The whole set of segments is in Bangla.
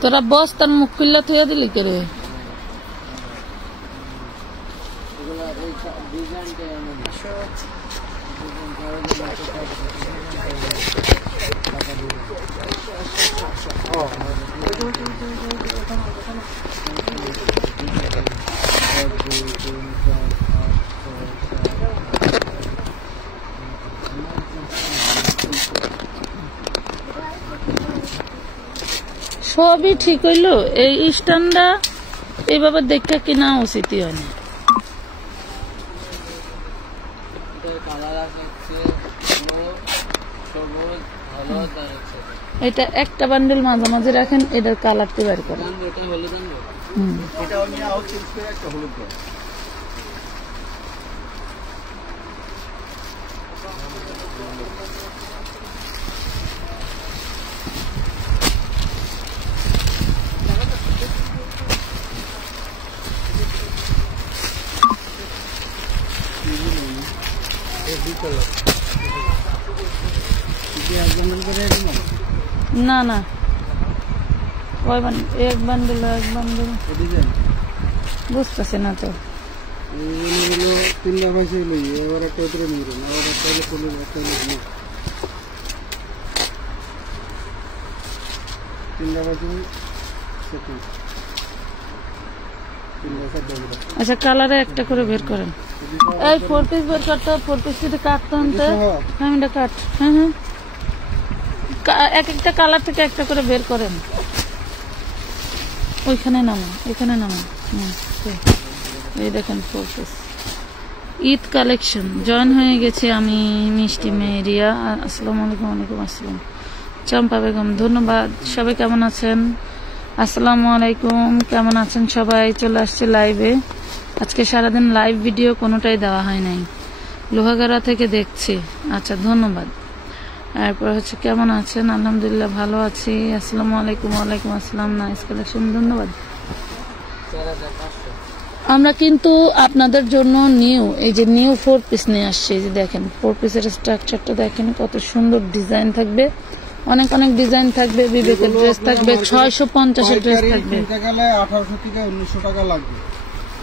তোরা বস তার মুখ খুললে থুয়ে দিলি কে রে? সবই ঠিক হইলো, এই স্ট্যান্ডটা এইভাবে দেখে কিনা উচিত হয়নি। এটা একটা বান্ডেল মাঝামাঝি রাখেন, এটার কালারটি বের করেন। না না, কয় বান্ডেল? এক বান্ডেল বুঝতেছে না তো। আচ্ছা, কালারে একটা করে বের করেন। এই 4 পিস বের করতে, 4 পিস যদি কাটতে আনতে, হ্যাঁ এটা কাট। হ্যাঁ হ্যাঁ, এক একটা কালার থেকে একটা করে বের করেন। ওইখানে নামান, এখানে নামান। এই দেখেন 4 পিস ঈদ কালেকশন। জয়েন হয়ে গেছে আমি মিষ্টি মেরিয়া। আসসালামু আলাইকুম। ওয়ালাইকুম আসসালাম। চম্পা বেগম, ধন্যবাদ। সবাই কেমন আছেন? আসসালামু আলাইকুম, কেমন আছেন সবাই? চলে আসছে লাইভে। আজকে সারাদিন লাইভ ভিডিও কোনোটাই দেওয়া হয় নাই, লোহাগাড়া থেকে দেখছি। আচ্ছা, ধন্যবাদ। এরপর হচ্ছে কেমন আছেন? আলহামদুলিল্লাহ ভালো আছি। আসসালামু আলাইকুম। ওয়ালাইকুম আসসালাম। নাইস কালেকশন, ধন্যবাদ। আমরা কিন্তু আপনাদের জন্য এই যে নিউ 4 পিস নিয়ে আসছি। যে দেখেন 4 পিসের স্ট্রাকচারটা দেখেন, কত সুন্দর ডিজাইন থাকবে, অনেক অনেক ডিজাইন থাকবে, বিবেকের ড্রেস থাকবে, 650 এর ড্রেস থাকবে। 1800 থেকে 1900 টাকা লাগবে।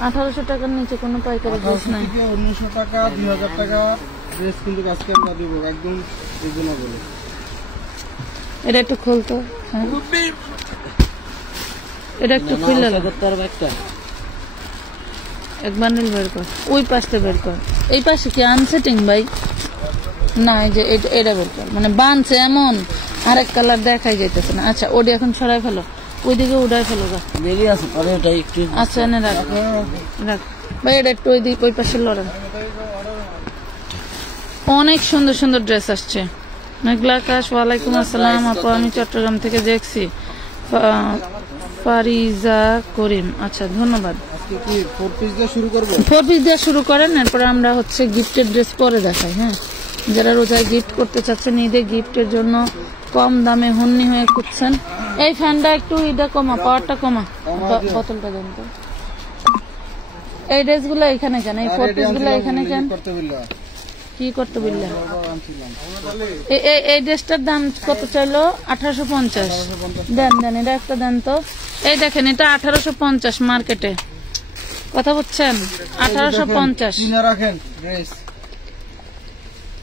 1800 টাকার নিচে কোনো পাইকারি ড্রেস নাই। 1900 টাকা 2000 টাকা ড্রেস কিন্তু আজকে আমরা দেবো একদম রিজনেবল। এটা একটু খুলতো। হ্যাঁ, এটা একটু খুললে একটা এক বান্ডেল বের কর। ওই পাশটা বের কর। এই পাশে কি আনসেটিং ভাই? না, এই যে এটা বের কর, মানে বানছে এমন আরেক কালার দেখাই যাইতেছে না। আচ্ছা, ওটা এখন সরাই ফেলো, ওইদিকে উঠাই ফেলো। আচ্ছা, এনে রাখ ভাই, এটা একটু ওই পাশে লড়েন। অনেক সুন্দর সুন্দর ড্রেস আসছে। মেঘলা আকাশ, ওয়ালাইকুম আসসালাম আপু, আমি চট্টগ্রাম থেকে দেখছি। ফারিজা করিম, আচ্ছা ধন্যবাদ। 4 পিস দিয়ে শুরু করব। 4 পিস দিয়ে শুরু করেন, এরপরে আমরা হচ্ছে গিফটের ড্রেস পরে দেখাই। হ্যাঁ, যারা রোজায় গিফট করতে চাচ্ছেন, ঈদে গিফটের জন্য কম দামে হন্নি হয়ে খুঁজছেন, এই ফ্যানটা একটু এটা কমা, পাওয়ারটা কমা, বোতলটা দেন তো। এই ড্রেসগুলো এখানে কেন? এই 4 পিসগুলো এখানে কেন? কি করতে বললে? এই ড্রেসটার দাম কত চাইলো? 1850। দেন এটা একটা দেন তো। এই দেখেন, এটা 1850 মার্কেটে, কথা বুঝছেন? 1850 রাখেন। ড্রেস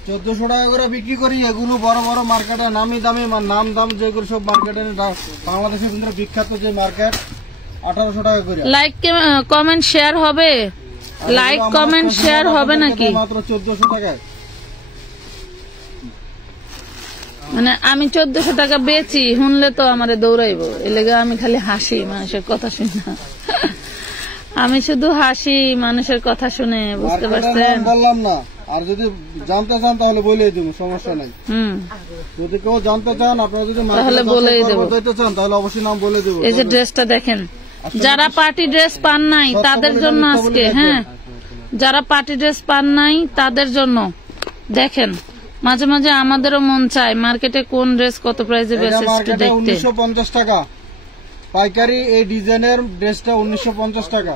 1400 টাকা করে বিক্রি করি। এগুলো বড় বড় মার্কেটে নামি দামি নাম দাম যেগুলো সব মার্কেটে, বাংলাদেশের ভিতরে বিখ্যাত যে মার্কেট, 1800 টাকা করে। লাইক কমেন্ট শেয়ার হবে? লাইক কমেন্ট শেয়ার হবে নাকি? মাত্র 1400 টাকায়। মানে আমি 1400 টাকা বেচি, শুনলে তো আমারে দৌড়াইবো। এর লেগে আমি খালি হাসি মানুষের কথা শুনে। আমি শুধু হাসি মানুষের কথা শুনে, বুঝতে পারছেন? বললাম না, আর যদি জানতে চান তাহলে বলে দিব, সমস্যা নাই। যদি কেউ জানতে চান, আপনারা যদি তাহলে বলে দেবো, চান তাহলে অবশ্যই নাম বলে দেবো। এই যে ড্রেসটা দেখেন, যারা পার্টি ড্রেস পান নাই তাদের জন্য আজকে। হ্যাঁ, যারা পার্টি ড্রেস পান নাই তাদের জন্য দেখেন। মাঝে মাঝে আমাদেরও মন চায় মার্কেটে কোন ড্রেস কত প্রাইসে বেচে একটু দেখতে। 1950 টাকা পাইকারি এই ডিজাইনের ড্রেসটা 1950 টাকা।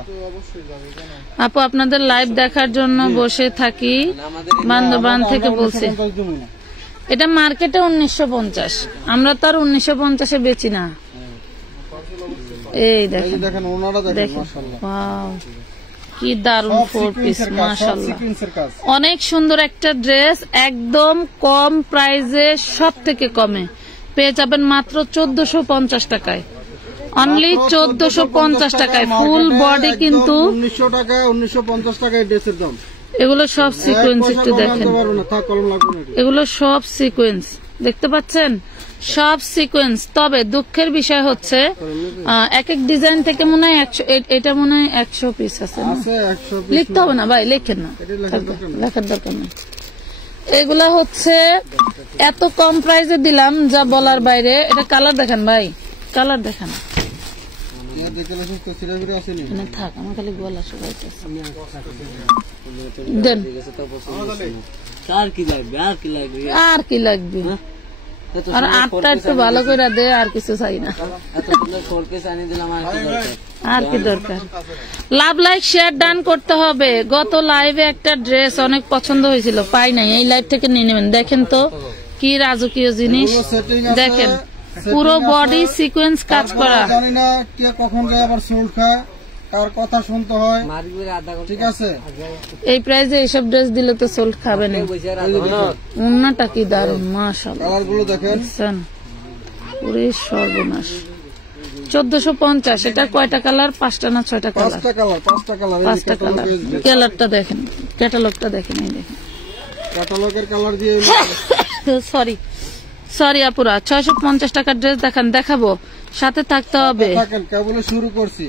আপু আপনাদের লাইভ দেখার জন্য বসে থাকি, বান্দরবান থেকে বলছি। এটা মার্কেটে 1950, আমরা তো আর 1950-এ বেচি না। এই দেখেন ওনারা দেখেন মাশাআল্লাহ, ওয়াও কি দারুণ 4 পিস মাশাআল্লাহ, অনেক সুন্দর একটা ড্রেস, একদম কম প্রাইসে, সব থেকে কমে পেয়ে যাবেন মাত্র 1450 টাকায়, অনলি 1450 টাকায়। ফুল বডি কিন্তু 1900 টাকা, 1950 টাকা এই ড্রেসের দাম। এগুলো সব সিকোয়েন্স, একটু দেখেন, এগুলো সব সিকোয়েন্স দেখতে পাচ্ছেন, সব সিকোয়েন্স। তবে দুঃখের বিষয় হচ্ছে এক এক ডিজাইন থেকে মনে হয় 100, এটা মনে হয় 100 পিস আছে। লিখতে হবে না ভাই, লেখেন না, লেখার দরকার নেই। এগুলা হচ্ছে এত কম প্রাইসে দিলাম যা বলার বাইরে। এটা কালার দেখেন ভাই, কালার দেখেন, থাক আমার খালি গলা শুকাইতেছে। দেন আর কি লাগবে, আর আটটা একটু ভালো করে দে, আর কিছু চাই না, আর কি দরকার। লাভ লাইক শেয়ার ডান করতে হবে। গত লাইভে একটা ড্রেস অনেক পছন্দ হয়েছিল, পাই নাই, এই লাইভ থেকে নিয়ে নেবেন। দেখেন তো কি রাজকীয় জিনিস, দেখেন পুরো বডি সিকোয়েন্স কাজ করা। জানি না কে কখন যায় আবার সোল্ড খায়, তার কথা শুনতে হয়, ঠিক আছে। এই প্রাইসে এইসব ড্রেস দিলে তো সোল্ড খাবে না। উন্নাটা কি দারুন মাশাআল্লাহ, কালারগুলো দেখেন, পুরো সর্বনাশ। 1450, এটা কয়টা কালার? 5টা না 6টা কালার? 5টা কালার। কালারটা দেখেন, ক্যাটালগটা দেখেন, এই দেখেন ক্যাটালগের কালার দিয়ে। সরি আপুরা, 650 টাকার ড্রেস দেখান, দেখাবো, সাথে থাকতে হবে। কেবল শুরু করছি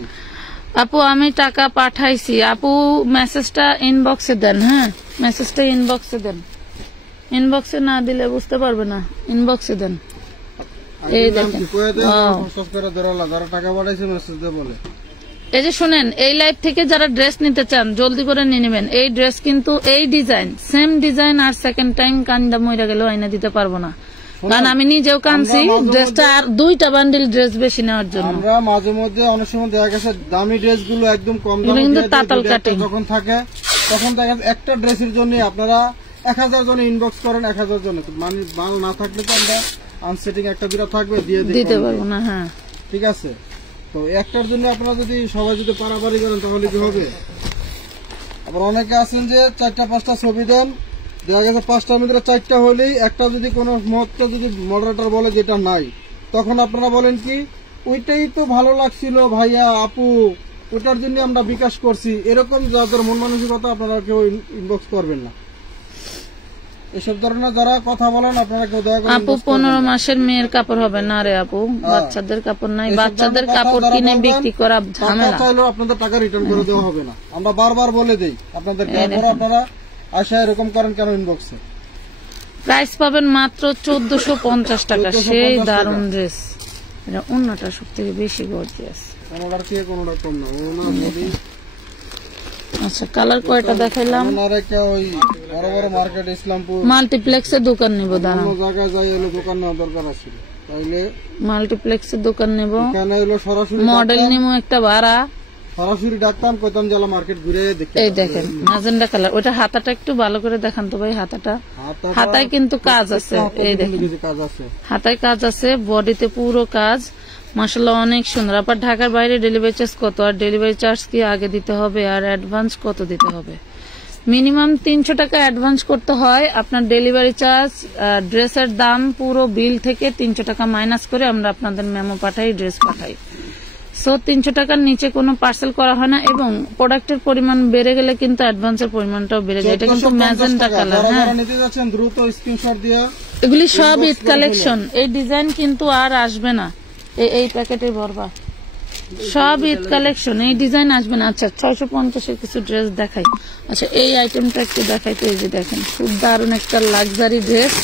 আপু, আমি টাকা পাঠাইছি। আপু মেসেজটা ইনবক্সে দেন, হ্যাঁ মেসেজটা ইনবক্সে দেন, ইনবক্সে না দিলে বুঝতে পারবে না, ইনবক্সে দেন। এই দেখেন, এই যে শুনেন, এই লাইভ থেকে যারা ড্রেস নিতে চান জলদি করে নিয়ে নেবেন। এই ড্রেস কিন্তু এই ডিজাইন, সেম ডিজাইন, আর সেকেন্ড টাইম কান্দা মইরা গেলেও আইনা দিতে পারবো না, কারণ আমি নিজেও কানছি ড্রেসটা আর 2টা বান্ডিল ড্রেস বেশি নেওয়ার জন্য। আমরা মাঝে মধ্যে অনেক সময় দেখা গেছে দামি ড্রেস গুলো একদম কম দামে কিন্তু তাতাল কাটিং যখন থাকে, তখন দেখা গেছে একটা ড্রেসের জন্য আপনারা 1000 জন ইনবক্স করেন, 1000 জন, মানে মাল না থাকলে তো আমরা আনসেটিং একটা দুটো থাকবে দিয়ে দিতে পারবো না, হ্যাঁ ঠিক আছে। তো একটার জন্য আপনারা যদি সবাই যদি পারাপারি করেন তাহলে কি হবে? আবার অনেকে আছেন যে 4টা-5টা ছবি দেন, দেখা গেছে 5টার ভিতরে 4টা হলেই একটা যদি কোনো মতটা যদি মডারেটর বলে যেটা নাই, তখন আপনারা বলেন কি ওইটাই তো ভালো লাগছিল ভাইয়া আপু, ওটার জন্য আমরা বিকাশ করছি। এরকম যাদের মন মানসিকতা আপনারা কেউ ইনবক্স করবেন না। এসব ধরনের যারা কথা বলেন আপনারা কেউ দয়া করে। আপু 15 মাসের মেয়ের কাপড় হবে না রে আপু, বাচ্চাদের কাপড় নাই, বাচ্চাদের কাপড় কিনে বিক্রি করা ঝামেলা। চাইলেও আপনাদের টাকা রিটার্ন করে দেওয়া হবে না, আমরা বারবার বলে দেই আপনাদের। আপনারা আশা এরকম করেন কেন ইনবক্সে? প্রাইস পাবেন মাত্র 1450 টাকা, সেই দারুন ড্রেস। এটা অন্যটা সব থেকে বেশি গর্জিয়াস, কোনটার থেকে কোনটা কম না। ওনা আচ্ছা, কালার কয়টা দেখাইলাম? আরেকটা ওই বড় বড় মার্কেট ইসলামপুর মাল্টিপ্লেক্সের দোকান নেব, দাঁড়ান অন্য জায়গায় যাই হলো দোকান নেওয়া দরকার আছে, তাইলে মাল্টিপ্লেক্সের দোকান নেব। এখানে হলো সরাসরি মডেল নিমো একটা ভাড়া, সরাসরি ডাকতাম কইতাম জেলা মার্কেট ঘুরে দেখি। এই দেখেন ম্যাজেন্ডা কালার, ওটা হাতাটা একটু ভালো করে দেখান তো ভাই, হাতাটা, হাতায় কিন্তু কাজ আছে, এই দেখেন কাজ আছে, হাতায় কাজ আছে, বডিতে পুরো কাজ, মাশাআল্লাহ অনেক সুন্দর। আবার ঢাকার বাইরে ডেলিভারি চার্জ কত? আর ডেলিভারি চার্জ কি আগে দিতে হবে? আর অ্যাডভান্স কত দিতে হবে? মিনিমাম 300 টাকা অ্যাডভান্স করতে হয়। আপনার ডেলিভারি চার্জ, ড্রেসের দাম পুরো বিল থেকে 300 টাকা মাইনাস করে আমরা আপনাদের মেমো পাঠাই, ড্রেস পাঠাই। সো 300 টাকার নিচে কোনো পার্সেল করা হয় না, এবং প্রোডাক্টের পরিমাণ বেড়ে গেলে কিন্তু অ্যাডভান্সের পরিমাণটাও বেড়ে যায়। এটা কিন্তু ম্যাজেন্টা কালার, হ্যাঁ দ্রুত স্ক্রিনশট দিয়ে। এগুলি সব ঈদ কালেকশন, এই ডিজাইন কিন্তু আর আসবে না, এই প্যাকেটে ভরবা, সব ঈদ কালেকশন, এই ডিজাইন আসবে না। আচ্ছা 650-এর কিছু ড্রেস দেখাই। আচ্ছা এই আইটেমটা একটু দেখাই তো, এই যে দেখেন খুব দারুণ একটা লাক্সারি ড্রেস।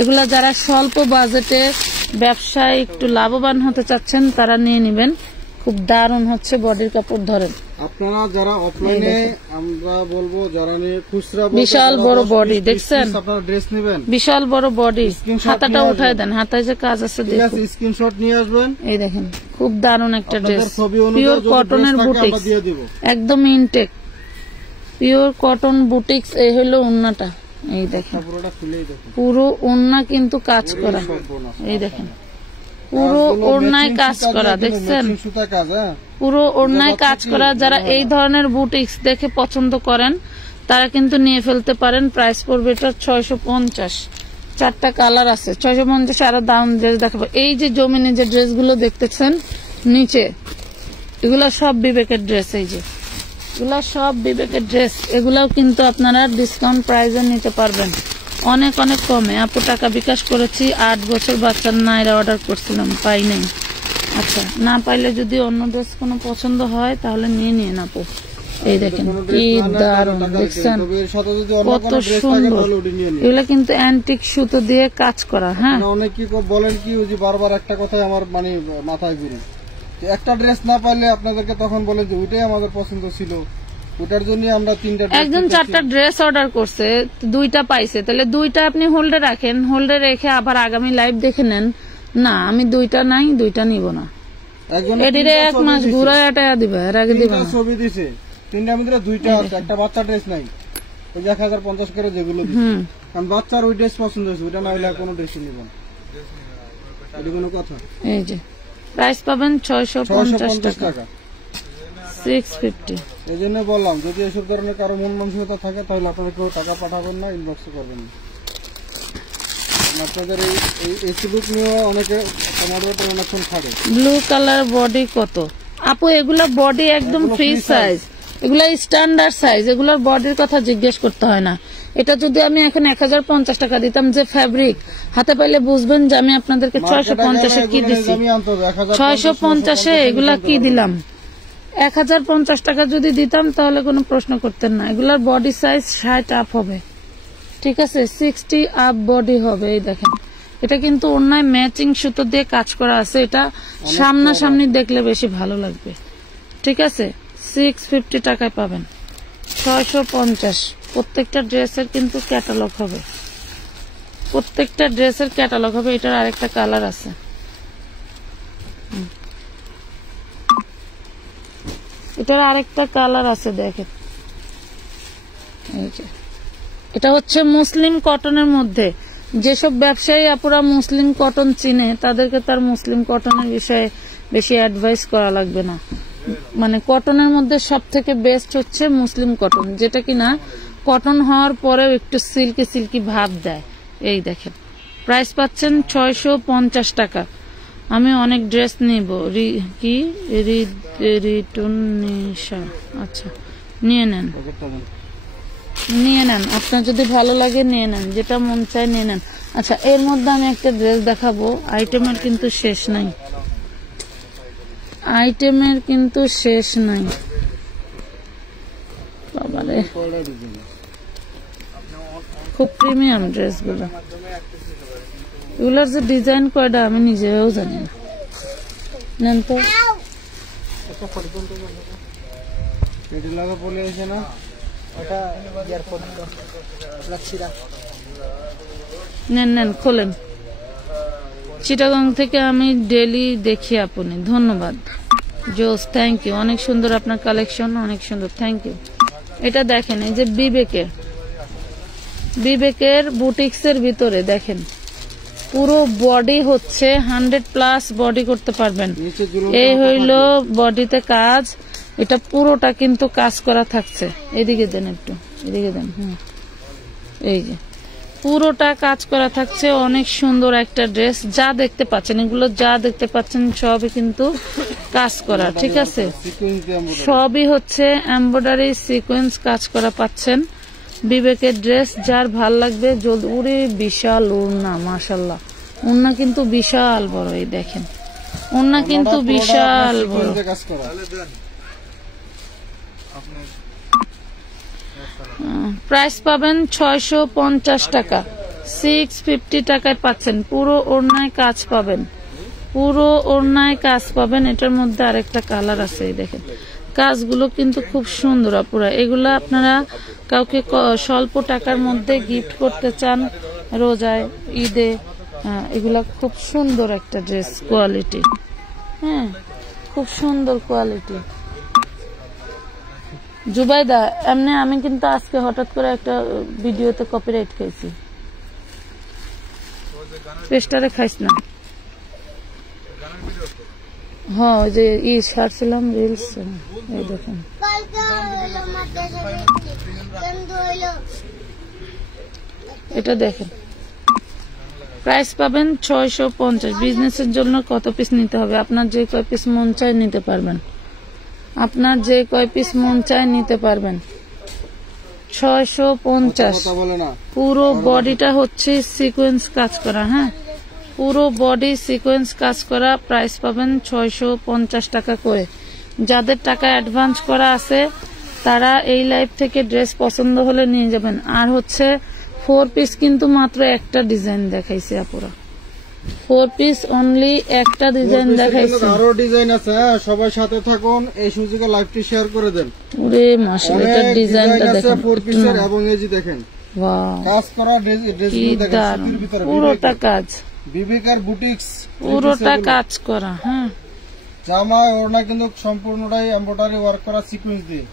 এগুলা যারা স্বল্প বাজেটে ব্যবসায় একটু লাভবান হতে চাচ্ছেন তারা নিয়ে নেবেন, খুব দারুণ হচ্ছে, বডির কাপড় ধরেন। আপনারা যারা অফলাইনে আমরা বলবো যারা নিয়ে খুচরা বিশাল বড় বডি দেখছেন, আপনারা ড্রেস নেবেন, বিশাল বড় বডি। হাতাটা উঠায় দেন, হাতায় যে কাজ আছে ঠিক আছে, স্ক্রিনশট নিয়ে আসবেন। এই দেখেন খুব দারুণ একটা ড্রেস, ছবি অনুযায়ী পিওর কটনের আমরা বুটিক্স, দিয়ে দিব একদম ইনটেক পিওর কটন বুটিক্স। এই হলো ওন্নাটা, এই দেখেন পুরোটা খুলেই দেখুন, পুরো ওন্না কিন্তু কাজ করা। এই দেখেন পুরো ওড়নায় কাজ করা, দেখছেন সুতা কাজ, হ্যাঁ পুরো ওড়নায় কাজ করা। যারা এই ধরনের বুটিক্স দেখে পছন্দ করেন তারা কিন্তু নিয়ে ফেলতে পারেন। প্রাইস পড়বে এটা 650, 4টা কালার আছে। 650 আরো দাম ড্রেস দেখাবো। এই যে জমিনে যে ড্রেসগুলো দেখতেছেন নিচে, এগুলা সব বিবেকের ড্রেস। এই যে এগুলা সব বিবেকের ড্রেস, এগুলাও কিন্তু আপনারা ডিসকাউন্ট প্রাইসে নিতে পারবেন অনেক অনেক কমে। আপু টাকা বিকাশ করেছি, 8 বছর বাচ্চার নাইরা অর্ডার করছিলাম, পাই নাই। আচ্ছা, না পাইলে যদি অন্য ড্রেস কোনো পছন্দ হয় তাহলে নিয়ে নিন আপু। এই দেখেন কি দারুণ, দেখছেন কত সুন্দর। এগুলা কিন্তু অ্যান্টিক সুতো দিয়ে কাজ করা। হ্যাঁ অনেক কি বলেন কি ওই যে বারবার একটা কথাই আমার মানে মাথায় ঘুরে, একটা ড্রেস না পাইলে আপনাদেরকে তখন বলে যে ওইটাই আমাদের পছন্দ ছিল, ওটার জন্য আমরা 3টা একজন 4টা ড্রেস অর্ডার করছে, 2টা পাইছে, তাহলে 2টা আপনি হোল্ডে রাখেন, হোল্ডে রেখে আবার আগামী লাইভ দেখে নেন। না আমি 2টা নাই, 2টা নিব না, এদিকে 1 মাস ঘুরায় টাকা দিবে, এর আগে দিবে না। ছবি দিছে 3টার মধ্যে 2টা আছে, একটা বাচ্চা ড্রেস নাই, ওই 1050 করে যেগুলো দিছে, কারণ বাচ্চার ওই ড্রেস পছন্দ হয়েছে, ওইটা না হলে কোনো ড্রেস নিব না, এটা কোনো কথা। এই যে প্রাইস পাবেন 650 টাকা, 650। এই জন্য বললাম যদি এসব ধরনের কারো মন মানসিকতা থাকে তাহলে আপনারা কেউ টাকা পাঠাবেন না, ইনবক্স করবেন না। আপনাদের এই এসি বুক নিয়ে অনেকে অনেকক্ষণ থাকে। ব্লু কালার বডি কত আপু? এগুলা বডি একদম ফ্রি সাইজ, এগুলা স্ট্যান্ডার্ড সাইজ, এগুলার বডির কথা জিজ্ঞেস করতে হয় না। এটা যদি আমি এখন 1050 টাকা দিতাম, যে ফ্যাব্রিক হাতে পাইলে বুঝবেন যে আমি আপনাদেরকে 650-এ কি দিচ্ছি। 650-এ এগুলা কি দিলাম। 1050 টাকা যদি দিতাম তাহলে কোনো প্রশ্ন করতেন না। এগুলার বডি সাইজ 60 আপ হবে, ঠিক আছে, 60 আপ বডি হবে। এই দেখেন এটা কিন্তু ওড়নায় ম্যাচিং সুতো দিয়ে কাজ করা আছে, এটা সামনাসামনি দেখলে বেশি ভালো লাগবে, ঠিক আছে। 650 টাকায় পাবেন, 650। প্রত্যেকটা ড্রেসের কিন্তু ক্যাটালগ হবে, প্রত্যেকটা ড্রেসের ক্যাটালগ হবে। এটার আরেকটা কালার আছে, এটার আরেকটা কালার আছে, দেখেন এই যে এটা হচ্ছে মুসলিম কটনের মধ্যে। যেসব ব্যবসায়ী আপুরা মুসলিম কটন চিনে তাদেরকে তার মুসলিম কটনের বিষয়ে বেশি অ্যাডভাইস করা লাগবে না। মানে কটনের মধ্যে সব থেকে বেস্ট হচ্ছে মুসলিম কটন, যেটা কিনা কটন হওয়ার পরেও একটু সিল্কি সিল্কি ভাব দেয়। এই দেখেন প্রাইস পাচ্ছেন 650 টাকা। আমি অনেক ড্রেস নিব, কি রিটুন নিশা, আচ্ছা নিয়ে নেন, নিয়ে নেন, আপনার যদি ভালো লাগে নিয়ে নেন, যেটা মন চায় নিয়ে নেন। আচ্ছা এর মধ্যে আমি একটা ড্রেস দেখাবো, আইটেমের কিন্তু শেষ নাই, আইটেমের কিন্তু শেষ নাই বাবারে, খুব প্রিমিয়াম ড্রেসগুলো। এগুলোর যে ডিজাইন কয়টা আমি নিজেও জানি না। নেন তো, নেন নেন খোলেন। চিটাগং থেকে আমি ডেলি দেখি আপনি, ধন্যবাদ জোস, থ্যাংক ইউ, অনেক সুন্দর আপনার কালেকশন, অনেক সুন্দর, থ্যাংক ইউ। এটা দেখেন এই যে বিবেকের বুটিক্সের ভিতরে দেখেন পুরো বডি হচ্ছে 100+ বডি করতে পারবেন। এই হইল বডিতে কাজ, এটা পুরোটা কিন্তু কাজ করা থাকছে। এদিকে দেন একটু, এদিকে দেন, এই যে পুরোটা কাজ করা থাকছে। অনেক সুন্দর একটা ড্রেস, যা দেখতে পাচ্ছেন এগুলো যা দেখতে পাচ্ছেন সবই কিন্তু কাজ করা, ঠিক আছে, সবই হচ্ছে এমব্রয়ডারি সিকোয়েন্স কাজ করা পাচ্ছেন। বিবেকের ড্রেস যার ভাল লাগবে জলদি। উরে বিশাল ওড়না, মাশাল্লাহ, ওড়না কিন্তু বিশাল বড়, এই দেখেন ওড়না কিন্তু বিশাল বড়। প্রাইস পাবেন 650 টাকা, 650 টাকায় পাচ্ছেন। পুরো ওড়নায় কাজ পাবেন, পুরো ওড়নায় কাজ পাবেন। এটার মধ্যে আরেকটা কালার আছে, এই দেখেন কাজগুলো কিন্তু খুব সুন্দর আপুরা। এগুলা আপনারা কাউকে স্বল্প টাকার মধ্যে গিফট করতে চান রোজায়, ঈদে, এগুলা খুব সুন্দর একটা ড্রেস কোয়ালিটি। হ্যাঁ, খুব সুন্দর কোয়ালিটি। জুবাইদা, এমনি আমি কিন্তু আজকে হঠাৎ করে একটা ভিডিওতে কপিরাইট খাইছি। পেস্টারে খাইস না। হ্যাঁ, ওই যে ছাড়ছিলাম রিলস, এই দেখেন। এটা দেখেন, প্রাইস পাবেন 650। বিজনেসের জন্য কত পিস নিতে হবে? আপনার যে কয় পিস মন চায় নিতে পারবেন, আপনার যে কয় পিস মন চায় নিতে পারবেন। 650। পুরো বডিটা হচ্ছে সিকোয়েন্স কাজ করা। হ্যাঁ, পুরো বডি সিকোয়েন্স কাজ করা। প্রাইস পাবেন 650 টাকা করে। যাদের টাকা অ্যাডভান্স করা আছে তারা এই লাইভ থেকে ড্রেস পছন্দ হলে নিয়ে যাবেন। আর হচ্ছে 4 পিস কিন্তু মাত্র একটা ডিজাইন দেখাইছে আপুরা, 4 পিস অনলি একটা ডিজাইন দেখাইছে। আরো ডিজাইন আছে, সবাই সাথে থাকুন, এই সুযোগে লাইভটি শেয়ার করে দেন। ওরে মাশাআল্লাহ, এটা ডিজাইনটা দেখেন 4 পিসের, এবং এই যে দেখেন ওয়াও, কাজ করা ড্রেসগুলো দেখেন, সুতির ভিতরে পুরোটা কাজ, বিবেকার বুটিক্স পুরোটা কাজ করা। হ্যাঁ, জামা ওড়না কিন্তু সম্পূর্ণটাই এমব্রয়ডারি ওয়ার্ক করা সিকোয়েন্স দিয়ে,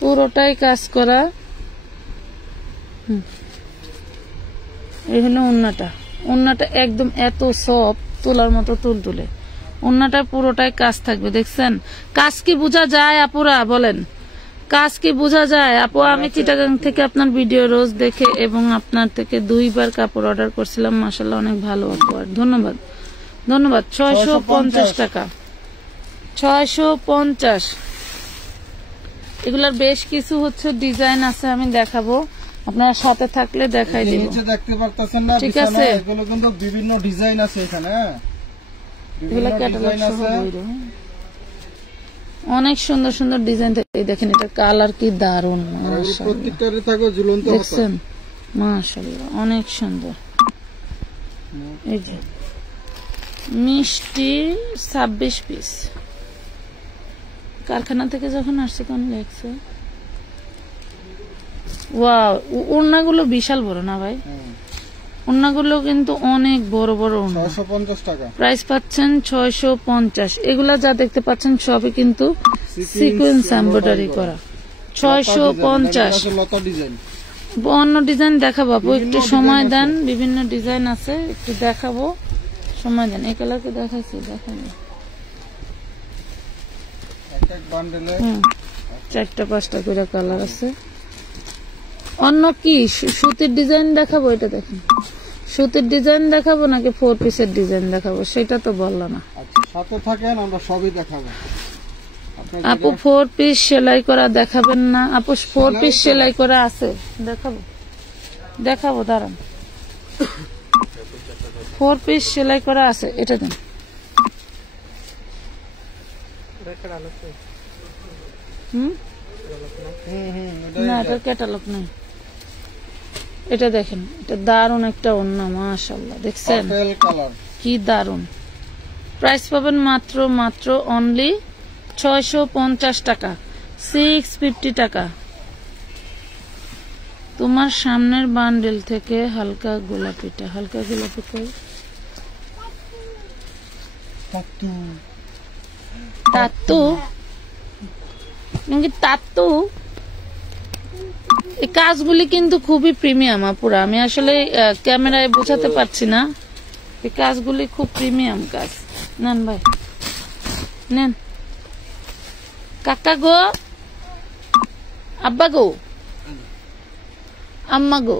পুরোটাই কাজ করা। এই হলো ওড়নাটা। ওড়নাটা একদম এত সফট, তোলার মতো তুলতুলে। ওড়নাটা পুরোটাই কাজ থাকবে, দেখছেন? কাজ কি বোঝা যায় আপুরা? বলেন, কাজ কি বোঝা যায়? আপু, আমি চিটাগাং থেকে আপনার ভিডিও রোজ দেখে এবং আপনার থেকে 2বার কাপড় অর্ডার করছিলাম। মাশাআল্লাহ, অনেক ভালো আপু, আর ধন্যবাদ, ধন্যবাদ। 650 টাকা, 650। এগুলার বেশ কিছু হচ্ছে ডিজাইন আছে, আমি দেখাবো, আপনারা সাথে থাকলে দেখাই দিব। নিচে দেখতে পারতেছেন না, ঠিক আছে? এগুলো কিন্তু বিভিন্ন ডিজাইন আছে এখানে। এগুলা ক্যাটালগ সহ বইরে অনেক সুন্দর সুন্দর ডিজাইন। এই দেখেন, এটা কালার কি দারুন, মাশাআল্লাহ। প্রত্যেকটারে থাকে ঝুলন্ত, দেখছেন? মাশাআল্লাহ, অনেক সুন্দর। এই যে মিষ্টি 26 পিস, কারখানা থেকে যখন আসছে তখন লেখছে। ওয়াও, ওড়নাগুলো বিশাল বড় না ভাই? ওড়নাগুলো কিন্তু অনেক বড় বড় ওড়না। 650 টাকা প্রাইস পাচ্ছেন 650। এগুলা যা দেখতে পাচ্ছেন সবই কিন্তু সিকোয়েন্স এমব্রয়ডারি করা। 650। লতা ডিজাইন, অন্য ডিজাইন দেখাবো আপু, একটু সময় দেন। বিভিন্ন ডিজাইন আছে, একটু দেখাবো, সময় দেন। এই কালারকে দেখাইছি, দেখাবো। এক বান্ডেলে 4টা-5টা করে কালার আছে। অন্য কি সুতির ডিজাইন দেখাবো? এটা দেখেন, সুতির ডিজাইন দেখাবো নাকি 4 পিসের ডিজাইন দেখাবো সেটা তো বললা না। আচ্ছা, সাথে থাকেন, আমরা সবই দেখাবো। আপু 4 পিস সেলাই করা দেখাবেন না? আপু 4 পিস সেলাই করা আছে, দেখাবো, দেখাবো, দাঁড়ান। 4 পিস সেলাই করা আছে, এটা দেন। না, এটা ক্যাটালগ নেই। এটা দেখেন, এটা দারুন একটা ওড়না, মাশাআল্লাহ, দেখছেন কি দারুন। প্রাইস পাবেন মাত্র মাত্র অনলি 650 টাকা, 650 টাকা। তোমার সামনের বান্ডেল থেকে হালকা গোলাপিটা, হালকা গোলাপি কই? তাতু নাকি তাতু? এই কাজগুলি কিন্তু খুবই প্রিমিয়াম আপুরা, আমি আসলে ক্যামেরায় বোঝাতে পারছি না। এই কাজগুলি খুব প্রিমিয়াম কাজ। নেন ভাই, নেন। কাকা গো, আব্বা গো, আম্মা গো,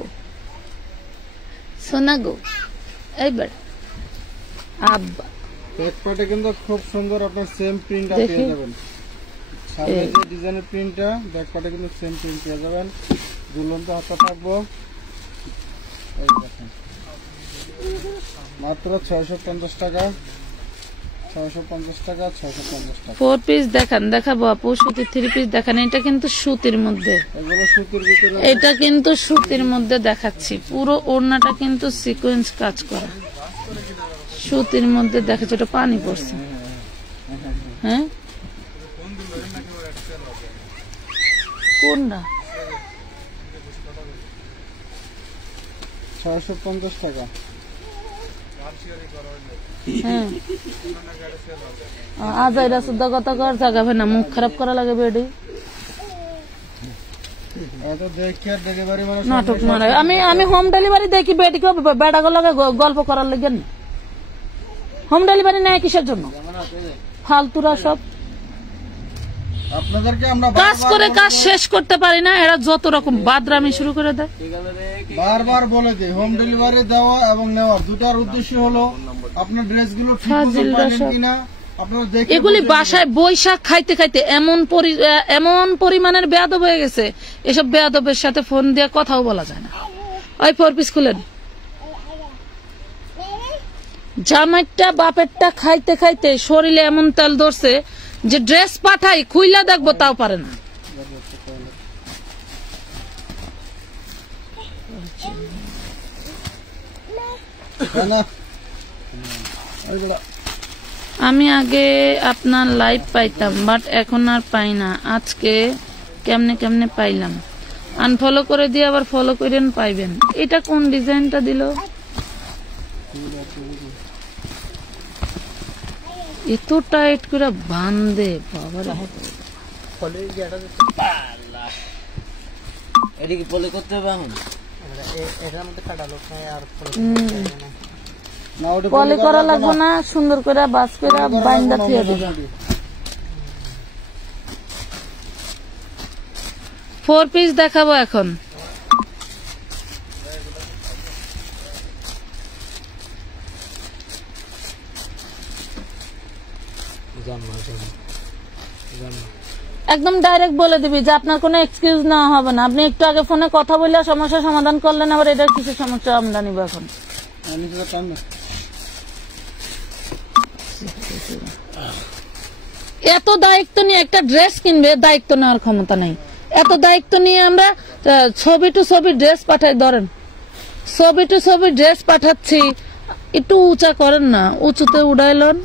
সোনা গো, এইবার আব্বা। ব্যাক পার্টে কিন্তু খুব সুন্দর আপনার সেম প্রিন্টটা পেয়ে যাবেন। সামনে যে ডিজাইনের প্রিন্টটা, ব্যাক পার্টে কিন্তু সেম প্রিন্ট পেয়ে যাবেন। ঝুলন্ত হাতা থাকবো। এই দেখেন, মাত্র 650 টাকা, 650 টাকা, 650 টাকা। 4 পিস দেখান, দেখাবো আপু। সুতির 3 পিস দেখান। এটা কিন্তু সুতির মধ্যে, এগুলো সুতির ভিতরে, এটা কিন্তু সুতির মধ্যে দেখাচ্ছি। পুরো ওড়নাটা কিন্তু সিকোয়েন্স কাজ করা, সুতির মধ্যে দেখাচ্ছি। এটা পানি পড়ছে, হ্যাঁ কোনটা? 650 টাকা। হ্যাঁ আজ এরা শুদ্ধ কথা কর জাগাবে না, মুখ খারাপ করা লাগে বেডি নাটক মারা। আমি হোম ডেলিভারি দেখি বেডিকে বেড়াগো লাগে গল্প করার লাগে না। হোম ডেলিভারি নেয় কিসের জন্য? ফালতুরা সব আপনাদেরকে আমরা কাজ করে কাজ শেষ করতে পারি না, এরা যত রকম বাদরামি শুরু করে দেয়। বারবার বলে দিই হোম ডেলিভারি দেওয়া এবং নেওয়ার দুটার উদ্দেশ্য হলো আপনার ড্রেসগুলো ঠিক মতো পাইলেন কিনা আপনারা দেখে। এগুলি বাসায় বৈশাখ খাইতে খাইতে এমন পরিমাণের বেয়াদব হয়ে গেছে, এসব বেয়াদবের সাথে ফোন দিয়ে কথাও বলা যায় না। ওই 4 পিস খুলেন। জামাইটা বাপেরটা খাইতে খাইতে শরীরে এমন তেল ধরছে যে ড্রেস পাঠাই খুইলা দেখবো তাও পারে না। আমি আগে আপনার লাইভ পাইতাম, বাট এখন আর পাই না। আজকে কেমনে পাইলাম। আনফলো করে দিয়ে আবার ফলো করেন পাইবেন। এটা কোন ডিজাইনটা দিল? এত টাইট করে বান্ধে বাবার। পলি করা লাগবে না, সুন্দর করে বাস করে বাইন্দা দিয়ে দেবে। 4 পিস দেখাবো এখন। একদম ডাইরেক্ট বলে দিবি যে আপনার কোনো এক্সকিউজ নেওয়া হবে না। আপনি একটু আগে ফোনে কথা বললে সমস্যার সমাধান করলেন, আবার এটার কিছু সমস্যা আমরা নিব এখন। এত দায়িত্ব নিয়ে একটা ড্রেস কিনবে, দায়িত্ব নেওয়ার ক্ষমতা নাই। এত দায়িত্ব নিয়ে আমরা ছবি টু ছবি ড্রেস পাঠাই। ধরেন ছবি টু ছবি ড্রেস পাঠাচ্ছি, একটু উঁচা করেন না, উঁচুতে উড়াইলেন।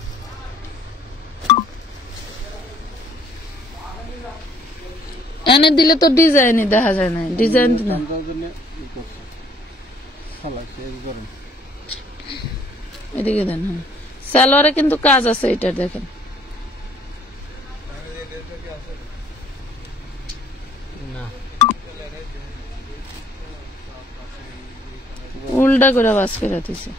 এনে দিলে তো ডিজাইনই দেখা যায় না, ডিজাইন এদিকে দেন। হ্যাঁ সালোয়ারে কিন্তু কাজ আছে, এটা দেখেন। উল্টা করে বাস করে দিছে।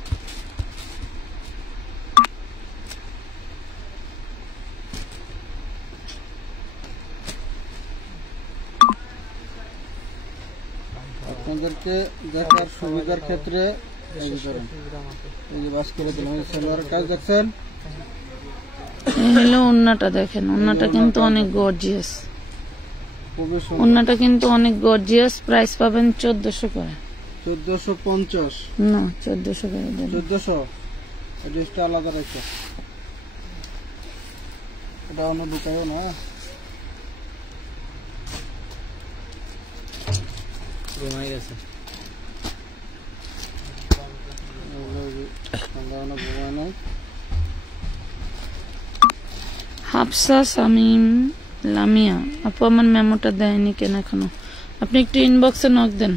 আপনাদেরকে দেখার সুবিধার ক্ষেত্রে এই যে বাস করে দিলাম। সালোয়ারের কাজ দেখছেন, হলো ওন্নাটা দেখেন। ওন্নাটা কিন্তু অনেক গর্জিয়াস, ওন্নাটা কিন্তু অনেক গর্জিয়াস। প্রাইস পাবেন 1400 করে। 1450 না 1400 করে দেন। 1400 ড্রেসটা আলাদা রেখে এটা অন্য ঢুকাবো না। হাফসা শামীম লামিয়া আপু আমার মেমোটা দেয়নি কেন এখনো? আপনি একটু ইনবক্সে নক দেন।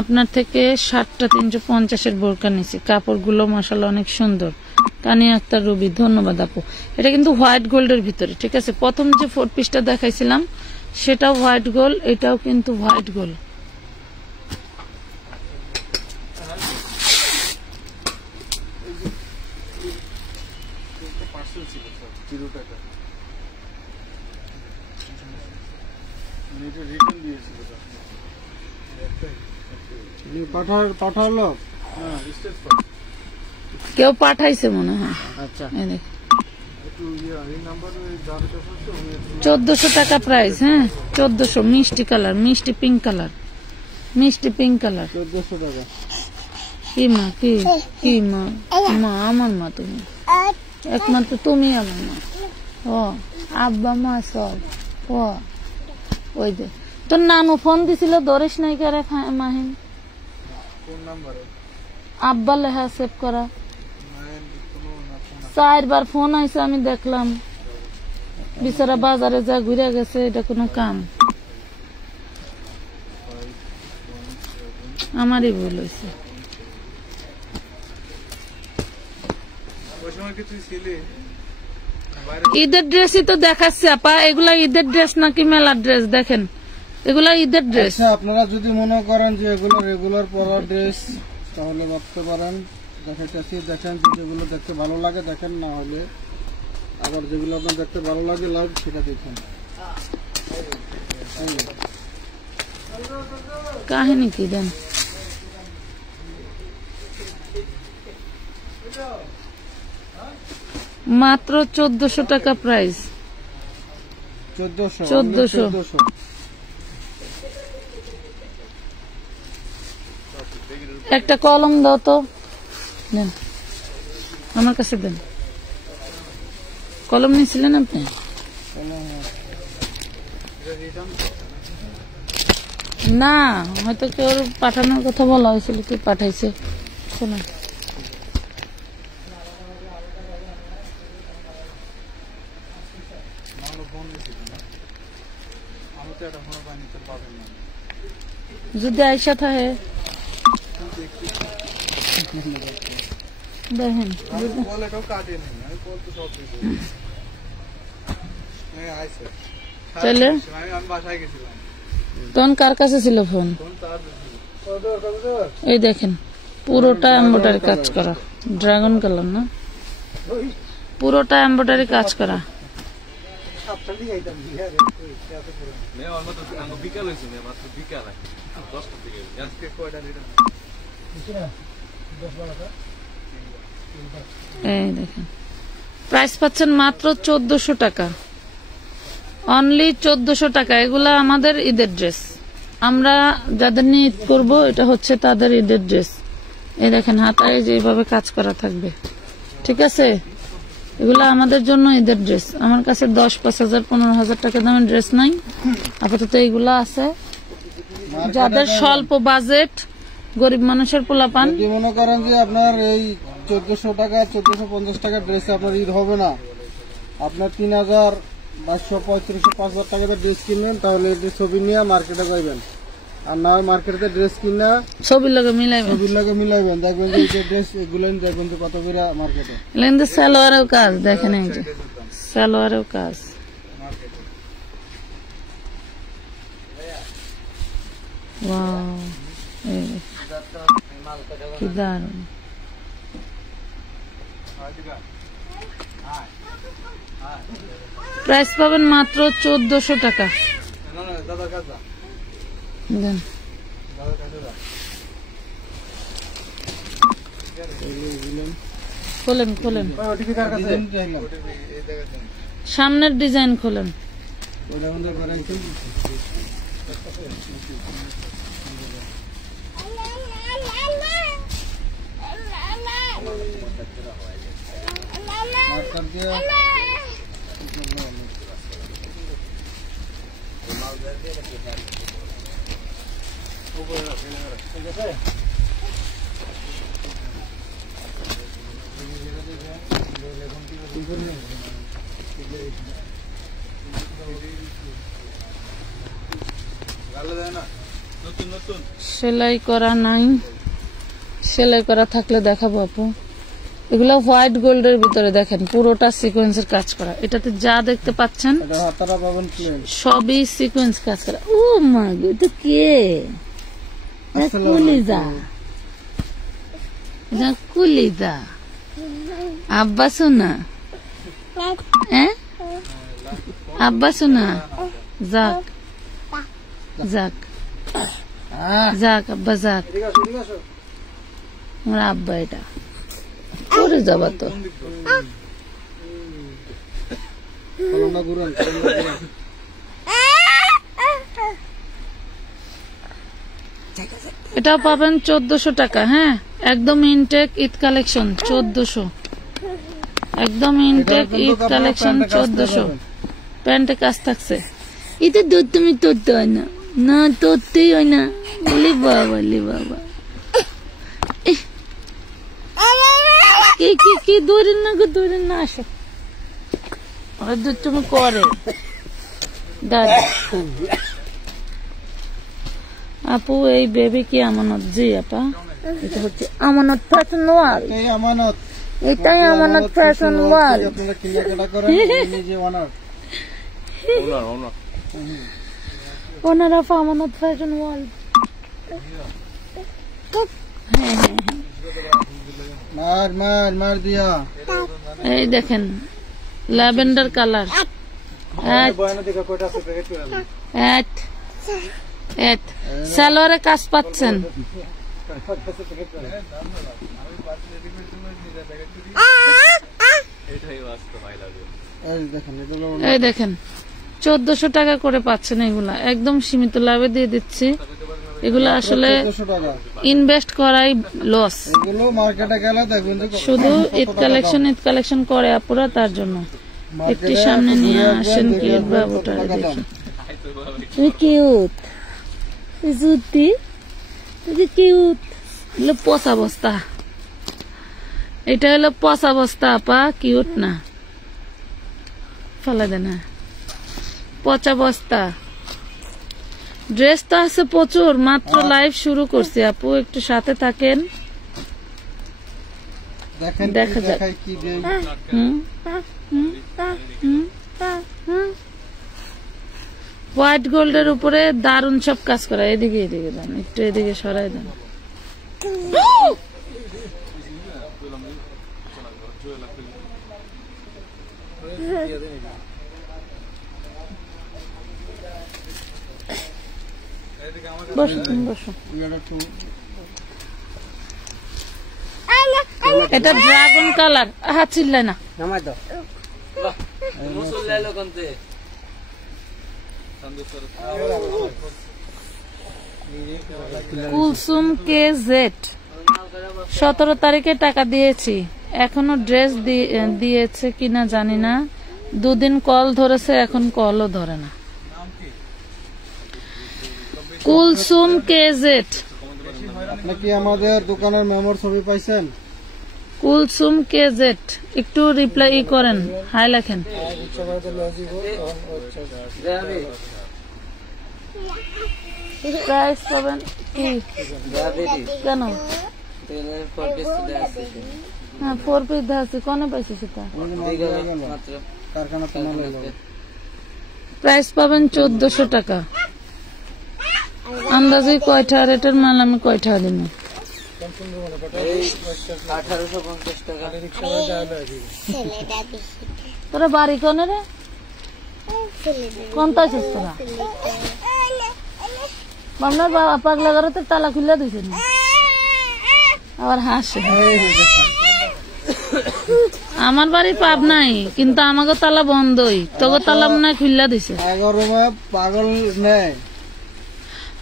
আপনার থেকে 60টা 350-এর বোরকা নিছি, কাপড়গুলো মাশাআল্লাহ অনেক সুন্দর। তানিয়া আক্তার রবি, ধন্যবাদ আপু। এটা কিন্তু হোয়াইট গোল্ডের ভিতরে, ঠিক আছে। প্রথম যে 4 পিসটা দেখাইছিলাম সেটাও হোয়াইট গোল্ড, এটাও কিন্তু হোয়াইট গোল্ড। পাঠালো কেউ পাঠাইছে মনে হয়। আচ্ছা 1400 টাকা প্রাইস। হ্যাঁ 1400। মিষ্টি কালার, মিষ্টি পিঙ্ক কালার, মিষ্টি পিঙ্ক কালার। 1400 টাকা। কি মা? কি মা? মা আমার মা, তুমি একমাত্র তুমি আমার মা। ও আব্বা মা সব। ও ওই যে তোর নানু ফোন দিছিল, ধরিস নাই কে রে মাহিন? আব্বা লেখা সেভ করা 4বার ফোন আইছে, আমি দেখলাম। বিচারা বাজারে যা ঘুরে গেছে, এটা কোনো কাম? আমারই ভুল হয়েছে। ঈদের ড্রেসই তো দেখাচ্ছে আপা, এগুলা ঈদের ড্রেস নাকি মেলার ড্রেস? দেখেন এগুলা ঈদের ড্রেস। আপনারা যদি মনে করেন যে এগুলো রেগুলার পরা ড্রেস তাহলে ভাবতে পারেন। দেখাইতেছি, দেখেন যেগুলো দেখতে ভালো লাগে দেখেন, না হলে আবার যেগুলো আপনার দেখতে ভালো লাগে লাভ সেটা দেখেন। কাহিনী কি দেন? মাত্র 1400 টাকা প্রাইস। 1400। একটা কলম দাও তো, দেন আমার কাছে দেন। কলম নিয়েছিলেন আপনি? না, হয়তো কেউ পাঠানোর কথা বলা হয়েছিল, কি পাঠাইছে শোনা। যদি আইসা থাকে দেখেন, তাহলে তখন কার কাছে ছিল ফোন? এই দেখেন পুরোটা এমব্রয়ডারি কাজ করা, ড্রাগন কালার না, পুরোটা এমব্রয়ডারি কাজ করা। এই দেখেন প্রাইস পাচ্ছেন মাত্র 1400 টাকা, অনলি 1400 টাকা। এগুলা আমাদের ঈদের ড্রেস, আমরা যাদের নিয়ে ঈদ করবো এটা হচ্ছে তাদের ঈদের ড্রেস। এই দেখেন হাতায় যেভাবে কাজ করা থাকবে, ঠিক আছে? এগুলা আমাদের জন্য ঈদের ড্রেস। আমার কাছে 10, 5,000, 15,000 টাকা দামের ড্রেস নাই আপাতত, এইগুলা আছে। যাদের স্বল্প বাজেট, গরিব মানুষের পোলাপান, যদি মনে করেন যে আপনার এই 1400 টাকা 1450 টাকা ড্রেসে আপনার ঈদ হবে না, আপনার 3,200, 3,500, 5,000 টাকা ড্রেস কিনবেন, তাহলে এই ছবি নিয়ে মার্কেটে যাইবেন। আর না মার্কেটে ড্রেস কিনা ছবির লগে মিলাইবেন, দেখবেন যে এই ড্রেস এগুলো দেখবেন তো কত করে মার্কেটে। কিন্তু সালোয়ারেও কাজ দেখেন, এই যে সালোয়ারেও কাজ। ওয়াও, কি দারুণ। প্রাইস পাবেন মাত্র 1400 টাকা। দেন খোলেন, সামনের ডিজাইন খোলেন। সেলাই করা নাই, সেলাই করা থাকলে দেখাবো আপু। এগুলা হোয়াইট গোল্ডের ভিতরে দেখেন পুরোটা সিকোয়েন্সের কাজ করা। এটাতে যা দেখতে পাচ্ছেন সবই সিকোয়েন্স কাজ করা। ও মা গো, এটা কে? কুলিদা আব্বা সোনা, আব্বা সোনা, যাক যাক যাক আব্বা যাক, আমার আব্বা এটা করে যাবা তো। এটাও পাবেন 1400 টাকা। হ্যাঁ, একদম ইনটেক ঈদ কালেকশন 1400, একদম ইনটেক ঈদ কালেকশন 1400। প্যান্টে কাজ থাকছে। এটা দুধ তুমি তুলতে হয় না, না তুলতেই হয় না। বলি বাবা, বাবা কি দৌড়েন না গো, দৌড়েন না, আসো। দুধ তুমি করে আপু এই বেবি কি আমানত? জি আপা, এটা হচ্ছে আমানত ফ্যাশন ওয়ার্ল্ড। এই আমানত, এটাই আমানত ফ্যাশন ওয়ার্ল্ড। আপনারা কেনাকাটা করেন, নিজে ওনার ওনার অফ আমানত ফ্যাশন ওয়ার্ল্ড। হ্যাঁ হ্যাঁ মার মার মার দিয়া। এই দেখেন ল্যাভেন্ডার কালার। সালোয়ারে কাজ পাচ্ছেন। এই দেখেন 1400 টাকা করে পাচ্ছেন। এগুলা একদম সীমিত লাভে দিয়ে দিচ্ছি। এগুলো আসলে ইনভেস্ট করাই লস। শুধু ঈদ কালেকশন করে আপুরা, তার জন্য একটি সামনে নিয়ে আসেন। কিউট বাবুটা দেখি, তুমি কিউট জুতি, তুমি কিউট। হলো পচা বস্তা, এটা হলো পচা বস্তা আপা, কিউট না, ফেলা দেন। পচা বস্তা। ড্রেস তো আছে প্রচুর, মাত্র লাইভ শুরু করছি আপু, একটু সাথে থাকেন, দেখা যাক। হোয়াইট গোল্ডের উপরে দারুণ সব কাজ করা। এদিকে এদিকে দেন, একটু এদিকে সরাই দেন। এটা ড্রাগন কালার। হাত চিল্লায় না। কুলসুম KZ 17 তারিখে টাকা দিয়েছি, এখনো ড্রেস দিয়েছে কিনা জানি না। 2 দিন কল ধরেছে, এখন কলও ধরে না। কুলসুম KZ, আপনি কি আমাদের দোকানের মেমোর ছবি পাইছেন? কুলসুম KZ একটু রিপ্লাই করেন, হাই লেখেন। প্রাইস পাবেন কি কেন? হ্যাঁ 4 পিস আছে, কোনে পাইছে সেটা? প্রাইস পাবেন 1400 টাকা। আন্দাজে কয়টা রেটের মাল আমি কয়টা দিব? 1850 টাকা। তোরা বাড়ি কোনে রে? কোন তাইছিস তোরা? আপনার বাবা পাগলা ঘরেতে তালা খুলে দিছে না, আবার হাসে। আমার বাড়ি পাবনাই, কিন্তু আমাকে তালা বন্ধই, তোকে তালা মনে হয় খুলে দিছে। পাগল নেই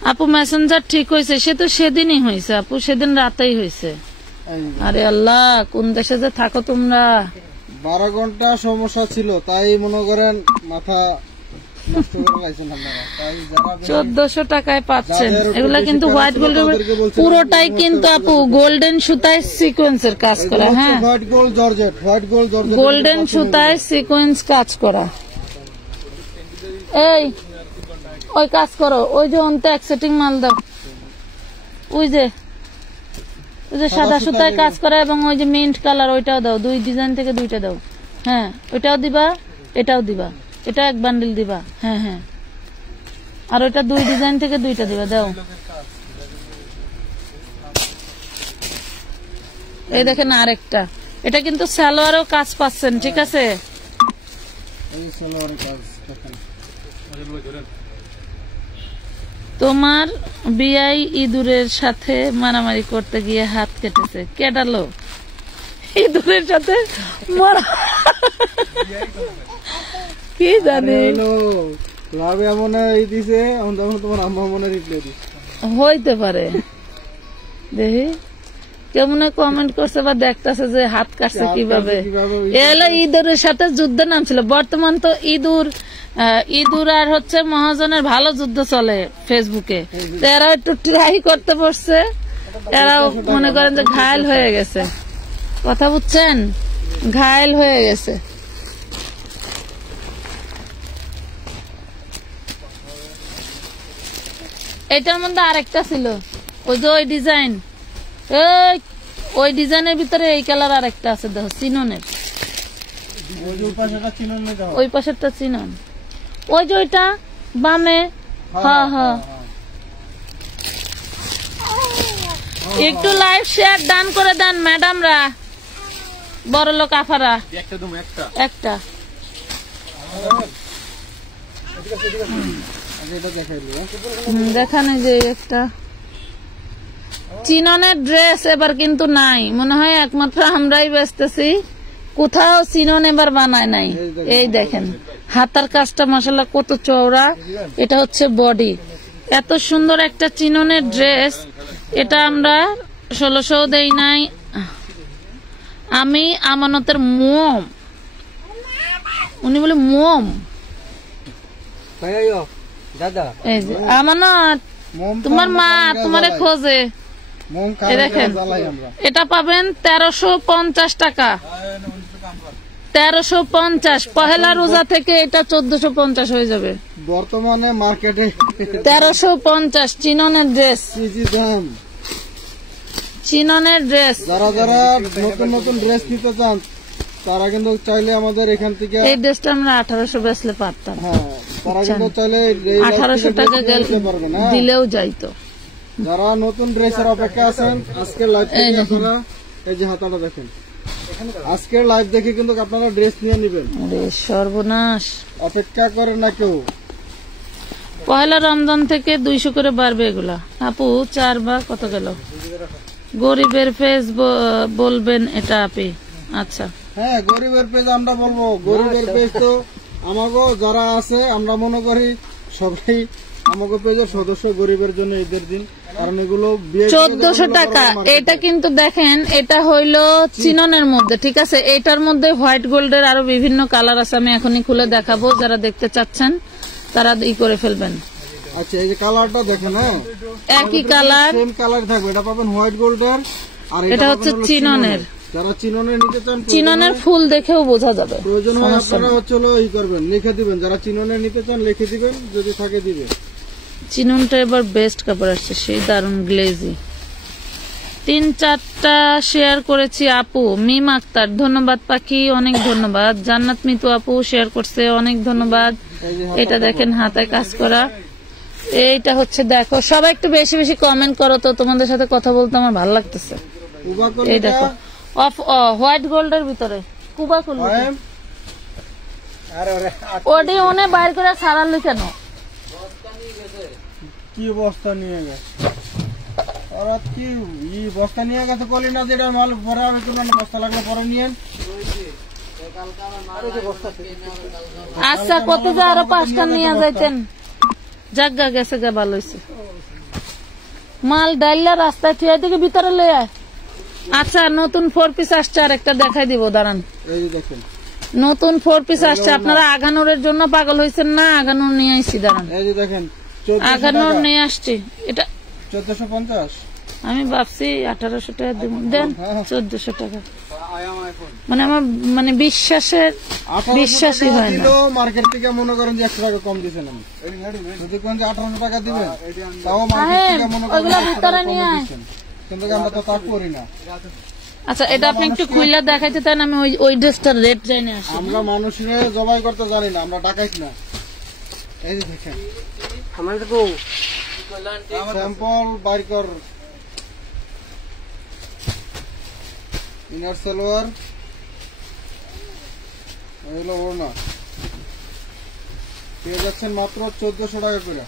আপু মেসেঞ্জার ঠিক হয়েছে, সে তো সেদিনই হয়েছে আপু, সেদিন রাতেই হয়েছে। আরে আল্লাহ, কোন দেশে যে থাকো তোমরা। 12 ঘন্টা সমস্যা ছিল, তাই মনে করেন মাথা 1400 টাকায় পাচ্ছেন। এগুলা কিন্তু হোয়াইট গোল্ডের পুরোটাই কিন্তু আপু গোল্ডেন সুতায় সিকোয়েন্সের কাজ করা। হ্যাঁ গোল্ডেন সুতায় সিকোয়েন্স কাজ করা। এই ওই কাজ করো, ওই যে অন্তে এক সেটিং মাল দাও, ওই যে সাদা সুতায় কাজ করা, এবং ওই যে মিন্ট কালার ওইটাও দাও। 2 ডিজাইন থেকে 2টা দাও। হ্যাঁ ওইটাও দিবা, এটাও দিবা, এটা এক বান্ডিল দিবা। হ্যাঁ হ্যাঁ, আর ওইটা 2 ডিজাইন থেকে 2টা দিবা, দাও। এই দেখেন আরেকটা, এটা কিন্তু সালোয়ারও কাজ পাচ্ছেন, ঠিক আছে? তোমার বিয়াই ইঁদুরের সাথে মারামারি করতে গিয়ে হাত কেটেছে, কেটালো? ইঁদুরের সাথে কি জানি হইতে পারে। দেখি কেমন কমেন্ট করছে বা দেখতেছে যে হাত কাটছে কিভাবে। এলো ইঁদুরের সাথে যুদ্ধে নামছিল। বর্তমান তো ইঁদুর আর হচ্ছে মহাজনের ভালো যুদ্ধ চলে ফেসবুকে। তো এরা একটু ট্রাই করতে পারছে, এরাও মনে করেন যে ঘায়েল হয়ে গেছে। কথা বুঝছেন? ঘায়েল হয়ে গেছে। এটার মধ্যে আরেকটা ছিল, ওই যে ওই ডিজাইন, ওই ডিজাইনের ভিতরে এই কালার আরেকটা আছে, দেখো চিননের, ওই পাশেরটা চিনন, ওই যে ওইটা বামে। হ্যাঁ হ্যাঁ, একটু লাইভ শেয়ার ডান করে দেন ম্যাডামরা, বড় লোক আফারা। একটা দেখান, যে একটা চিননের ড্রেস এবার কিন্তু নাই, মনে হয় একমাত্র আমরাই বেচতেছি, কোথাও চিনন এবার বানায় নাই। এই দেখেন হাতার কাজটা মাশাআল্লাহ কত চওড়া, এটা হচ্ছে বডি। এত সুন্দর একটা চিননের ড্রেস, এটা আমরা 1600 দেই নাই। আমি আমানতের মোম, উনি বলে মোম, এই যে আমানত তোমার মা তোমারে খোঁজে। দেখেন এটা পাবেন 1350 টাকা, 1350। পহেলা রোজা থেকে এটা 1450 হয়ে যাবে বর্তমানে মার্কেটে। 1350 চিননের ড্রেস, চিননের ড্রেস। যারা যারা নতুন নতুন ড্রেস নিতে চান তারা কিন্তু চাইলে আমাদের এখান থেকে, এই ড্রেসটা আমরা 1800 বেচলে পারতাম। হ্যাঁ, তারা কিন্তু চাইলে 1800 টাকা দিলেও যাইতো। যারা নতুন ড্রেসের অপেক্ষা আছেন, আজকের লাইভ থেকে আপনারা এই যে হাতাটা দেখেন, আজকের লাইভ দেখে কিন্তু আপনারা ড্রেস নিয়ে নেবেন। সর্বনাশ, অপেক্ষা করেন না কেউ। পয়লা রমজান থেকে 200 করে বাড়বে এগুলা। আপু 4 বা কত গেল? গরিবের পেজ বলবেন এটা আপনি? আচ্ছা হ্যাঁ, গরিবের পেজ আমরা বলবো। গরিবের পেজ তো আমাগো যারা আছে, আমরা মনে করি সবাই আমাগো পেজের সদস্য গরিবের জন্য ঈদের দিন, কারণ এগুলো 1400 টাকা। এটা কিন্তু দেখেন, এটা হইলো চিননের মধ্যে, ঠিক আছে। এটার মধ্যে হোয়াইট গোল্ডের আরো বিভিন্ন কালার আছে, আমি এখনই খুলে দেখাবো, যারা দেখতে চাচ্ছেন তারা ই করে ফেলবেন। আচ্ছা, এই যে কালারটা দেখেন, হ্যাঁ একই কালার, সেম কালার থাকবে। এটা পাবেন হোয়াইট গোল্ডের, আর এটা হচ্ছে চিননের। যারা চিননের নিতে চান, চিননের ফুল দেখেও বোঝা যাবে। প্রয়োজন হয় আপনারা চলো ই করবেন, লিখে দিবেন। যারা চিননের নিতে চান লিখে দিবেন, যদি থাকে দিবে। চিননটা এবার বেস্ট কাপড় আসছে, সেই দারুন গ্লেজি। 3-4টা শেয়ার করেছি আপু। মিম আক্তার ধন্যবাদ পাখি, অনেক ধন্যবাদ। জান্নাত মিতু আপু শেয়ার করছে, অনেক ধন্যবাদ। এটা দেখেন হাতে কাজ করা, এইটা হচ্ছে দেখো। সবাই একটু বেশি বেশি কমেন্ট করো তো, তোমাদের সাথে কথা বলতে আমার ভালো লাগতেছে। এই দেখো অফ হোয়াইট গোল্ডের ভিতরে কুবা করলো, ওডি ওনে বাইর করে সারালি কেন? কি বস্তা নিয়ে গেছে ওরা? কি বস্তা নিয়ে গেছে? কলি না, যেটা মাল ভরে হবে, বস্তা লাগলে পরে নিয়েন। আচ্ছা, কত যে আরো 5টা নিয়ে যাইতেন, জাগা গেছে গা, ভালো হয়েছে। মাল ডাইলা রাস্তায় থিয়া দিকে ভিতরে লয়ে আয়। আচ্ছা, নতুন 4 পিস আসছে, আর একটা দেখাই দিব, দাঁড়ান। এই যে দেখেন নতুন 4 পিস আসছে। আপনারা আগানোরের জন্য পাগল হয়েছেন না? আগানোর নিয়ে আসছি, দাঁড়ান। এই যে দেখেন, আগানোর নিয়ে আসছি। এটা 1450। আমি ভাবছি 1800 টাকা দিব, দেন 1400 টাকা। মানে আমার মানে বিশ্বাসই হয় না। মার্কেট থেকে মনে করেন যে 100 টাকা কম দিচ্ছেন। আমি যদি কোন যে 1800 টাকা দিবেন, তাও মার্কেট থেকে মনে করেন ওইগুলা ভিতরে নিয়ে আয়, কিন্তু আমরা তো তা করি না। আচ্ছা, এটা আপনি একটু খুইলা দেখাইতে চান? আমি ওই ড্রেসটার রেট জানি না। আমরা মানুষের জবাই করতে জানি না, আমরা ডাকাইত না। এই যে দেখেন, আমাদের তো স্যাম্পল বাইর কর। ইনার সালোয়ার এগুলো ওড়না পেয়ে যাচ্ছেন মাত্র 1400 টাকা করে।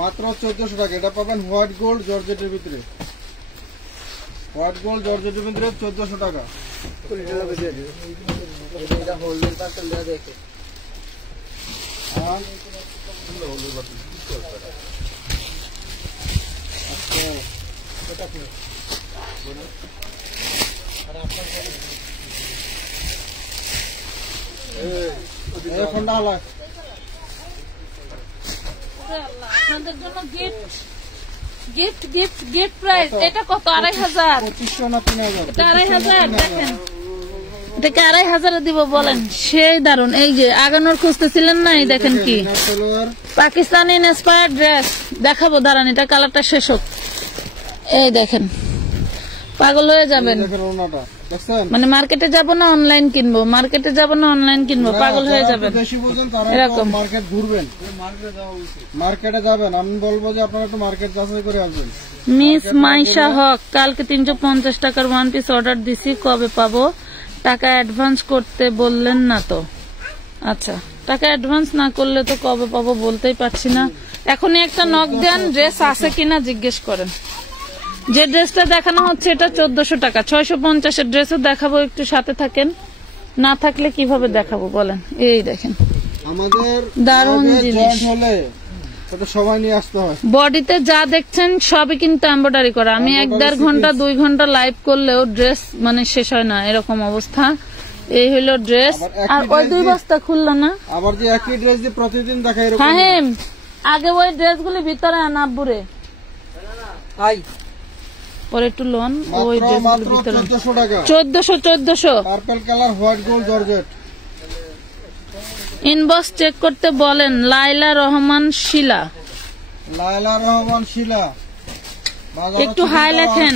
মাত্র 1400 টাকা। এটা পাবেন হোয়াইট গোল্ড জর্জেটের ভিতরে। হোয়াইট গোল্ড জর্জেটের ভিতরে 1400 টাকা। আপনাদের জন্য গিফট প্রাইস। এটা কত? 2500। 2500 না 3000? এটা 2500। দেখেন এটাকে 2500 দিব বলেন, সেই দারুন। এই যে আগানোর খুঁজতেছিলেন না, এই দেখেন কি পাকিস্তানি ইন্সপায়ার্ড ড্রেস দেখাবো, দাঁড়ান এটা কালারটা শেষ হোক। এই দেখেন, পাগল হয়ে যাবেন। মানে মার্কেটে যাব না অনলাইন কিনবো, মার্কেটে যাব না অনলাইন কিনবো, পাগল হয়ে যাবেন এরকম। মার্কেট ঘুরবেন, মার্কেটে যাবেন, আমি বলবো যে আপনারা একটু মার্কেট যাচাই করে আসবেন। মিস মাইশা হক, কালকে 350 টাকার ওয়ান পিস অর্ডার দিছি, কবে পাবো? টাকা অ্যাডভান্স করতে বললেন না তো? আচ্ছা, টাকা অ্যাডভান্স না করলে তো কবে পাবো বলতেই পারছি না। এখনই একটা নক দেন, ড্রেস আছে কিনা জিজ্ঞেস করেন। যে ড্রেসটা দেখানো হচ্ছে এটা 1400 টাকা, 650 এর ড্রেসও দেখাবো, একটু সাথে থাকেন। না থাকলে কিভাবে দেখাবো বলেন? এই দেখেন আমাদের দারুণ জিনিস। হলে সময় নিয়ে আসতে হয়। বডিতে যা দেখছেন সবই কিন্তু এমব্রয়ডারি করা। আমি 1-1.5 ঘন্টা 2 ঘন্টা লাইভ করলেও ড্রেস মানে শেষ হয় না, এরকম অবস্থা। এই হলো ড্রেস। আর ওই 2 বস্তা খুললো না, আবার যে একই ড্রেস দিয়ে প্রতিদিন দেখায় এরকম। হ্যাঁ, আগে ওই ড্রেসগুলি ভিতরে আন আব্বুরে, পরে একটু লোন। ওই ড্রেসগুলি ভিতরে 1400 টাকা, 1400 purple colour white gold georgette. Inbox check করতে বলেন। লাইলা রহমান শিলা, লায়লা রহমান শিলা, একটু হাই লেখেন,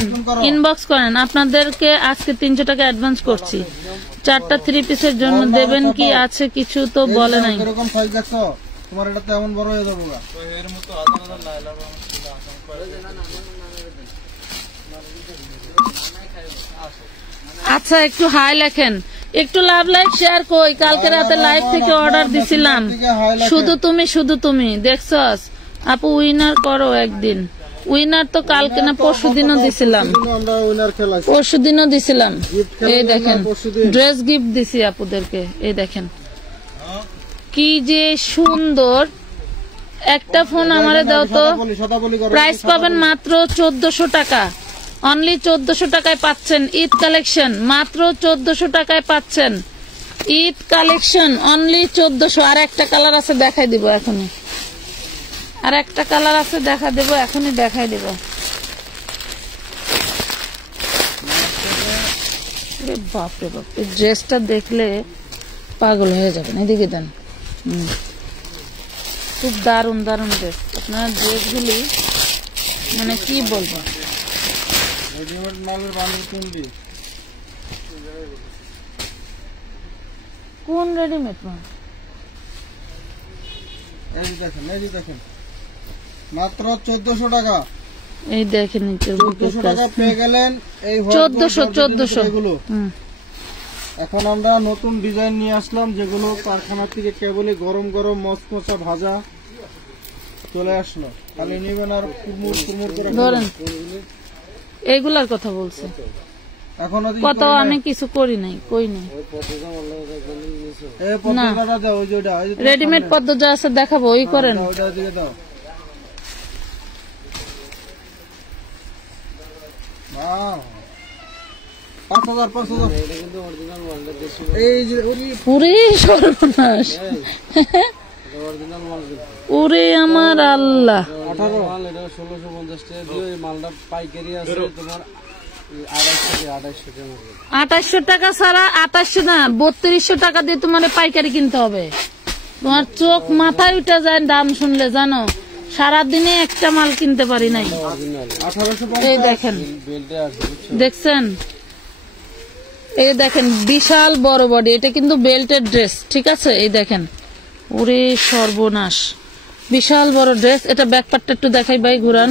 ইনবক্স করেন। আপনাদেরকে আজকে 300 টাকা অ্যাডভান্স করছি। 4টা 3 পিসের জন্য দেবেন কি? আছে কিছু তো বলে নাই। এরকম সাইজ দেখছো তোমার, এটা তো এমন বড় হয়ে যাবে গা। এর মতো আলাদা লায়লা রহমান শিলা আচ্ছা, একটু হাই লেখেন, একটু লাভ লাইক শেয়ার। কই কালকে রাতে লাইভ থেকে অর্ডার দিছিলাম, শুধু তুমি দেখছস আপু? উইনার করো একদিন। উইনার তো কালকে না পরশুদিনও দিছিলাম, পরশুদিনও দিছিলাম। এই দেখেন ড্রেস গিফট দিছি আপুদেরকে। এই দেখেন কি যে সুন্দর। একটা ফোন আমারে দাও তো। প্রাইস পাবেন মাত্র 1400 টাকা, অনলি 1400 টাকায় পাচ্ছেন ঈদ কালেকশন। মাত্র 1400 টাকায় পাচ্ছেন ঈদ কালেকশন, অনলি 1400। আর একটা কালার আছে দেখাই দিব এখনই, আর একটা কালার আছে দেখা দেব এখনই, দেখাই দেব। বাপরে বাপ, এই ড্রেসটা দেখলে পাগল হয়ে যাবেন। এদিকে দেন, খুব দারুন দারুন ড্রেস। আপনার ড্রেসগুলি মানে কি বলবো, রেডিমেড মালের বান্ডেল কিনবি। কোন রেডিমেড মাল? এই দেখেন, এই দেখেন মাত্র 1400 টাকা। এই দেখেন 1400 টাকা পেয়ে গেলেন এই 1400 এগুলো। এখন আমরা নতুন ডিজাইন নিয়ে আসলাম, যেগুলো কারখানা থেকে কেবলই গরম গরম মচমচা ভাজা চলে আসলো। খালি নিবেন আর কুমুর কুমুর করে ধরেন। এইগুলার কথা বলছে। এখন কত আমি কিছু করি নাই, কই নাই। রেডিমেড পদ্ম যা আছে দেখাবো, ওই করেন। পুরে সর্বনাশ, ওরে আমার আল্লাহ। 1650 টাকা দিয়ে মালটা পাইকারি আছে তোমার 2800 টাকা ছাড়া, 2800 না 3200 টাকা দিয়ে তোমার পাইকারি কিনতে হবে। তোমার চোখ মাথায় উঠে যায় দাম শুনলে, জানো সারাদিনে একটা মাল কিনতে পারি নাই। এই দেখেন, দেখছেন, এই দেখেন বিশাল বড় বডি, এটা কিন্তু বেল্টের ড্রেস, ঠিক আছে? এই দেখেন, ওরে সর্বনাশ, বিশাল বড় ড্রেস। এটা ব্যাকপার্টটা একটু দেখাই ভাই, ঘুরান।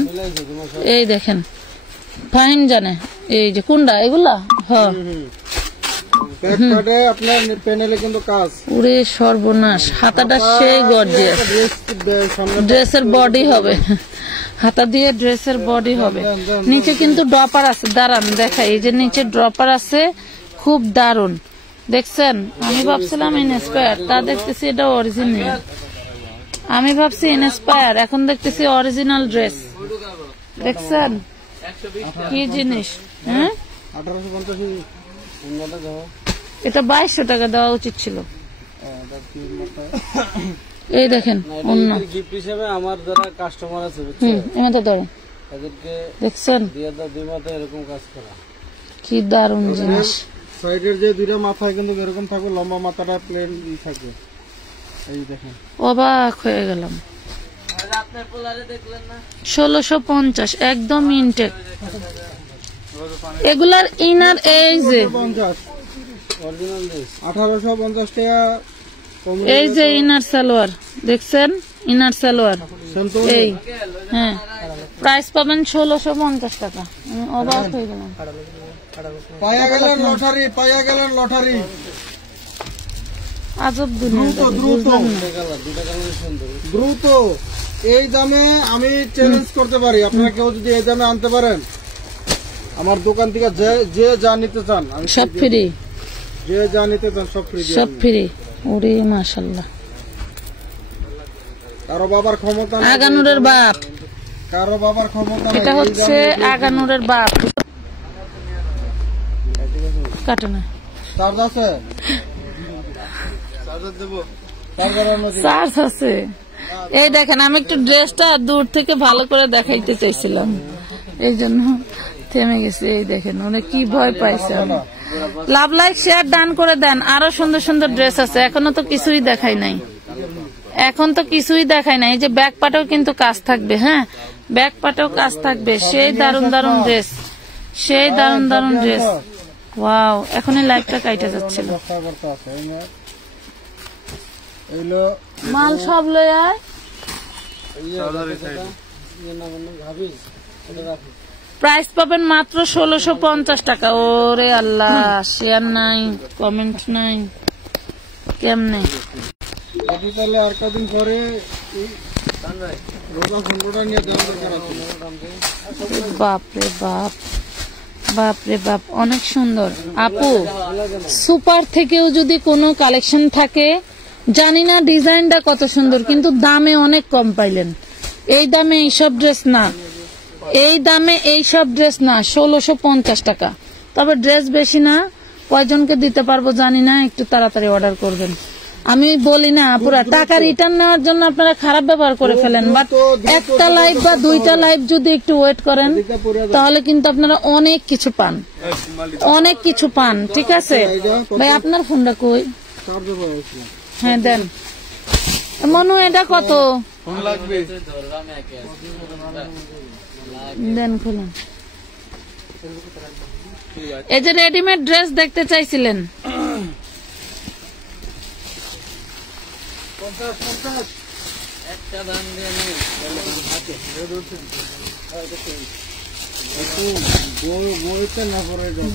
এই দেখেন ফাইন জানে। এই যে কোনটা এগুলা, হ্যাঁ ওরে সর্বনাশ, হাতাটা সেই গর্জিয়াস। ড্রেসের বডি হবে, হাতা দিয়ে ড্রেসের বডি হবে। নিচে কিন্তু ড্রপার আছে, দাঁড়ান দেখাই। এই যে নিচে ড্রপার আছে, খুব দারুন। দেখছেন? আমি ভাবছিলাম ইনস্পায়ার, তা দেখতেছি এটা অরিজিনাল। আমি ভাবছি ইনস্পায়ার, এখন দেখতেছি অরিজিনাল ড্রেস। দেখছেন কি জিনিস? হ্যাঁ, এটা 2200 টাকা দেওয়া উচিত ছিল। এই দেখেন অন্য গিফট হিসেবে আমার যারা কাস্টমার আছে, দেখছেন এরকম কাজ করা, কি দারুণ জিনিস। সাইডের যে দুইটা মাথায় কিন্তু এরকম থাকবে, লম্বা মাথাটা প্লেন থাকবে। এই দেখেন, অবাক হয়ে গেলাম। আপনার পোলারে দেখলেন না? 1650 একদম ইনটেক। এগুলার ইনার এই যে 1850 টাকা। এই যে ইনার সালোয়ার দেখছেন, ইনার সালোয়ার এই, হ্যাঁ প্রাইস পাবেন 1650 টাকা। আমি অবাক হয়ে গেলাম। পায়া গেলেন লটারি, পায়া গেলেন লটারি। আজব দুনিয়া, দ্রুত দ্রুত এই দামে আমি চ্যালেঞ্জ করতে পারি, আপনারা কেউ যদি এই দামে আনতে পারেন আমার দোকান থেকে যে যা নিতে চান আমি সব ফ্রি, যে যা নিতে চান সব ফ্রি। সব ফ্রি। ওরে মাশাআল্লাহ, কারো বাবার ক্ষমতা নেই, আগানুরের বাপ। কারো বাবার ক্ষমতা নেই। এটা হচ্ছে আগানুরের বাপ। কাটে না, চার্জ আছে, চার্জার দেবো, চার্জারের মধ্যে চার্জ আছে। এই দেখেন, আমি একটু ড্রেসটা দূর থেকে ভালো করে দেখাইতে চাইছিলাম, এই জন্য থেমে গেছে। এই দেখেন, ওরা কি ভয় পাইছে। লাভ লাইক শেয়ার ডান করে দেন, আরো সুন্দর সুন্দর ড্রেস আছে। এখনো তো কিছুই দেখাই নাই, এখন তো কিছুই দেখাই নাই। এই যে ব্যাক পাটেও কিন্তু কাজ থাকবে, হ্যাঁ ব্যাক পাটেও কাজ থাকবে। সেই দারুন দারুন ড্রেস, সেই দারুন দারুন ড্রেস। ওয়াও, এখনই লাইভটা কাইটা যাচ্ছিল। মাল সব লয় আয়। প্রাইস পাবেন মাত্র 1650 টাকা। ওরে আল্লাহ, শেয়ার নাই, কমেন্ট নাই, কেমনে? তাহলে আর কদিন পরে রোজা 15টা নিয়ে দাম দরকার আছে। বাপরে বাপ, বাপরে বাপ, অনেক সুন্দর। আপু, সুপার থেকেও যদি কোনো কালেকশন থাকে, জানি না ডিজাইনটা কত সুন্দর, কিন্তু দামে অনেক কম পাইলেন। এই দামে এইসব ড্রেস না, এই দামে এইসব ড্রেস না। 1650 টাকা। তবে ড্রেস বেশি না, কয়জনকে দিতে পারবো জানি না, একটু তাড়াতাড়ি অর্ডার করবেন। আমি বলি না পুরা টাকা রিটার্ন নেওয়ার জন্য আপনারা খারাপ ব্যবহার করে ফেলেন, বাট একটা লাইভ বা দুইটা লাইভ যদি একটু ওয়েট করেন তাহলে কিন্তু আপনারা অনেক কিছু পান, অনেক কিছু পান। ঠিক আছে ভাই, আপনার ফোনটা কই? হ্যাঁ দেন। মনু, এটা কত দেন, খুলুন। এই যে রেডিমেড ড্রেস দেখতে চাইছিলেন,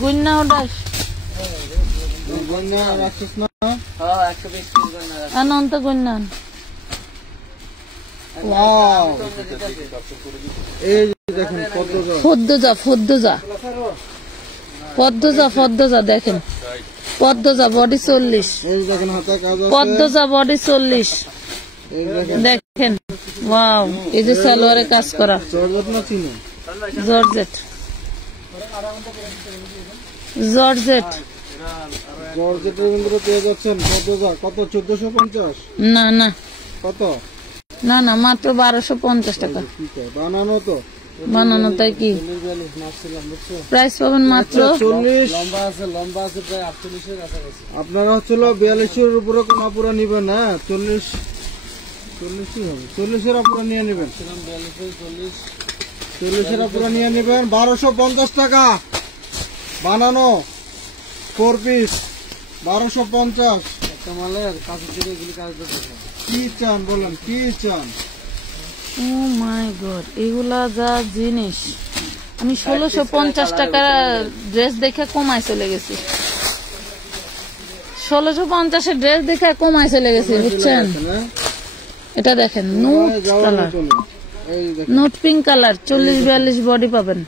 গুন্না ওটাস অনন্ত গুন্নান। ফদ্দজা, ফদ্দজা, পদ্মজা, পদ্মজা দেখেন, পদ্মজা বডি 40, পদ্মজা বডি 40 দেখেন। ওয়াও, এই যে সালোয়ারে কাজ করা জর্জেট, জর্জেট। কত? 1450? না না, কত? না না, মাত্র 1250 টাকা। বানানো তো, বানানো, তাই কি? প্রাইস পাবেন মাত্র 40। লম্বা আছে, লম্বা আছে প্রায় 48-এর কাছাকাছি। আপনারা হচ্ছিল 42-এর উপরে কোন পুরা নিবেন না, 40 হবে, 40-এর পুরা নিয়ে নেবেন, 40-এর পুরা নিয়ে নেবেন। 1250 টাকা বানানো 4 পিস, 1250 একটা মালের কাছে থেকে এগুলি কাজ করতে। কি চান বলেন, কি চান? ও মাই গড, এগুলা যা জিনিস। আমি 1650 টাকা ড্রেস দেখে কমায় চলে গেছি, 1650-এর ড্রেস দেখে কমায় চলে গেছি, বুঝছেন? এটা দেখেন, note colour, note pink colour, 40-42 body পাবেন।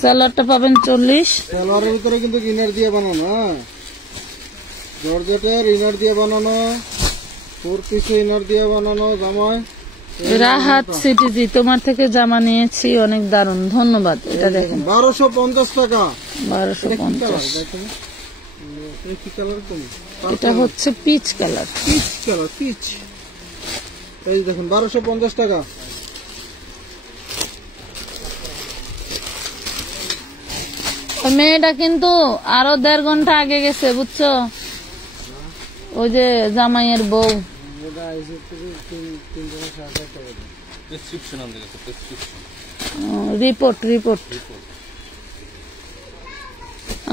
সালোয়ারটা পাবেন 40। সালোয়ারের ভিতরে কিন্তু ইনার দিয়ে বানানো, হ্যাঁ জর্জেটের ইনার দিয়ে বানানো, 4 পিসে ইনার দিয়ে বানানো জামাই। রাহাত সিটিজি, তোমার থেকে জামা নিয়েছি, অনেক দারুন, ধন্যবাদ। এটা দেখেন 1250 টাকা, 1250। কি কালার? এটা হচ্ছে peach colour, peach colour, peach. এই দেখেন 1250 টাকা। ওই মেয়েটা কিন্তু আরো 1.5 ঘন্টা আগে গেছে বুঝছো, ওই যে জামাইয়ের বউ। রিপোর্ট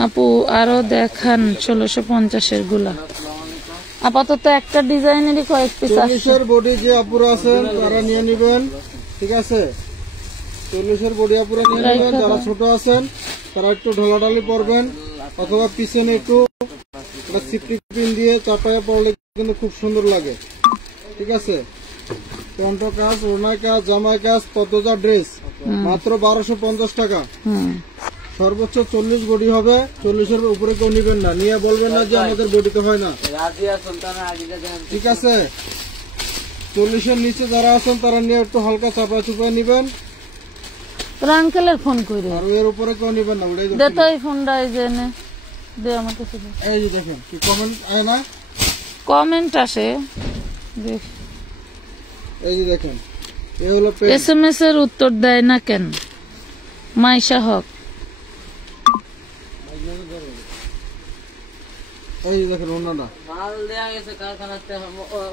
আপু আরো দেখান 1650 গুলা। আপাতত একটা ডিজাইনেরই কয়েক পিস আছে। 40 বডি যে আপুরা আছেন তারা নিয়ে নেবেন, ঠিক আছে? 40 বডি আপুরা নিয়ে নেবেন। যারা ছোট আছেন তারা একটু ঢলাঢালি পরবেন, অথবা পিছনে একটু সিফটি পিন দিয়ে চাপায়া পরলে কিন্তু খুব সুন্দর লাগে, ঠিক আছে? কণ্ঠ কাজ, ওড়নায় কাজ, জামায় কাজ, পদ্মজা ড্রেস মাত্র 1250 টাকা। সর্বোচ্চ 40 বডি হবে। 40-এর উপরে কেউ নিবেন না, নিয়ে বলবেন না যে আমাদের বডিতে হয় না, ঠিক আছে? 40-এর নিচে যারা আছেন তারা নিয়ে একটু হালকা চাপা চুপা নিবেন। আঙ্কেলের ফোন করে আর এর উপরে কেউ নিবেন না। ওটাই দে তো এই ফোনটা, এই যে নে দে আমাকে। এই যে দেখেন কি কমেন্ট আয় না, কমেন্ট আসে দেখ। এই যে দেখেন এই হলো পেন। SMS এর উত্তর দেয় না কেন? মাইশা হক। এই যে দেখেন ওনাটা মাল দেয়া গেছে কারখানাতে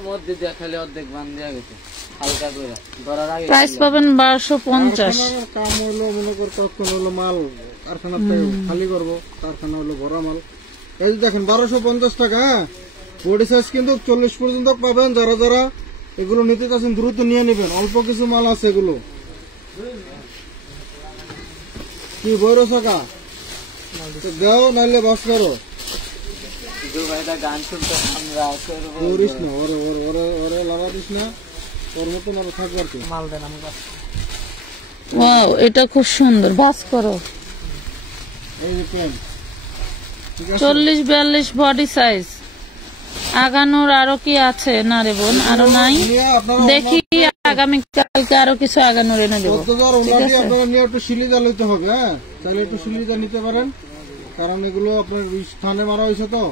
মধ্যে দিয়া খালি অর্ধেক বান দেয়া গেছে হালকা করে ধরার আগে। প্রাইস পাবেন 1250। কাম হইলো মনে কর কখন হলো মাল কারখানা থেকে খালি করবো, কারখানা হলো ভরা মাল। এই যে দেখেন 1250 টাকা। বডি সাইজ কিন্তু 40 পর্যন্ত পাবেন। যারা যারা এগুলো নিতে চাচ্ছেন দ্রুত নিয়ে নেবেন, অল্প কিছু মাল আছে এগুলো। কি বইরো টাকা দাও, নাইলে বাস করো। গান শুনতে আমরা করিস না, ওরে ওরে ওরে ওরে লাগা দিস না, ওর মতো মাল থাকবে আর কি। মাল দেন আমাকে। ওয়াও, এটা খুব সুন্দর, বাস করো। এই যে পেন, ঠিক আছে? 40-42 বডি সাইজ। আগানোর আরো কি আছে? না রে বোন, আরো নাই। নিয়ে আপনারা দেখি আগামীকালকে আরো কিছু আগানোর এনে দেবো। আপনারা নিয়ে একটু শিলিদা লইতে হবে। হ্যাঁ, তাহলে একটু শিলিদা নিতে পারেন, কারণ এগুলো আপনার স্থানে মারা হয়েছে তো।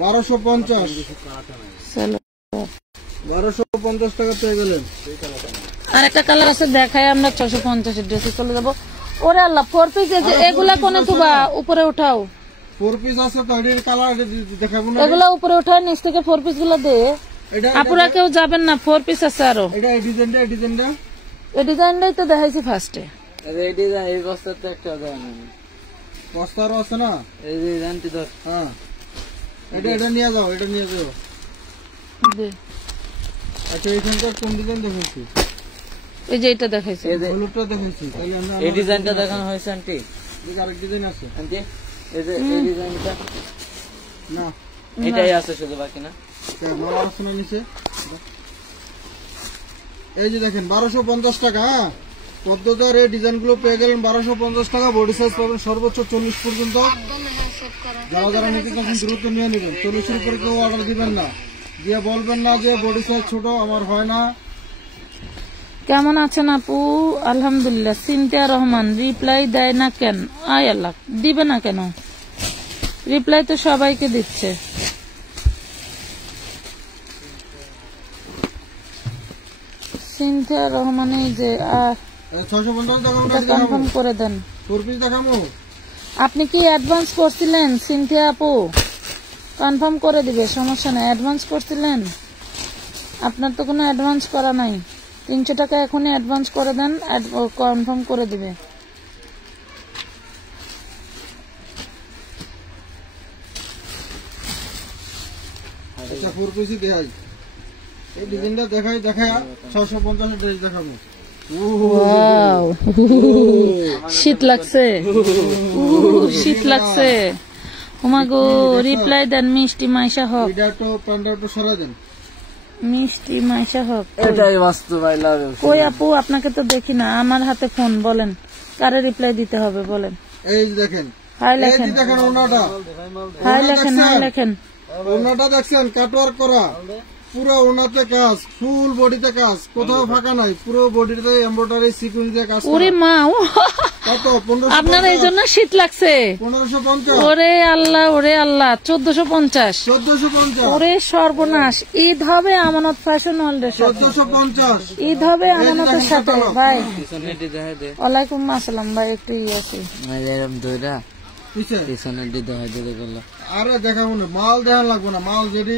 1250 1250 টাকা পেয়ে গেলেন। আর একটা কালার আছে, দেখায় আমরা 650 ড্রেসে চলে যাবো। ওরে আল্লাহ, 4 পিস এগুলা কোনে তুবা উপরে উঠাও। 4 পিস আছে তো, এর কালার দেখাবো না। এগুলা উপরে উঠায়, নিচ থেকে 4 পিস গুলা দে। আপুরা কেউ যাবেন না, 4 পিস আছে আরো। এটা এই ডিজাইনটা, এই ডিজাইনটা, এই ডিজাইনটাই তো দেখাইছি ফার্স্টে। এই ডিজাইন এই বস্তাতে একটা দেন, বস্তারও আছে না? এই যে ডিজাইনটি ধর। হ্যাঁ, এটা নিয়ে যাও, এটা নিয়ে যাও। দে। আচ্ছা, এইখানকার কোন ডিজাইন দেখেছি? এই যে এটা দেখাইছি, হলুদটা দেখেছি। তাহলে আমরা এই ডিজাইনটা দেখানো হয়েছে আন্টি। আরেক ডিজাইন আছে আন্টি, এই যে এই ডিজাইনটা না, এটাই আছে শুধু, বাকি না। কেন আমার শোনা নিচে। এই যে দেখেন 1250 টাকা। পদ্মজার এই ডিজাইন গুলো পেয়ে গেলেন 1250 টাকা। বডি সাইজ পাবেন সর্বোচ্চ 40 পর্যন্ত। যারা যারা নিতে চাচ্ছেন দ্রুত নিয়ে নেবেন। 40-এর উপরে কেউ অর্ডার দিবেন না, দিয়ে বলবেন না যে বডি সাইজ ছোট, আমার হয় না। কেমন আছেন আপু? আলহামদুলিল্লাহ। সিনথিয়া রহমান রিপ্লাই দেয় না কেন? আয় আল্লাহ, দিবে না কেন? রিপ্লাই তো সবাইকে দিচ্ছে। সিনথিয়া রহমান, এই যে 650 টাকা কনফার্ম করে দেন। 4 পিস দেখাবো। আপনি কি অ্যাডভান্স করছিলেন সিনথিয়া আপু? কনফার্ম করে দিবে, সমস্যা নেই। অ্যাডভান্স করছিলেন? আপনার তো কোনো অ্যাডভান্স করা নাই। 300 টাকা এখনই অ্যাডভান্স করে দেন, কনফার্ম করে দিবে। আচ্ছা, 4 পিসই দেখাই। এই ডিজাইনটা দেখাই 650 ড্রেস দেখাবো। ওয়াও, শীত লাগছে, শীত লাগছে। ওমাগো, রিপ্লাই দেন মিষ্টি মাইশা হক। এটা তো প্যান্টটা একটু সরাই দেন। মিষ্টি মাইশা হক এটাই বাস্তু ভাই লাগে। কই আপু, আপনাকে তো দেখি না। আমার হাতে ফোন, বলেন কারে রিপ্লাই দিতে হবে বলেন। এই যে দেখেন, হাই এই লেখেন, যে দেখেন ওনাটা, হাই লেখেন, হাই লেখেন। ওনাটা দেখছেন কাটওয়ার্ক করা, পুরো ওনাতে কাজ, ফুল বডিতে কাজ, কোথাও ফাঁকা নাই, পুরো বডিতে এমব্রয়ডারি সিকোয়েন্স দিয়ে কাজ করা। ওরে মা, কত 1550 আপনার এই জন্য শীত লাগছে। 1550 ওরে আল্লাহ, ওরে আল্লাহ, 1450। 1450 ওরে সর্বনাশ, ঈদ হবে আমানত ফ্যাশন ওয়ার্ল্ডের সাথে, 1450 ঈদ হবে আমানতের সাথে ভাই। পিছনে দেখা দে ওয়ালাইকুম আসসালাম ভাই, একটু আছে এরকম দইরা পিছে। পিছনে দেখা দে গেল। আরে দেখাবো না, মাল দেখান লাগবো না, মাল যদি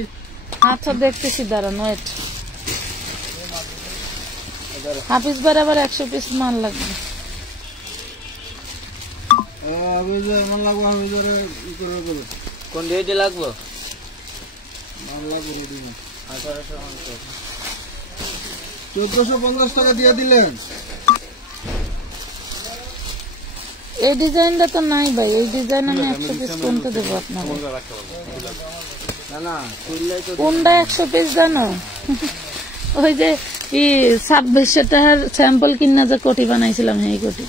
আচ্ছা দেখতেছি, দাঁড়ান ওয়েট। হাফিজ ভাই আবার 100 পিস মাল লাগবে। এমন লাগবো আমি ধরে ই করে কোন ডেটে লাগবো? মাল লাগবো রেডি না। 1850। 1450 টাকা দিয়ে দিলেন। এই ডিজাইনটা তো নাই ভাই, এই ডিজাইন আমি 100 পিস কোনটা দেবো আপনাকে? না না খুললাই তো কোনটা 100 পিস জানো? ওই যে 2600 টাকার স্যাম্পল কিনা যে কোটি বানাইছিলাম, এই কোটি।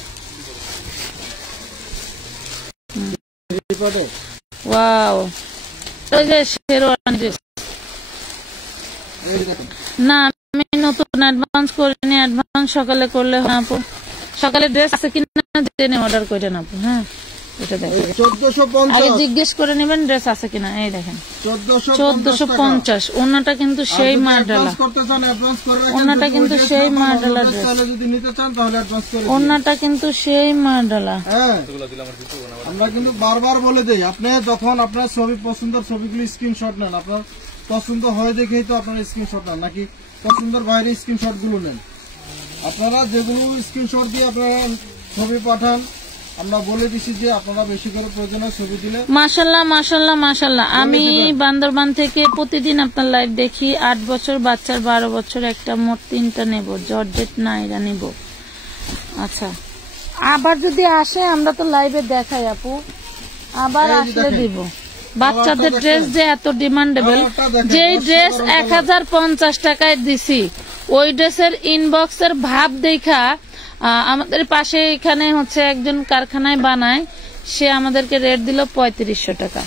ওয়াও, ওই যে শেরওয়ানি ড্রেস। না আমি নতুন অ্যাডভান্স করিনি, অ্যাডভান্স সকালে করলে হয় আপু। সকালে ড্রেস আছে কিনা জেনে অর্ডার করে নেন আপু। হ্যাঁ এটা দেখেন, 1450 আগে জিজ্ঞেস করে নেবেন ড্রেস আছে কিনা। এই দেখেন 1450 ওনাটা কিন্তু সেই মার্ডালা, করতে চান অ্যাডভান্স করে রাখেন। ওনাটা কিন্তু সেই মার্ডালা ড্রেস, তাহলে যদি নিতে চান তাহলে অ্যাডভান্স করে দিন। ওনাটা কিন্তু সেই মার্ডালা। হ্যাঁ, আমরা কিন্তু বারবার বলে দেই, আপনি যখন আপনার ছবি পছন্দের ছবিগুলি স্ক্রিনশট নেন, আপনার পছন্দ হয় দেখেই তো আপনার স্ক্রিনশট নেন, নাকি পছন্দের বাইরে স্ক্রিনশট গুলো নেন। আপনারা যেগুলো স্ক্রিনশট দিয়ে আপনারা ছবি পাঠান, আমরা বলে দিছি যে আপনারা বেশি করে প্রয়োজনীয় ছবি দিলে। মাশাল্লাহ মাশাল্লাহ মাশাল্লাহ, আমি বান্দরবান থেকে প্রতিদিন আপনার লাইভ দেখি। 8 বছর বাচ্চার, 12 বছর একটা, মোট 3টা নেব, জর্জেট নাইরা নেব। আচ্ছা, আবার যদি আসে আমরা তো লাইভে দেখাই আপু, আবার আসলে দিব। বাচ্চাদের ড্রেস যে এত ডিমান্ডেবল, যেই ড্রেস 1050 টাকায় দিছি, ওই ড্রেসের ইনবক্সের ভাব দেখা আমাদের পাশে এখানে হচ্ছে একজন কারখানায় বানায়, সে আমাদেরকে রেট দিল 3500 টাকা।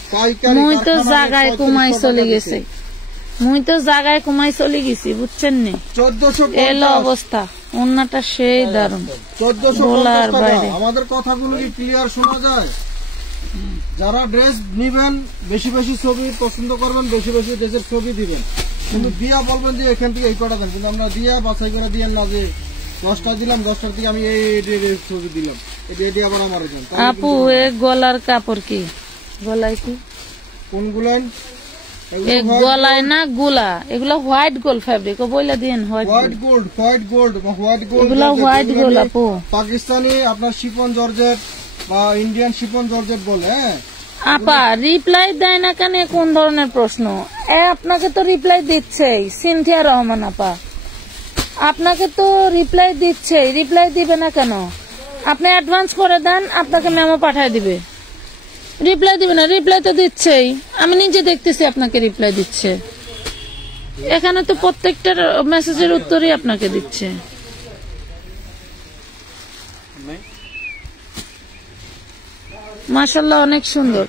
মুই তো জায়গায় কমাই চলে গেছে, বুঝছেন নি? 1450 এলো অবস্থা। ওন্নাটা সেই দারুন, বলার বাইরে। আমাদের কথাগুলো কি ক্লিয়ার শোনা যায়? যারা ড্রেস নিবেন বেশি বেশি ছবি পছন্দ করবেন, বেশি বেশি ড্রেসের ছবি দিবেন, কিন্তু দিয়া বলবেন যে এখান থেকে এই কটা দেন, কিন্তু আমরা দিয়া বাছাই করে দিয়েন না যে 10টা দিলাম, 10টার থেকে আমি এই ছবি দিলাম, এটি আবার আমার দেন। আপু এ গলার কাপড় কি, গলায় কি কোনগুলেন? গলায় না গুলা, এগুলো হোয়াইট গোল্ড ফ্যাব্রিক, ও বইলা দিন হোয়াইট গোল্ড, এগুলো হোয়াইট গোল্ড আপু। পাকিস্তানি আপনার শিফন জর্জেট বা ইন্ডিয়ান শিফন জর্জেট বলে। হ্যাঁ আপা রিপ্লাই দেয় না কেন, কোন ধরনের প্রশ্ন? আপনাকে তো রিপ্লাই দিচ্ছেই সিনথিয়া রহমান আপা, আপনাকে তো রিপ্লাই দিচ্ছেই, রিপ্লাই দিবে না কেন? আপনি অ্যাডভান্স করে দেন, আপনাকে মেমো পাঠায় দিবে। রিপ্লাই দিবে না? রিপ্লাই তো দিচ্ছেই, আমি নিজে দেখতেছি আপনাকে রিপ্লাই দিচ্ছে। এখানে তো প্রত্যেকটার মেসেজের উত্তরই আপনাকে দিচ্ছে। মাশাআল্লাহ অনেক সুন্দর।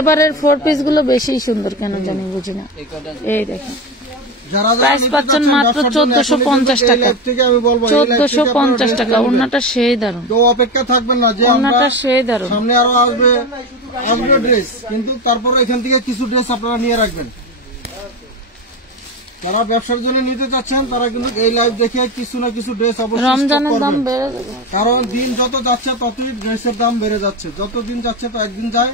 এবারের 4 পিস গুলো বেশি সুন্দর, কেন জানি বুঝি না। এই দেখেন প্রাইস পাচ্ছেন মাত্র 1450 টাকা, 1450 টাকা। ওন্নাটা সেই দারুন, তো অপেক্ষা থাকবেন না যে ওন্নাটা সেই দারুন। সামনে আরো আসবে ড্রেস, কিন্তু তারপরে এখান থেকে কিছু ড্রেস আপনারা নিয়ে রাখবেন। যারা ব্যবসার জন্য নিতে চাচ্ছেন তারা কিন্তু এই লাইভ দেখে কিছু না কিছু ড্রেস অবশ্যই রমজানের দাম বেড়ে যাবে, কারণ দিন যত যাচ্ছে ততই ড্রেসের দাম বেড়ে যাচ্ছে। যত দিন যাচ্ছে তো একদিন যায়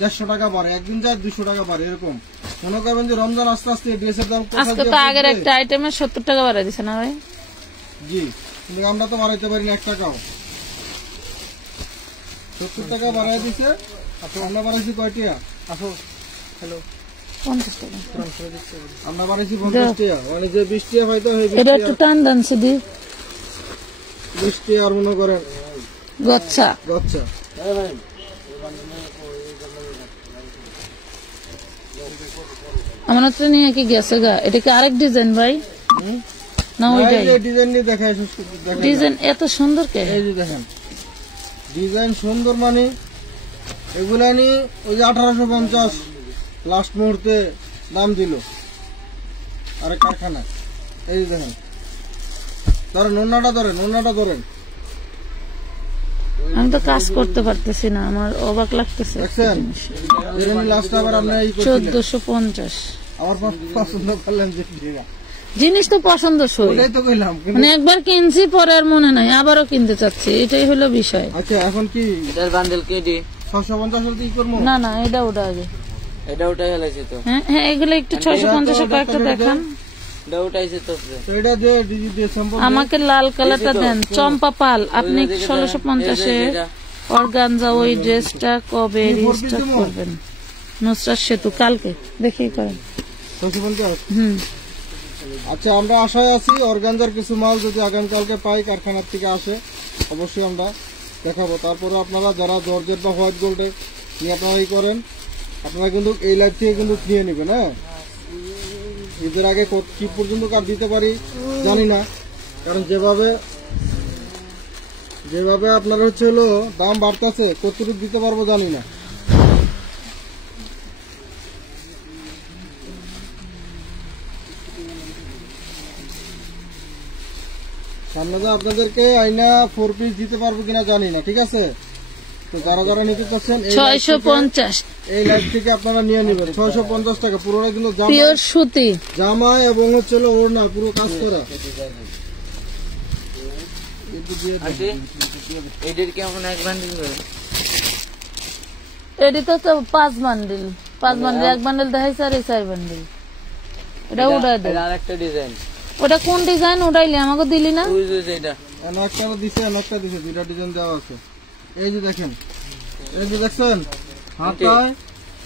150 টাকা বাড়ে, একদিন যায় 200 টাকা বাড়ে, এরকম। মনে করবেন যে রমজান আস্তে আস্তে ড্রেসের দাম আজকে তো আগের একটা আইটেমে 70 টাকা বাড়াই দিছে না ভাই? জি, কিন্তু আমরা তো বাড়াইতে পারি না 1 টাকাও। 70 টাকা বাড়াই দিছে। আমরা বাড়াইছি কয়টিয়া? আসো, হ্যালো, 50 টাকা আমরা বাড়াইছি 50 টাকা, মানে যে 20 টাকা হয়তো এটা একটু টান দান সিদি 20 টাকা আর মনে করেন গচ্ছা। আমার তো নিয়ে কি গেছে গা, এটা কি আরেক ডিজাইন ভাই? না ওইটাই ডিজাইন নিয়ে দেখাই, ডিজাইন এত সুন্দর কে? এই যে দেখেন ডিজাইন সুন্দর, মানে এগুলা নি ওই যে 1850 লাস্ট মুহূর্তে দাম দিল আরে কারখানা। এই যে দেখেন, ধরেন ওন্নাটা ধরেন, আমি তো কাজ করতে পারতেছি না, আমার অবাক লাগতেছে। দেখছেন এর লাস্ট আবার আপনি এই করছিলেন 1450। আমার পছন্দ করলেন যে ঠিক আছে। জিনিস তো পছন্দ সই, ওটাই তো কইলাম কিন্তু মানে একবার কিনছি পরে আর মনে নাই, আবারও কিনতে চাচ্ছি, এটাই হলো বিষয়। আচ্ছা এখন কি এটার বান্ডেল কেডি 650 হলে কি করব? না না, এটা ওটা আগে। এটা উঠাই ফেলেছে তো, হ্যাঁ হ্যাঁ, এগুলো একটু 650 কয়েকটা দেখান। এটা উঠাইছে তো। তো এটা যে ডিসেম্বর আমাকে লাল কালারটা দেন, চম্পা পাল। আপনি 1650-এ অর্গানজা ওই ড্রেসটা কবে রিস্টার্ট করবেন? নুসরাত সেতু কালকে দেখি করেন। 650। আচ্ছা আমরা আশায় আছি অর্গানজার কিছু মাল যদি আগামীকালকে পাই কারখানার থেকে আসে অবশ্যই আমরা দেখাবো। তারপরে আপনারা যারা জর্জেট বা হোয়াইট গোল্ডে নিয়ে আপনারা এই করেন, আপনারা কিন্তু এই লাইফ থেকে কিন্তু নিয়ে নেবেন। হ্যাঁ, ঈদের আগে কি পর্যন্ত কার দিতে পারি জানি না, কারণ যেভাবে আপনার হচ্ছে হলো দাম বাড়তেছে, কতটুকু দিতে পারবো জানি না। সামনে যে আপনাদেরকে আইনা 4 পিস দিতে পারবো কিনা জানি না, ঠিক আছে? তো যারা যারা নিতে চাচ্ছেন 650 এই লাইফ থেকে আপনারা নিয়ে নেবেন। 650 টাকা পুরোটা কিন্তু পিওর সুতি জামা এবং হচ্ছে ওড়না পুরো কাজ করা। এটার কি এখন এক বান্ডেল করে? এটি তো 5 বান্ডিল, 5 বান্ডিল, এক বান্ডিল দেখাইছে আর এই 4 বান্ডিল। এটা উড়াই দেন। আরেকটা ডিজাইন, ওটা কোন ডিজাইন উড়াইলে আমাকে দিলি না? এটা একটা দিছে, একটা দিছে, দুইটা ডিজাইন দেওয়া আছে। এই যে দেখেন, এই যে দেখছেন হাতায়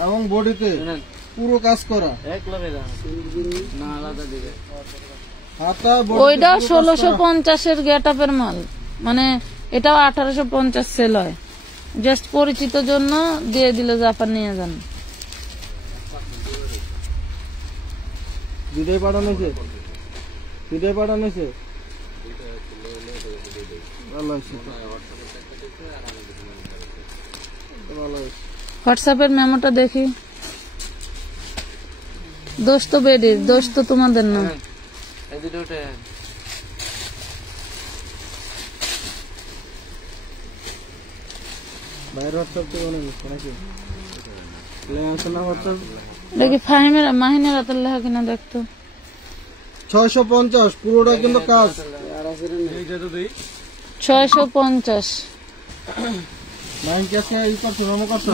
এবং বডিতে পুরো কাজ করা। না আলাদা দিবে। হাতায় ওইটা 1650-এর গেটআপের মাল, মানে এটাও 1850 সেল হয়। জাস্ট পরিচিত জন্য দিয়ে দিল যে আপনার নিয়ে যান। দুটাই পাঠানো হয়েছে, দুটাই পাঠানো হয়েছে। ভালো হয়েছে, ভালো হয়েছে। হোয়াটসঅ্যাপের মেমোটা দেখি। দোষ তো বেডির, দোষ তো তোমাদের না। এই দুটো উঠে বাইরের হোয়াটসঅ্যাপ থেকে অনেক বুঝছে নাকি লেগেছে না হোয়াটসঅ্যাপ? দেখি ফাহিমের মাহিনের হাতের লেখা কিনা দেখতো। 650 পুরোটা কিন্তু কাজ। 650 নাইন ক্যাশে এই করছো নম করছো।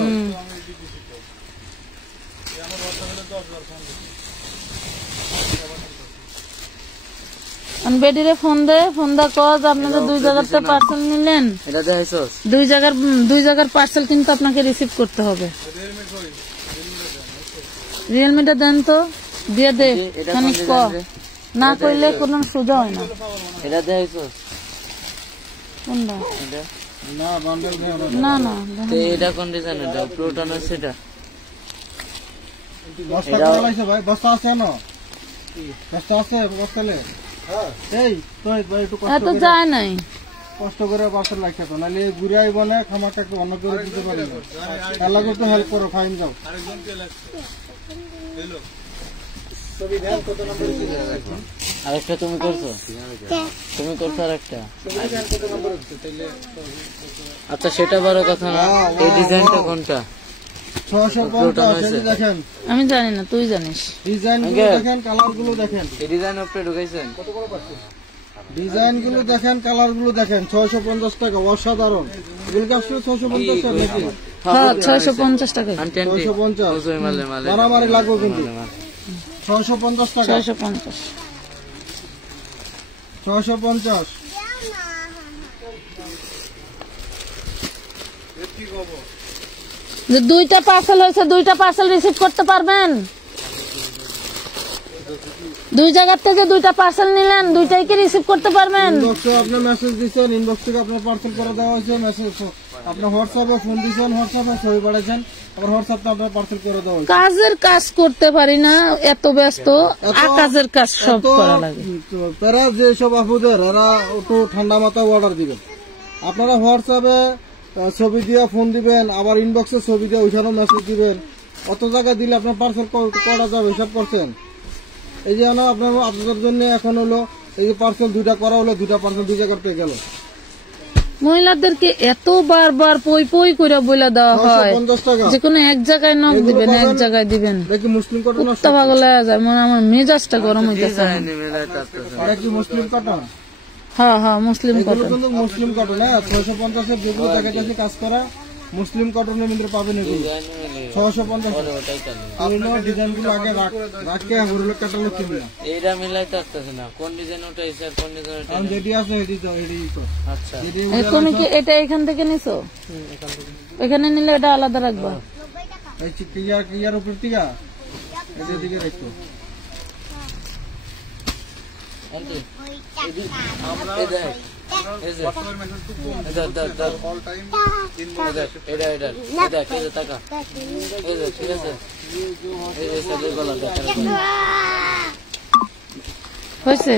বেডিরে ফোন দে কজ আপনাদের 2 জায়গাতে পার্সেল নিলেন। এটা দেখাইছো? 2 জায়গার পার্সেল কিন্তু আপনাকে রিসিভ করতে হবে। রিয়েলমিটা দেন তো, দিয়ে দে। খানিক ক না কইলে কোনো সোজা হয় না। এটা দেখাইছো? কোনটা? এটা না বান্ডেল নেই আমার। না না, তো এটা কোন ডিজাইন? এটা প্লুটন আছে। এটা বস্তা করে লাইছে ভাই, বস্তা আছে না? বস্তা আছে বস্তালে। হ্যাঁ এই তো ভাই একটু এত যায় নাই, কষ্ট করে পার্সেল লাগছে তো, নাহলে ঘুরাই বনে খামাকা একটু অন্য করে দিতে পারি না। আল্লাহ করতে হেল্প করো, ফাইন যাও। আরেকটা তুমি করছো? তুমি করছো আরেকটা? আচ্ছা সেটা বড় কথা না, এই ডিজাইনটা কোনটা? 650 দেখেন। আমি জানি না, তুই জানিস। ডিজাইন গুলো দেখেন, কালার গুলো দেখেন। এই ডিজাইন উপরে ঢুকাইছেন? ডিজাইন গুলো দেখেন, কালার গুলো দেখেন। 650 টাকা, অসাধারণ। এগুলো কি আসলে 650 টাকা নাকি? হ্যাঁ 650 টাকা। 650 মারামারি লাগবে কিন্তু। 650 টাকা, 650 650। যে 2টা পার্সেল হয়েছে, 2টা পার্সেল রিসিভ করতে পারবেন? 2 জায়গার থেকে 2টা পার্সেল নিলেন, 2টাই কি রিসিভ করতে পারবেন? ইনবক্সে আপনি মেসেজ দিয়েছেন, ইনবক্স থেকে আপনার পার্সেল করে দেওয়া হয়েছে। মেসেজ আপনার হোয়াটসঅ্যাপে ফোন দিয়েছেন, হোয়াটসঅ্যাপে ছবি পাঠাচ্ছেন, আবার হোয়াটসঅ্যাপে আপনার পার্সেল করে দেওয়া হয়েছে। কাজের কাজ করতে পারি না, এত ব্যস্ত। কাজের কাজ সব করা লাগে। তারা যেসব আপুদের এরা একটু ঠান্ডা মাথায় অর্ডার দিবেন। আপনারা হোয়াটসঅ্যাপে ছবি দিয়ে ফোন দিবেন, আবার ইনবক্সে ছবি দিয়ে ওইখানেও মেসেজ দিবেন। অত জায়গা দিলে আপনার পার্সেল করা যাবে, হিসাব করছেন? এই যে আপনাদের জন্য এখন হলো এই যে পার্সেল 2টা করা হলো, 2টা পার্সেল 2 জায়গাতে গেল। মহিলাদেরকে এত বারবার পই পই করে বলে দেওয়া হয় 650 টাকা। যে কোনো এক জায়গায় নখ দিবেন, এক জায়গায় দিবেন, দেখি মুসলিম কটন না কুত্তা পাগল হয়ে যায়। মানে আমার মেজাজটা গরম হইতেছে। এটা কি মুসলিম কটন? হ্যাঁ হ্যাঁ, মুসলিম এগুলো কটন। কিন্তু মুসলিম কটন, হ্যাঁ 650 এর যেগুলো দেখাচ্ছে কাজ করা মুসলিম কটনের মধ্যে পাবেন এগুলো 650। ডিজাইন গুলো আগে রাখকে হরুল কাটালো কিনবে এইটা মিলাইতে আসতেছে না, কোন ডিজাইন উঠাইছে আর কোন ডিজাইন উঠাইছে। আমি যেটি আছে এটি তো এটি তো আচ্ছা, তুমি কি এটা এখান থেকে নিছো? এখানে নিলে এটা আলাদা রাখবা। এই কিয়ার উপর থেকে এদের দিকে রাখো। আন্টি এই দেখ, এই যে এটা এই যে টাকা এই যে, ঠিক আছে, এই যে সাদের গলা দেখা হয়েছে।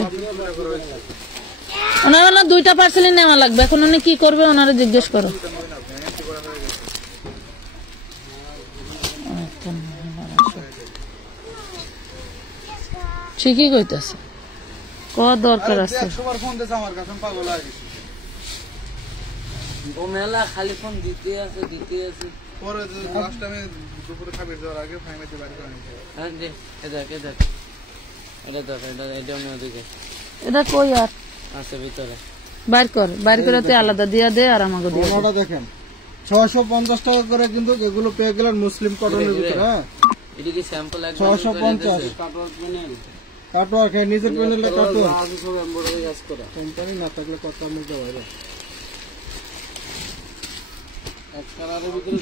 ওনারা না 2টা পার্সেলই নেওয়া লাগবে। এখন উনি কি করবে ওনারা জিজ্ঞেস করো। ঠিকই কইতেছে, ক দরকার আছে। ও মেলা খালি ফোন দিতে আছে। পরে লাস্ট টাইমে দুপুরে খাবার দেওয়ার আগে ফাইনালি বাড়ি করে নিতে। হ্যাঁ দে, এটা ওদিকে এটা কই আর আছে ভিতরে, বাইর করে তে আলাদা দিয়া দে আর আমাকে দিয়ে দে। ওনাটা দেখেন 650 টাকা করে কিন্তু এগুলো পেয়ে গেলেন মুসলিম কটনের ভিতরে। হ্যাঁ এটা কি স্যাম্পল একদম 650 কাটওয়ার্ক নিজের প্যানেলটা কাটওয়ার্ক কোম্পানি না থাকলে কত আমি দেবো।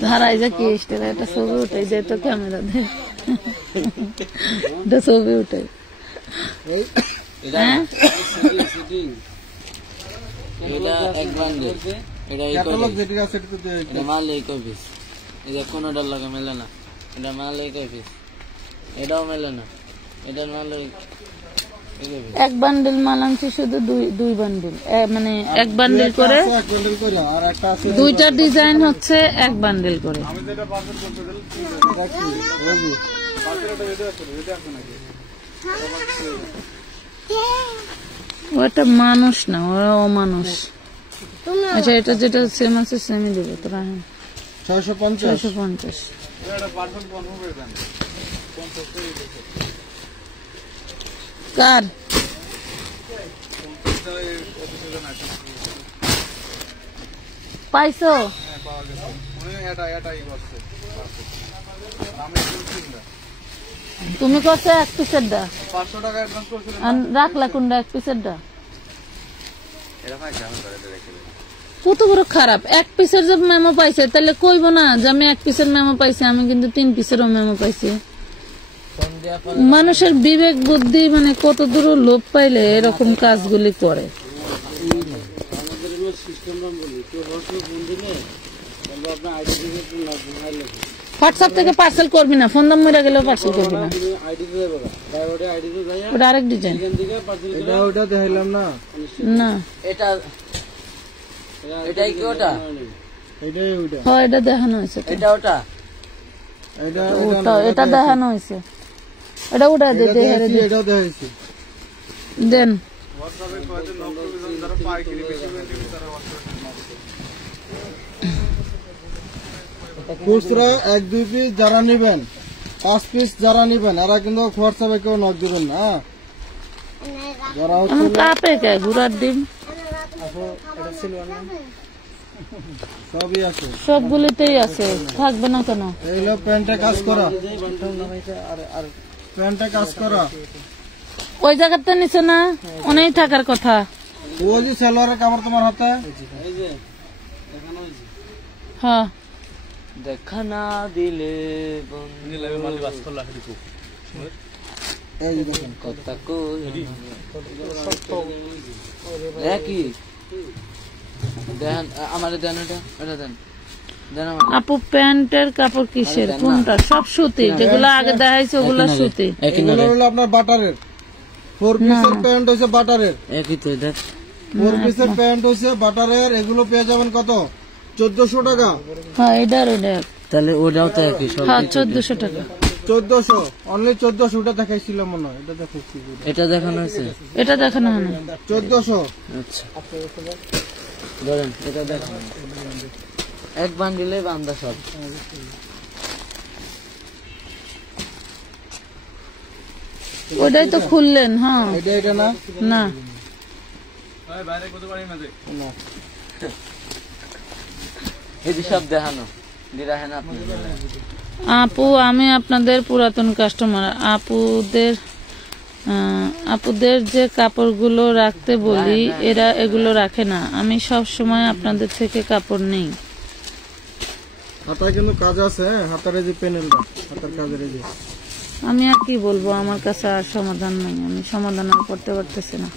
ধারাই যা কি স্টাইল, এটা ছবি উঠাই দে তো, ক্যামেরা দে, এটা ছবি উঠাই। এটা এক বান্ডেল, এটা এই ক্যাটালগ যেটি আছে সেটা তো এটা মাল এই কয় পিস, এটা কোনটার লাগে মেলে না, এটা মাল এই কয় পিস, এটাও মেলে না, এটার মাল এই কয় পিস। এক বান্ডেল মাল আনছি শুধু, দুই বান্ডেল, মানে এক বান্ডেল করে, এক বান্ডেল করে আর একটা আছে 2টা ডিজাইন হচ্ছে এক বান্ডেল করে। আমি যেটা পার্সেল করতে দিলাম রাখি ওজি পার্সেলটা রেডি আছে নাকি? ও একটা মানুষ না, ও অমানুষ। আচ্ছা, এটা যেটা সেম আছে সেমই দেবো তোরা। 650 650 এটা পার্সেল কনফার্ম করে দেন। কার পাইছো? তুমি কত এক পিসের দা 500 টাকা অ্যাডভান্স করছিলেন, রাখলা কোনটা এক পিসের দা? কত বড় খারাপ, এক পিসের যে মেমো পাইছে তাহলে কইব না যে আমি এক পিসের মেমো পাইছি, আমি কিন্তু 3 পিসেরও মেমো পাইছি। মানুষের বিবেক বুদ্ধি মানে কত দূর লোভ পাইলে এরকম কাজগুলি করে। হোয়াটসঅ্যাপ থেকে পার্সেল করবি না, ফোন দাম মরে গেলেও পার্সেল করবি না। ওটা আরেক ডিজাইন, এটা ওটা দেখাইলাম না, না এটাই কি ওটা? এটাই ওটা, হ্যাঁ এটা দেখানো হয়েছে, এটা ওটা, এটা দেখানো হয়েছে, এটা ওটা এটাও দেখাইছি। দেন খুচরা 1-2 পিস যারা নিবেন, 5 পিস যারা নিবেন, এরা কিন্তু হোয়াটসঅ্যাপে কেউ নক দিবেন না। যারা এমন কাপে কে ঘুরার ডিম সবই আছে, সবগুলিতেই আছে, থাকবে না কেন? এইগুলো প্যান্টে কাজ করা, প্যান্টে কাজ করা, ওই জায়গাতে নিচে না অনেক থাকার কথা। ওই যে সালোয়ারের কাপড় তোমার হাতে, হ্যাঁ দেখা না দিলে এই যে দেখেন কথা কই একই দেন, আমার দেন, এটা দেন দেন আমার। আপু প্যান্টের কাপড় কিসের, কোনটা? সব সুতি, যেগুলো আগে দেখাইছে ওগুলা সুতি। এগুলো হলো আপনার বাটারের 4 পিসের প্যান্ট হইছে বাটারের, একই তো দেখ, 4 পিসের প্যান্ট হইছে বাটারের। এগুলো পেয়ে যাবেন কত? 1400 টাকা। হ্যাঁ এটার ওটা, তাহলে ওটাও তো একই সব। হ্যাঁ 1400 টাকা, 1400 অনলি 1400। ওটা দেখাইছিল মনে হয়, এটা দেখাইছি, এটা দেখানো হয়েছে, এটা দেখানো হয় না। 1400। আচ্ছা ধরেন এটা দেখেন, এক বান্ডিলে বান্দা সব। ওটাই তো খুললেন। হ্যাঁ, এটা না না না এই যে সব দেখানো দেখেন আপনি। আপু, আমি আপনাদের পুরাতন কাস্টমার। আপুদের যে কাপড়গুলো রাখতে বলি এরা এগুলো রাখে না। আমি সব সময় আপনাদের থেকে কাপড় নেই। হাতায় কিন্তু কাজ আছে, হ্যাঁ, হাতার এই যে প্যানেলটা, হাতার কাজের এই যে। আমি আর কি বলবো, আমার কাছে আর সমাধান নাই, আমি সমাধান আর করতে পারতেছি না।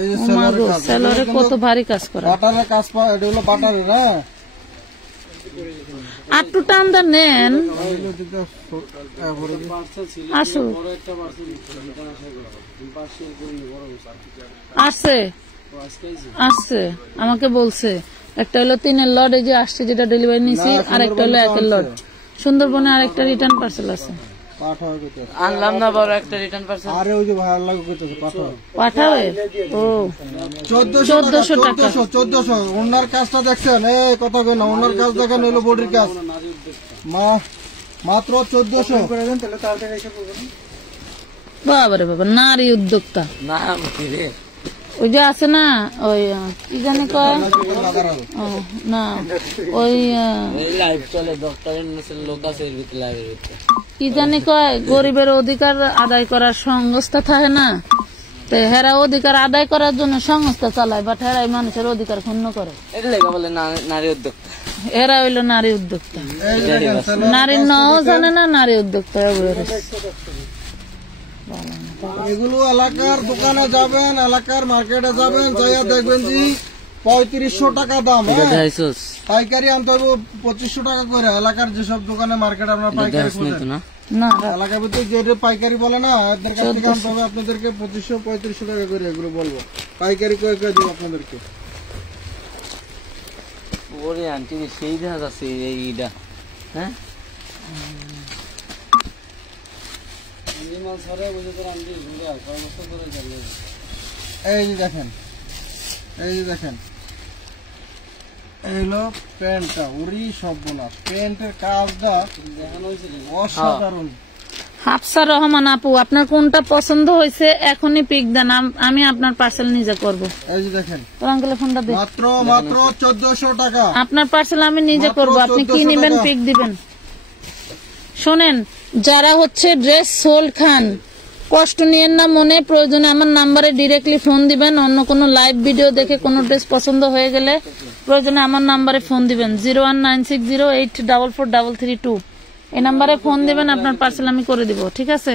এই যে সেলরে কত ভারী কাজ করা, বাটারের কাজ পা, এটা হলো বাটারের। হ্যাঁ, আটটু টান্দা নেন। আসো, আসছে আসছে, আমাকে বলছে। একটা হলো 3-এর লট, এই যে আসছে যেটা ডেলিভারি নিয়েছি, আর একটা হলো 1-এর লট। সুন্দরবনে আরেকটা রিটার্ন পার্সেল আছে। আনলাম না বড় একটা রিটার্ন পার্সেল। আরে ওই যে ভাড়া লাগু করতেছে, পাঠাবে। ও 1400 টাকা। 1400। ওনার কাজটা দেখছেন? এই কথা কই না, ওনার কাজ দেখেন, হলো বডির কাজ। মাত্র 1400 করে দেন, তাহলে তাড়াতাড়ি এসে পড়বেন। বাবারে বাবা, নারী উদ্যোক্তা। না রে, ওই যে আছে না, ওই কি জানি কয়, ও না, ওই লাইভ চলে, ডক্টরের লোক আছে এর ভিতরে, লাইভের ভিতরে কি জানি কয়, গরিবের অধিকার আদায় করার সংস্থা থাকে না, তো হেরা অধিকার আদায় করার জন্য সংস্থা চালায়, বাট হেরাই মানুষের অধিকার ক্ষুণ্ণ করে। এটা লেখা বলে নারী উদ্যোক্তা। এরা হইলো নারী উদ্যোক্তা। নারীর নাও জানে না, নারী উদ্যোক্তা। এগুলো এলাকার দোকানে যাবেন, এলাকার মার্কেটে যাবেন, যাইয়া দেখবেন যে 3500 টাকা দাম। পাইকারি আনতে হবে 2500 টাকা করে। এলাকার যেসব দোকানে মার্কেট আপনার পাইকারি খোঁজেন না, এলাকার ভিতরে যে পাইকারি বলে না, এদের কাছ থেকে আনতে হবে আপনাদেরকে 2500-3500 টাকা করে। এগুলো বলবো পাইকারি করে করে দিব আপনাদেরকে। ওরে আন্টি সেই দেখা যাচ্ছে এইটা। হ্যাঁ, এই যে দেখেন, এই যে দেখেন, এই হলো প্যান্টটা। ওরি সর্বনাশ, প্যান্টের কাজটা অসাধারণ। হাফসা রহমান আপু, আপনার কোনটা পছন্দ হয়েছে এখনই পিক দেন, আমি আপনার পার্সেল নিজে করব। এই যে দেখেন, তোর আঙ্কেলের ফোনটা দে। মাত্র 1400 টাকা। আপনার পার্সেল আমি নিজে করব, আপনি কি নেবেন পিক দিবেন। শোনেন, যারা হচ্ছে ড্রেস সোল্ড খান, কষ্ট নিয়েন না মনে, প্রয়োজনে আমার নাম্বারে ডিরেক্টলি ফোন দিবেন। অন্য কোনো লাইভ ভিডিও দেখে কোনো ড্রেস পছন্দ হয়ে গেলে প্রয়োজনে আমার নাম্বারে ফোন দিবেন, 01960844332। এই নাম্বারে ফোন দিবেন, আপনার পার্সেল আমি করে দিব। ঠিক আছে?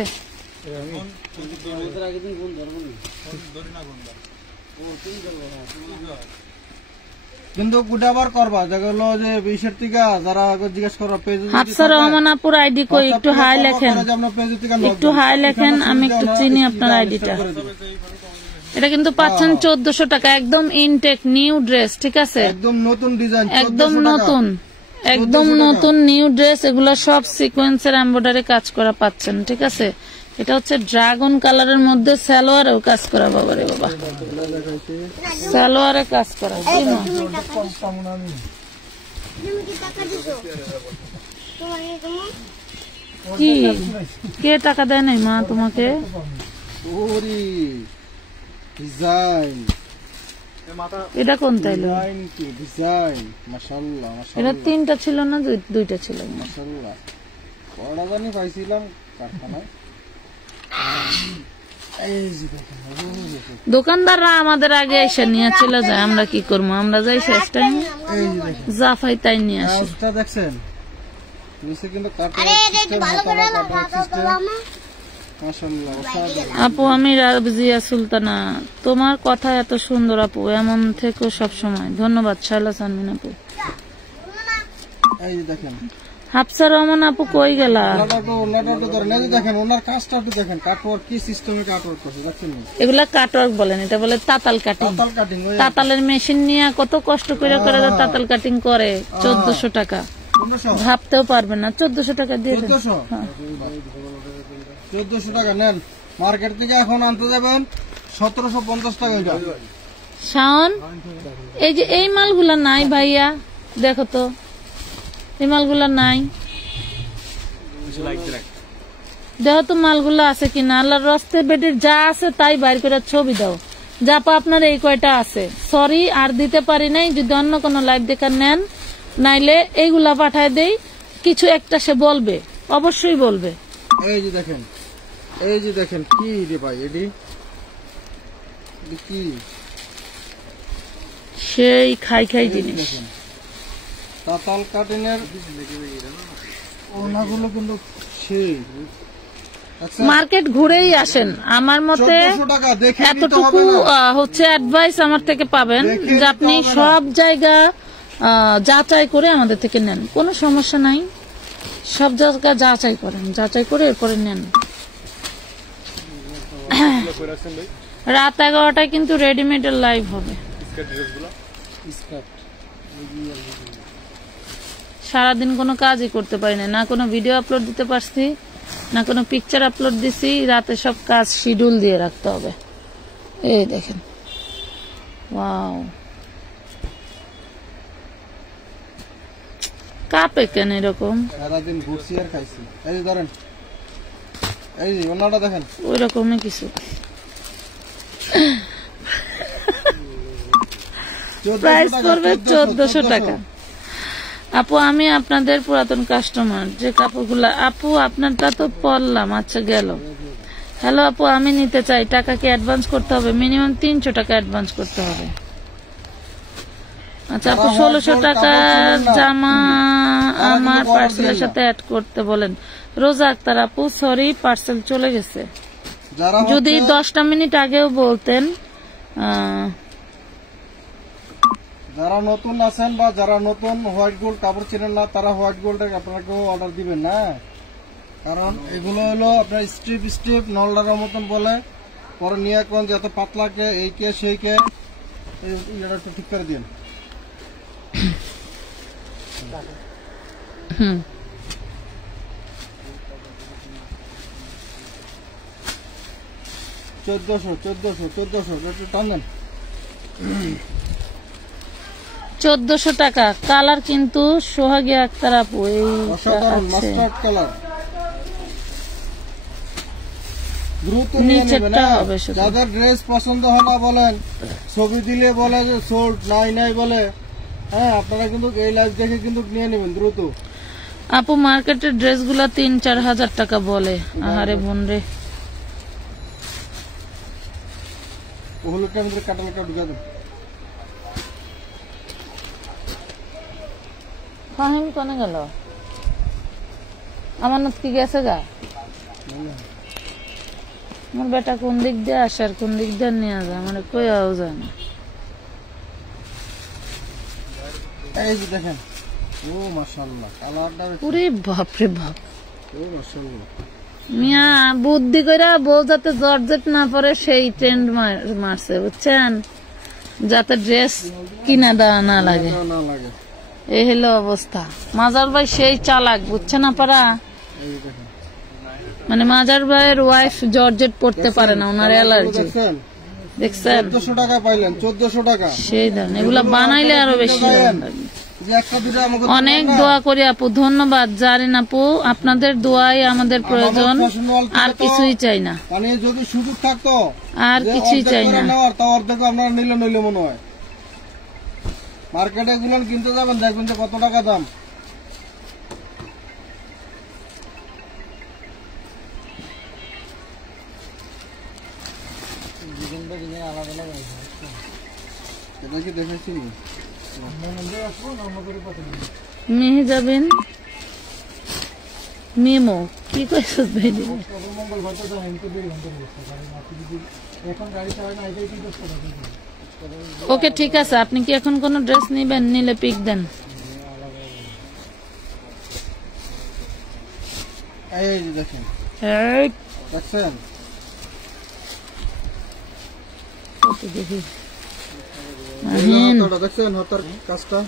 কিন্তু গুটাবার করবা, যেগুলো যে 20-এর থেকে যারা জিজ্ঞেস করো পেজ। হাফসা রহমান আপুর আইডি কই, একটু হাই লেখেন, একটু হাই লেখেন, আমি একটু চিনি আপনার আইডিটা। এটা কিন্তু পাচ্ছেন 1400 টাকা, একদম ইনটেক নিউ ড্রেস। ঠিক আছে, একদম নতুন ডিজাইন, একদম নতুন, একদম নতুন নিউ ড্রেস। এগুলো সব সিকোয়েন্সের এমব্রয়ডারি কাজ করা পাচ্ছেন। ঠিক আছে, এটা হচ্ছে ড্রাগন কালারের মধ্যে সালোয়ারেও কাজ করা। বাবারে বাবা, সালোয়ারে কাজ করা। কি কে টাকা দেয় নাই মা তোমাকে? এটা কোন তাইলো? এটা 3টা ছিল না 2টা ছিল? পাইছিলাম কারখানায়। দোকানদাররা আমাদের আগে এসে নিয়ে চলে যায়, আমরা কি করবো? আমরা যাই শেষ টাইম যা পাই তাই নিয়ে আসি। দেখছেন, আপু আমি রাজিয়া সুলতানা, তোমার কথা এত সুন্দর আপু, এমন থেকো সব সময়। ধন্যবাদ শায়লা সানমিন আপু। হাফসা রহমান আপু কই গেলা? এগুলা কাটওয়ার্ক বলেন, এটা বলে তাতাল কাটিং। তাতালের মেশিন নিয়ে কত কষ্ট করে করে তাতাল কাটিং করে। 1400 টাকা, ভাবতেও পারবেন না। 1400 টাকা দিয়ে 1400 টাকা নেন। মার্কেট থেকে এখন আনতে যাবেন 1750 টাকা। শাওন, এই যে এই মালগুলা নাই ভাইয়া, দেখো তো এই মালগুলা নাই, দেখো তো মালগুলা আছে কিনা। আল্লাহর রাস্তে বেটির যা আছে তাই বাইর করে ছবি দাও। জাপা আপনার এই কয়টা আছে, সরি আর দিতে পারি নাই, যদি অন্য কোনো লাইভ দেখার নেন, নাইলে এইগুলা পাঠায় দেই, কিছু একটা সে বলবে, অবশ্যই বলবে। এই যে দেখেন, এই যে দেখেন কি রে ভাই, এডি কি সেই খাই খাই জিনিস। দেখেন তাতাল কাটিনের ওনাগুলো কিন্তু সেই মার্কেট ঘুরেই আসেন, আমার মতে 1400 টাকা দেখে নিতে এতটুকু হবে না। হচ্ছে অ্যাডভাইস আমার থেকে পাবেন দেখে যে আপনি নিতে হবে না। সব জায়গা যাচাই করে আমাদের থেকে নেন, কোনো সমস্যা নাই, সব জায়গা যাচাই করেন, যাচাই করে এরপরে নেন। রাত 11টায় কিন্তু রেডিমেডের লাইভ হবে। সারাদিন কোনো কাজই করতে পারি না, না কোনো ভিডিও আপলোড দিতে পারছি, না কোনো পিকচার আপলোড দিছি, রাতে সব কাজ শিডিউল দিয়ে রাখতে হবে। এই দেখেন, ওয়াও, কাপে কেন এরকম, সারাদিন ঘুরছি আর খাইছি। এই যে ধরেন, এই যে ওনাটা দেখেন, ওই রকমই কিছু। প্রাইস পড়বে 1400 টাকা। আপু আমি আপনাদের পুরাতন কাস্টমার, যে কাপড়গুলা, আপু আপনারটা তো পরলাম, আচ্ছা গেল। হ্যালো আপু, আমি নিতে চাই, টাকা কি অ্যাডভান্স করতে হবে? মিনিমাম 300 টাকা অ্যাডভান্স করতে হবে। আচ্ছা আপু 1600 টাকা জামা আমার পার্সেলের সাথে অ্যাড করতে বলেন। রোজা আক্তার আপু, সরি পার্সেল চলে গেছে, যদি 10টা মিনিট আগেও বলতেন। যারা নতুন আছেন বা যারা নতুন হোয়াইট গোল্ড কাপড় চেনেন না, তারা হোয়াইট গোল্ডের আপনাকেও অর্ডার দিবেন না, কারণ এগুলো হলো আপনার স্ট্রিপ স্ট্রিপ নলডারের মতন বলে, পরে নিয়ে কোন যে এত পাতলা কে এই কে সেই কে, এটা একটু ঠিক করে দিন। হুম, 1400 একটু টান দেন। 1400 টাকা। কালার কিন্তু সোহাগী আক্তার আপু এই অসাধারণ মাস্টার্ড কালার, দ্রুত নিয়ে নেবেন। নিচেরটা হবে শুধু। যাদের ড্রেস পছন্দ হয় না বলেন, ছবি দিলে বলে যে সোল্ড নাই নাই বলে, হ্যাঁ আপনারা কিন্তু এই লাইভ দেখে কিন্তু নিয়ে নেবেন দ্রুত। আপু মার্কেটের ড্রেসগুলা 3-4 হাজার টাকা বলে, আহারে বোন রে। হলুদটার ভিতরে কাটালটা ঢুকা দেন। ফাহিম কোনে গেল? আমার নত কি গেছে গা? আমার বেটা কোন দিক দিয়ে আসে আর কোন দিক দিয়ে নিয়ে যায়, মানে কইয়াও যায় না। এই যে দেখেন, ও মাশাআল্লাহ কালারটা, ওরে বাপ রে বাপ, ও মাশাআল্লাহ। মিয়া বুদ্ধি কইরা বউ যাতে জর্জেট না পরে সেই ট্রেন্ড মারছে, বুঝছেন, যাতে ড্রেস কিনা দেওয়া না লাগে। না লাগে, এই হলো অবস্থা। মাজার ভাই সেই চালাক, বুঝছেন আপনারা, এই যে দেখেন, মানে মাজার ভাইয়ের ওয়াইফ জর্জেট পড়তে পারে না, ওনার অ্যালার্জি। দেখছেন দেখছেন 1400 টাকা পাইলেন, 1400 টাকা। সেই দাম, এগুলা বানাইলে আরো বেশি দাম লাগবে। যে একটা দুটো আমাকে অনেক দোয়া করি আপু, ধন্যবাদ জারিন আপু, আপনাদের দোয়াই আমাদের প্রয়োজন, আর কিছুই চাই না, মানে যদি সুযোগ থাকতো আর যে কিছুই অর্ধেক চাই করে না। নেওয়ার, তা অর্ধেক আপনারা নিলে নইলে মনে হয়। মার্কেটে এগুলো কিনতে যাবেন, দেখবেন যে কত টাকা দাম। এটা কি দেখাইছি? মেহে যাবেন মেমো কি কইছ ভাই? ওকে ঠিক আছে, আপনি কি এখন কোন ড্রেস নিবেন? নিলে পিক দেন। এই যে দেখেন, এই দেখছেন কত দেখি আহিন, হাতাটা দেখছেন, হাতার কাজটা।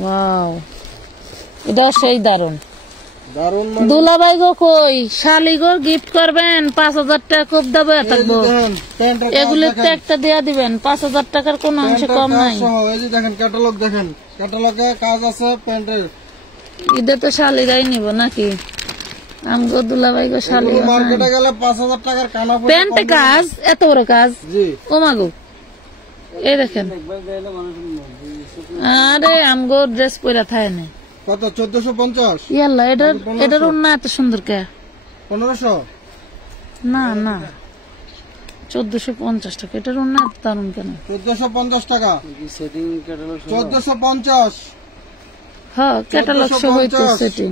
ওয়াও, এটা সেই দারুন। দারুন দুলাভাই গো কই শালি গো গিফট করবেন 5000 টাকা খুব দাবে থাকবো এগুলো তো একটা দেয়া দিবেন 5000 টাকার কোনো অংশ কম নাই এই যে দেখেন ক্যাটালগ দেখেন ক্যাটালগে কাজ আছে প্যান্টের ঈদে তো শালিরাই নিব নাকি আমগো দুলাভাই গো শালি মার্কেটে গেলে 5000 টাকার কানা প্যান্টে কাজ এত বড় কাজ জি ও মাগো এই দেখেন আরে আমগো ড্রেস পরা থাকে না কত 1450 ইয়াল্লা এটার না এত সুন্দর কে 1500 না না 1450 টাকা এটার না দারুন কেন 1450 টাকা সেটিং ক্যাটালগ 1450 হ্যাঁ ক্যাটালগ সহ হইতো সেটিং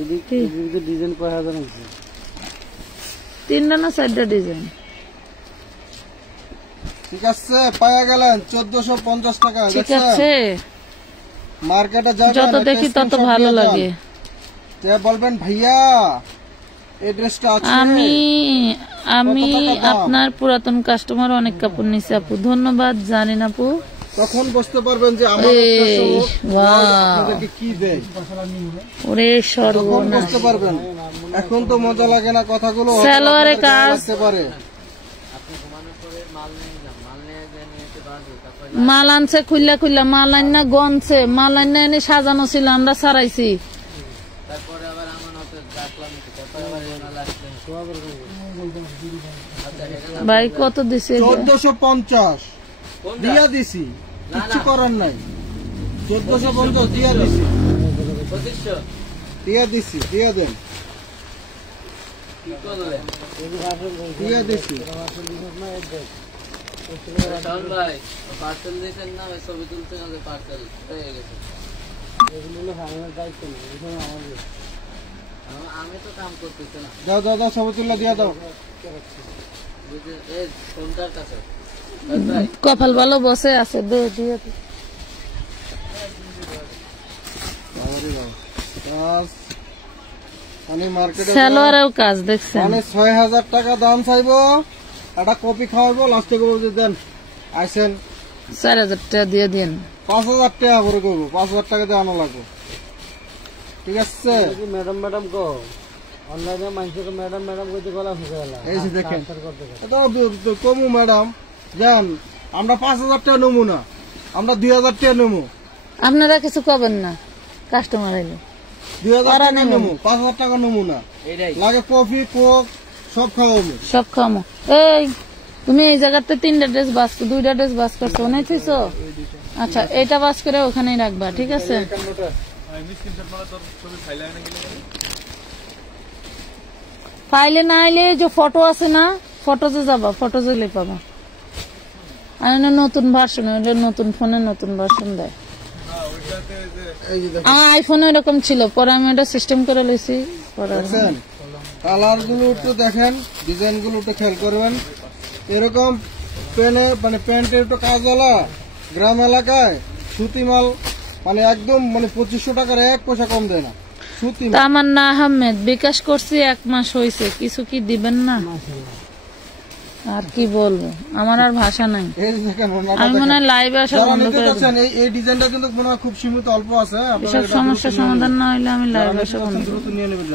এদিকে ডিজাইন কয় হাজার আছে 3টা না 4টা ডিজাইন ঠিক আছে পায়া গেলেন 1450 টাকা ঠিক আছে মার্কেটে যাবেন যত দেখি তত ভালো লাগে যে বলবেন ভাইয়া এই ড্রেসটা আছে আমি আপনার পুরাতন কাস্টমার অনেক কাপড় নিছি আপু ধন্যবাদ জানেন আপু তখন বুঝতে পারবেন যে আমার আপনাদেরকে কি দেয় ওরে তখন সর্বনাশ বুঝতে পারবেন এখন তো মজা লাগে না কথাগুলো সালোয়ারে কাজ লাগতে পারে মাল আনছে খুললা খুললা মাল আন না গনছে মাল আন না এনে সাজানো ছিল আমরা সারাইছি তারপরে আবার আমানতে রাখলাম তারপরে আবার জানালা আসলেন ভাই কত দিছে 1450 দিয়া দিছি কিছু করার নাই 1450 দিয়া দিছি 2500 দিয়া দিছি দিয়া দেন কি করলেন দিয়া দিছি শাওন ভাই পার্সেল দিয়েছেন না ওই ছবি তুলতে গেলে পার্সেল হয়ে গেছে এগুলো হলো ফাইনাল দায়িত্ব না এটা আমাদের আমি তো কাম করতেছি না দাও দাও দাও ছবি তুলে দিয়া দাও বুঝে এই ফোনটার কাছে কপাল ভালো বসে আছে দে দিয়ে দে। কাজ আমি মার্কেটে সালোয়ারেও কাজ দেখছেন মানে 6000 টাকা দাম চাইবো একটা কপি খাওয়াবো লাস্টে করবো যে দেন আইসেন 4000 টাকা দিয়ে দিন 5000 টাকা ভরে করবো 5000 টাকা দিয়ে আনা লাগবো ঠিক আছে ম্যাডাম ম্যাডাম কো অনলাইনে মানুষকে ম্যাডাম ম্যাডাম কইতে গলা ফুকে গেল এই যে দেখেন এটা কমু ম্যাডাম জান আমরা 5000 টাকা নেবো না আমরা 2000 টাকা নেবো আপনারা কিছু করবেন না কাস্টমার আইলে 2000 টাকা নেবো 5000 টাকা নেবো না এইটাই লাগে কফি কোক সব খাওয়াবো সব খামো এই তুমি এই জায়গাতে 3টা ড্রেস বাস 2টা ড্রেস বাস করছো নাই থইছো আচ্ছা এটা বাস করে ওখানেই রাখবা ঠিক আছে ফাইলে না আইলে যে ফটো আছে না ফটোতে যাবা ফটোতে পাবা আর না নতুন ভার্সন এটা নতুন ফোনে নতুন ভার্সন দেয় এই যে দেখেন আমার আইফোনে এরকম ছিল পরে আমি এটা সিস্টেম করে লইছি পরে দেখেন কালার গুলো একটু দেখেন ডিজাইন গুলো একটু খেয়াল করবেন এরকম পেনে মানে প্যান্টের একটু কাজওয়ালা গ্রাম এলাকায় সুতি মাল মানে একদম মানে 2500 টাকার 1 পয়সা কম দেয় না সুতি মাল। তামান্না আহমেদ বিকাশ করছি 1 মাস হয়েছে কিছু কি দিবেন না আর কি বলবো আমার আর ভাষা নাই এই যে দেখেন ওনাটা আমি মনে দেখেন। হয় লাইভে আসা যারা বন্ধ নিতে করে দেব চাচ্ছেন এই ডিজাইনটা কিন্তু মনে হয় খুব সীমিত অল্প আছে আপনারা এসব এটা সমস্যার সমাধান না হইলে আমি লাইভে আসা বন্ধ করব দ্রুত নিয়ে নেবেন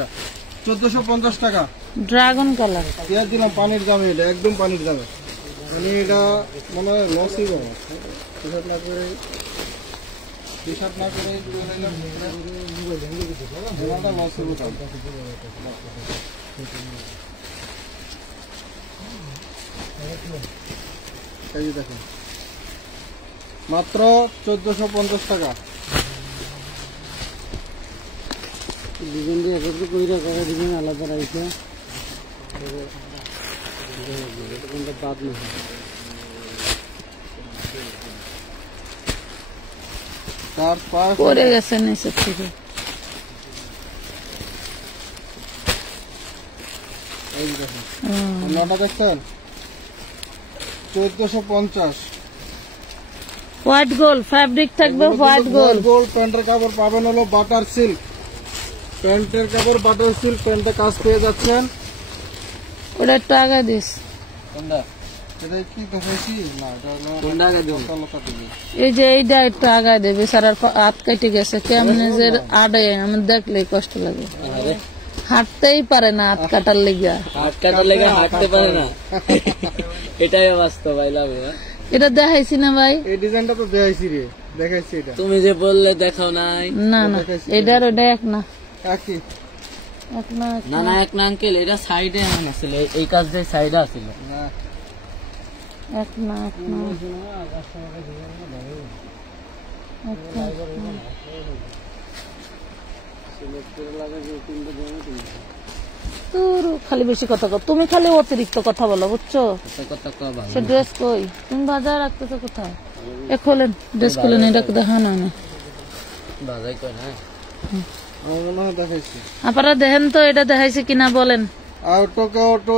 1450 টাকা ড্রাগন কালার দিয়ে দিলাম পানির দামে এটা একদম পানির দামে মানে এটা মনে হয় লসই বড় টি-শার্ট না করে এটা লসই বড় এই যে দেখেন মাত্র 1450 টাকা ডিজাইন দিয়ে একটু কইরা করে ডিজাইন আলাদা রাখছে এটা বাদ না তার পাশ পড়ে গেছে নিচে থেকে এই যে দেখেন নটা দেখছেন 1450 হোয়াইট গোল্ড ফ্যাব্রিক থাকবে হোয়াইট গোল্ড গোল্ড প্যান্টের কাপড় পাবেন হলো বাটার সিল্ক প্যান্টের কাপড় বাটার সিল্ক প্যান্টে কাজ পেয়ে যাচ্ছেন ওটা একটু আগে দিস কোনটা এটা কি দেখাইছি না, এটা হলো কোনটা আগে দেবো? লতা দিবি। এই যে এইটা একটু আগায় দেবে, সারার হাত কেটে গেছে, কেমনে যে আড়ে আমার দেখলে কষ্ট লাগে, আরে হাঁটতেই পারে না হাত কাটার লেগে। হাত কাটার লেগে হাঁটতে পারে না, এটাই বাস্তব। ভাই লাভ এটা দেখাইছি না ভাই? এই ডিজাইনটা তো দেখাইছি রে, দেখাইছি এটা। তুমি যে বললে দেখাও নাই। না না, এটার ওটা এক না, একই এক না, এক না না এক না আঙ্কেল, এটা সাইডে এমন আছিল, এই কাজ যে সাইডে আছিল। না এক না, এক না, এক না। তোর খালি বেশি কথা কও, তুমি খালি অতিরিক্ত কথা বলো, বুঝছো? কথা কবা সে ড্রেস কই তুমি বাজার রাখতেছো কোথায়? এ খোলেন, ড্রেস খোলেন, এটা দেখানো না। বাজাই কই না, আমার মনে হয় দেখাইছি। আপনারা দেখেন তো এটা দেখাইছে কিনা বলেন। অটোকে অটো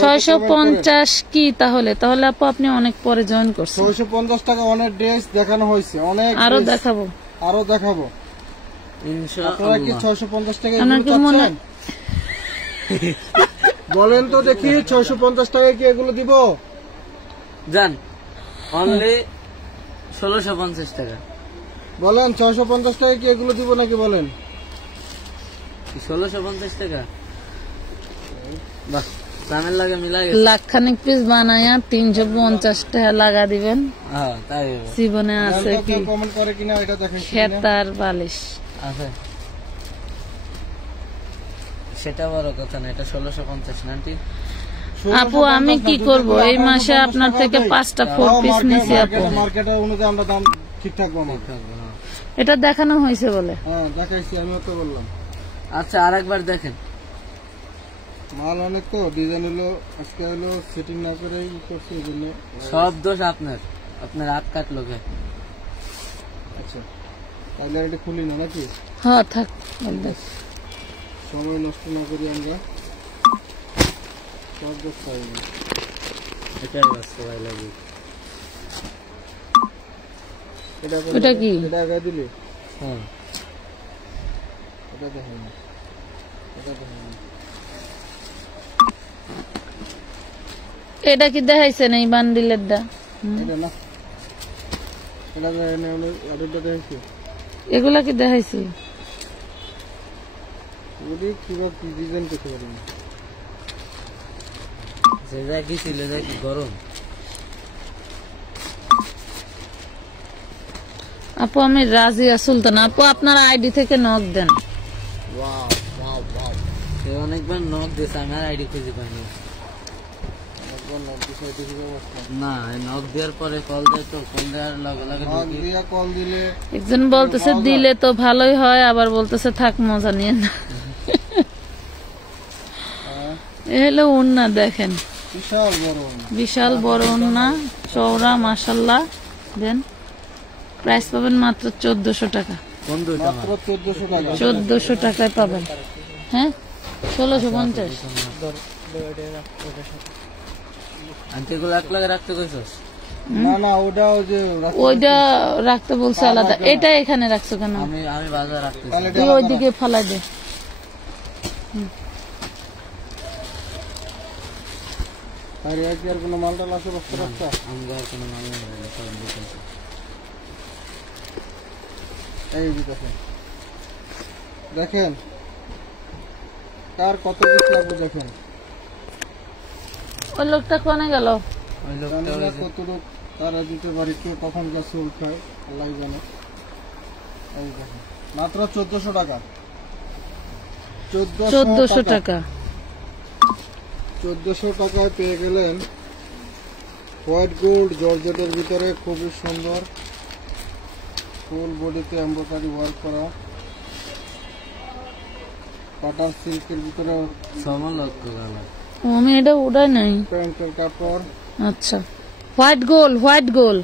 650 কি তাহলে? তাহলে আপু আপনি অনেক পরে জয়েন করছেন। 650 টাকা অনেক ড্রেস দেখানো হয়েছে, অনেক আরো dress দেখাবো, আরো দেখাবো। আপনারা কি ইনশাআল্লাহ। 650 টাকা আমার কি মনে বলেন তো দেখি, 650 টাকা কি এগুলো দিব? জান অনলি 1650 টাকা। বলেন 650 টাকা কি এগুলো দিব নাকি বলেন? 1650 টাকা বাহ, দামের লাগে মিলা গেছে। লাখখানিক পিস বানায়া 350 টাকা লাগা দিবেন। হ্যাঁ তাই হবে। জীবনে আছে কি কমেন্ট করে কিনা এটা দেখেন। খেতার বালিশ আছে, সেটা বড় কথা না, এটা 1650 নাকি? আপু আমি কি করব, এই মাসে আপনার থেকে 5টা 4 পিস নিছি আপু। মার্কেটে অনুযায়ী আমরা দাম ঠিকঠাক পাবো। এটা দেখানো হয়েছে বলে। হ্যাঁ দেখাইছি, আমিও তো বললাম। আচ্ছা আরেকবার দেখেন। মাল অনেক তো, ডিজাইন হলো আজকে হলো সেটিং না করে করছি, এই জন্য। সব দোষ আপনার, আপনার হাত কাটলো কে? আচ্ছা তাহলে এটা খুলি না নাকি? হ্যাঁ থাক, দেখ সময় নষ্ট না করি আমরা, সব দোষ পাই না। এটাই বাস্তব, আই লাভ ইউ। ওটা কি? এটা আগে দিলে হ্যাঁ এটা দেখেন না, এটা দেখেন না। এটা কি দেখাইছেন এই বান্ডিলের দা? এটা না, এটা দেখেন না, এটা দেখেছি। এগুলা কি দেখাইছি? ওটি কিভাবে কি ডিজাইন করতে পারি না। যে যা কি ছিল, যা কি গরম। আপু আমি রাজিয়া সুলতান, আপু আপনার আইডি থেকে নক দেন। ওয়াও ওয়াও ওয়াও, সে অনেকবার নক দিয়েছে, আমার আইডি খুঁজে পাইনি। একবার নক দিছে, এটা কি অবস্থা? না নক দেওয়ার পরে কল দেয় তো, কল দেওয়ার লগে লগে নক ঢুকি। দিয়া কল দিলে একজন বলতেছে দিলে তো ভালোই হয়, আবার বলতেছে থাক মজা নিয়ে না। এ হলো উন্না, দেখেন বিশাল বড় না। বিশাল বড় উন্না, চওড়া, মাশাল্লাহ। দেন প্রাইস পাবেন মাত্র 1400 টাকা। কোন দুইটা মাত্র 1400 টাকা। 1400 টাকায় পাবেন। হ্যাঁ 1650। আন্টি গুলো এক লাগে রাখতে কইছস? না না, ওটা ওই যে ওইটা রাখতে বলছে আলাদা, এটা এখানে রাখছো কেন? আমি আমি বাজার রাখতেছি। তাহলে তুই ওইদিকে ফালাই দে। আর এক আর কোনো মালটাল আছে বস্তা বস্তা? আমি আর কোনো মাল নেই, সব দেখেছি। এই যে দেখেন, দেখেন কার কত পিস লাগবে দেখেন। ওই লোকটা কোনে গেল? ওই লোকটা জানি ওই না যে- কতটুকু তারা দিতে পারি, কে কখন গা চুল খায় আল্লাহ জানে। এই দেখেন মাত্র 1400 টাকা। 1400 টাকা। 1400 টাকায় পেয়ে গেলেন হোয়াইট গোল্ড জর্জেটের ভিতরে, খুবই সুন্দর ফুল বডিতে এমব্রয়ডারি ওয়ার্ক করা, কাটার সিল্কের ভিতরে সমলক্ষ গেল। আমি এটা উড়াই নাই। প্যান্টের কাপড়। আচ্ছা হোয়াইট গোল, হোয়াইট গোল,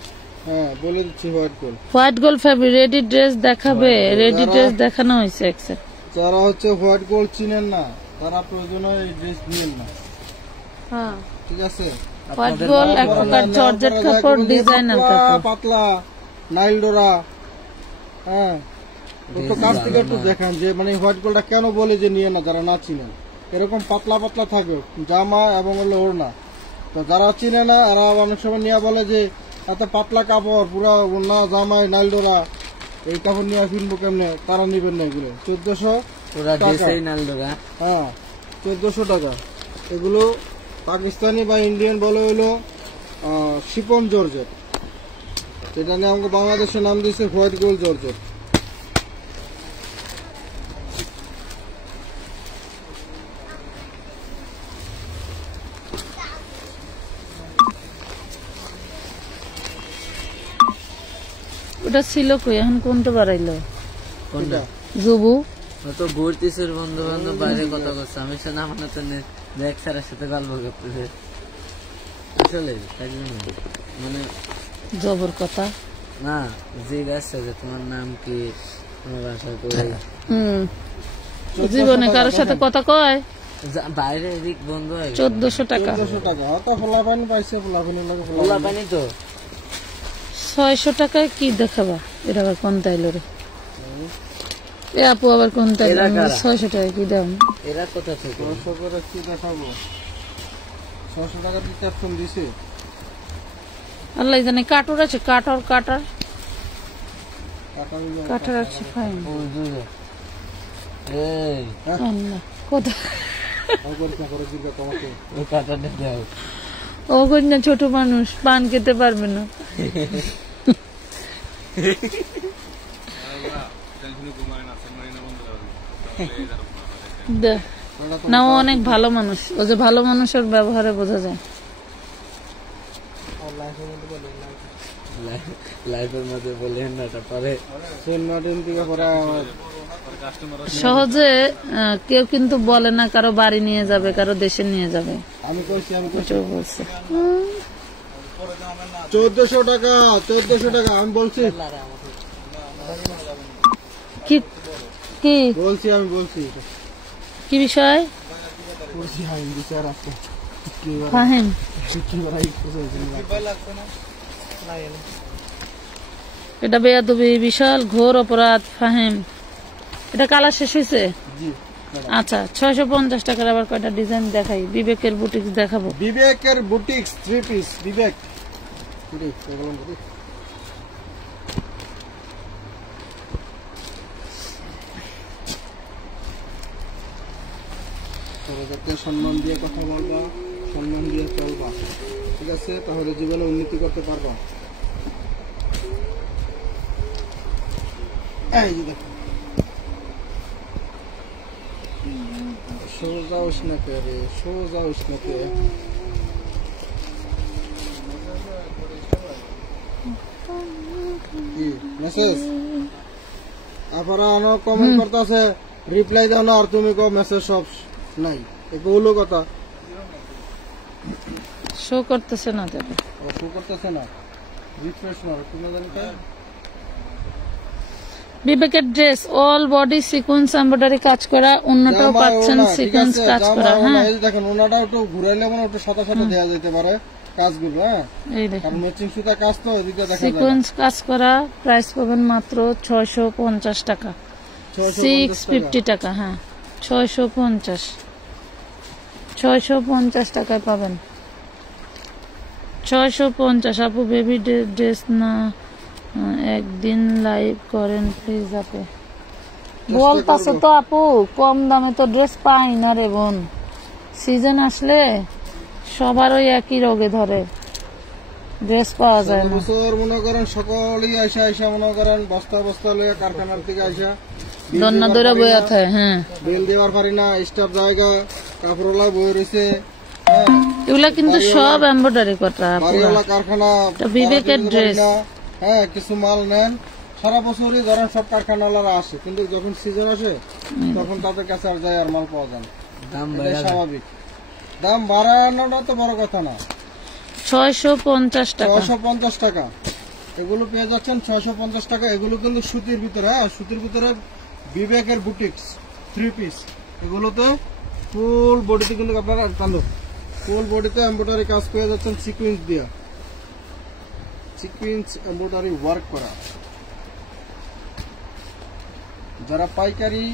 হ্যাঁ বলে দিচ্ছি হোয়াইট গোল্ড। হোয়াইট গোল ফেব্রিক। রেডি ড্রেস দেখাবে? রেডি ড্রেস দেখানো হয়েছে একসেট। যারা হচ্ছে হোয়াইট গোল্ড চিনেন না, তারা প্রয়োজনে এই ড্রেস নিয়েন না, হ্যাঁ ঠিক আছে? হোয়াইট গোল এক প্রকার জর্জেট কাপড়, ডিজাইনার কাপড়। পাতলা নাইল ডোরা। হ্যাঁ একটু কাছ থেকে একটু দেখান যে মানে হোয়াইট গোল্ডটা কেন বলে যে নিয়ে না, যারা না চিনেন। এরকম পাতলা পাতলা থাকে জামা এবং হলো ওড়না, তো যারা চিনে না এরা অনেক সময় নিয়ে বলে যে এত পাতলা কাপড় পুরো না জামাই নাইলডোরা এই কাপড় নিয়ে কিনবো কেমনে, তারা নিবেন না এগুলো 1400 টাকা। হ্যাঁ 1400 টাকা। এগুলো পাকিস্তানি বা ইন্ডিয়ান বলে হইলো শিপন জর্জেট, যেটা নিয়ে আমাকে বাংলাদেশের নাম দিয়েছে হোয়াইট গোল্ড জর্জেট। ওটা ছিল কই, এখন কোনটা বাড়াইলো? কোনটা? জুবু তো ঘুরতেছে, বন্ধু বান্ধব বাইরে কথা করছে, আমি সে নাম তো দেখ স্যারের সাথে গল্প করতেছে আসলে তাই জন্য মানে জবর কথা না জিজ্ঞাসা যে তোমার নাম কি, তোমার বাসা কই। জীবনে কারোর সাথে কথা কয়? বাইরে এদিক বন্ধ হয়ে 1400 টাকা। 1400 টাকা হয়তো ফোলা পানি পাইছে, ফোলা পানি লাগে খোলা পানি তো 600 টাকায় কি দেখাবা? এটা আবার কোন তাইলো রে? এ আপু আবার কোন তাইলো? 600 টাকায় কি দাম? এরা কোথা থেকে? 600 করে কি দেখাবো? 600 টাকা দিয়ে ক্যাপশন দিছে। আল্লাহ জানে। কাটর আছে, কাটার টাকা কাটার আছে। ফাইন ওই দুটো এই আল্লাহ কত করে দিলে তোমাকে ওই কাটাটা দাও। ও কন্যা ছোট মানুষ পান খেতে পারবে না। না ও অনেক ভালো মানুষ, ও যে ভালো মানুষের ব্যবহারে বোঝা যায়। লাইফের মধ্যে বললেন না, তারপরে সহজে কেউ কিন্তু বলে না কারো বাড়ি নিয়ে যাবে, কারো দেশে নিয়ে যাবে। আমি কইছি বলছে 1400 টাকা, 1400 টাকা আমি বলছি, কি কি বলছি আমি বলছি কি বিষয়? বলছি আমি বিচার আছে ফাহিম এটা বেয়াদবি, বিশাল ঘোর অপরাধ। ফাহিম এটা কালার শেষ হয়েছে? জি। আচ্ছা 650 টাকার আবার কয়টা ডিজাইন দেখাই। বিবেকের বুটিক্স দেখাবো। বিবেকের বুটিক্স 3 পিস বিবেক। সম্মান দিয়ে কথা বলবা, সম্মান দিয়ে চলবা, ঠিক আছে? তাহলে জীবনে উন্নতি করতে পারবা। এই যে দেখো সোজা উষ্ণকে রে, সোজা উষ্ণকে কি মেসেজ আপনারা অনেক কমেন্ট করতেছে, রিপ্লাই দাও না, আর তুমি কো মেসেজ সব নাই, এগুলো কথা শো করতেছে না, দেখো শো করতেছে না। রিফ্রেশ মারো, তুমি জানতে বিবেকের dress all body sequence embroidery কাজ করা, অন্যটাও পাচ্ছেন সিকোয়েন্স কাজ করা। হ্যাঁ দেখেন ওনাটা একটু ঘুরাইলে মানে একটু সাথে সাথে দেওয়া যেতে পারে কাজগুলো। হ্যাঁ এই দেখেন আর ম্যাচিং সুতা কাজ তো এদিকে দেখা যায়। সিকোয়েন্স কাজ করা, প্রাইস পাবেন মাত্র 650 টাকা, 650 টাকা। হ্যাঁ 650 টাকায় পাবেন। 650। আপু বেবি ড্রেস না একদিন লাইভ করেন প্লিজ আপু। বলতাছে তো আপু কম দামে তো ড্রেস পাই না রে বোন, সিজন আসলে সবার ওই একই রোগে ধরে, ড্রেস পাওয়া যায় না। বছর মনে করেন সকলেই আইসা মনে করেন বস্তা বস্তা লইয়া কারখানার থেকে আইসা দন্না দৌড়া বইয়া থাকে। হ্যাঁ বেল দেওয়ার পারি না, স্টাফ জায়গা কাপড়ওয়ালা বই রয়েছে, এগুলা কিন্তু সব এমব্রয়ডারি করা। বাড়িওয়ালা কারখানা বিবেকের ড্রেস। হ্যাঁ কিছু মাল নেন, সারা বছরই ধরেন সব কারখানাওয়ালারা আসে, কিন্তু যখন সিজন আসে তখন তাদের কাছে আর যায় আর মাল পাওয়া যায় না। দাম স্বাভাবিক, দাম বাড়ানোটা তো বড় কথা না। 650 টাকা, 650 টাকা এগুলো পেয়ে যাচ্ছেন 650 টাকা। এগুলো কিন্তু সুতির ভিতরে, হ্যাঁ সুতির ভিতরে বিবেকের বুটিক্স 3 পিস। এগুলোতে ফুল বডিতে কিন্তু আপনারা ফুল বডিতে এমব্রয়ডারি কাজ পেয়ে যাচ্ছেন, সিকুয়েন্স দিয়া, সিকুয়েন্স এমব্রয়ডারি ওয়ার্ক করা। যারা পাইকারি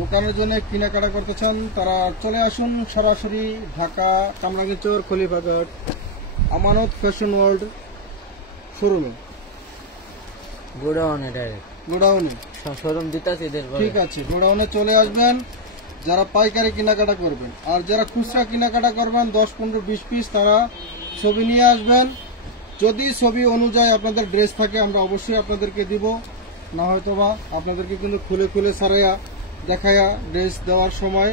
দোকানের জন্য কেনাকাটা করতে চান তারা চলে আসুন সরাসরি ঢাকা কামরাঙ্গীরচর খলিফাঘাট আমানত ফ্যাশন ওয়ার্ল্ড শোরুমে গোডাউনে ডাইরেক্ট গোডাউনে শোরুম দিতাছি এদের ঠিক আছে গোডাউনে চলে আসবেন যারা পাইকারি কেনাকাটা করবেন। আর যারা খুচরা কেনাকাটা করবেন 10, 15, 20 পিস তারা ছবি নিয়ে আসবেন। যদি ছবি অনুযায়ী আপনাদের ড্রেস থাকে আমরা অবশ্যই আপনাদেরকে দিব, না হয়তো বা আপনাদেরকে কিন্তু খুলে খুলে সারাইয়া দেখাইয়া ড্রেস দেওয়ার সময়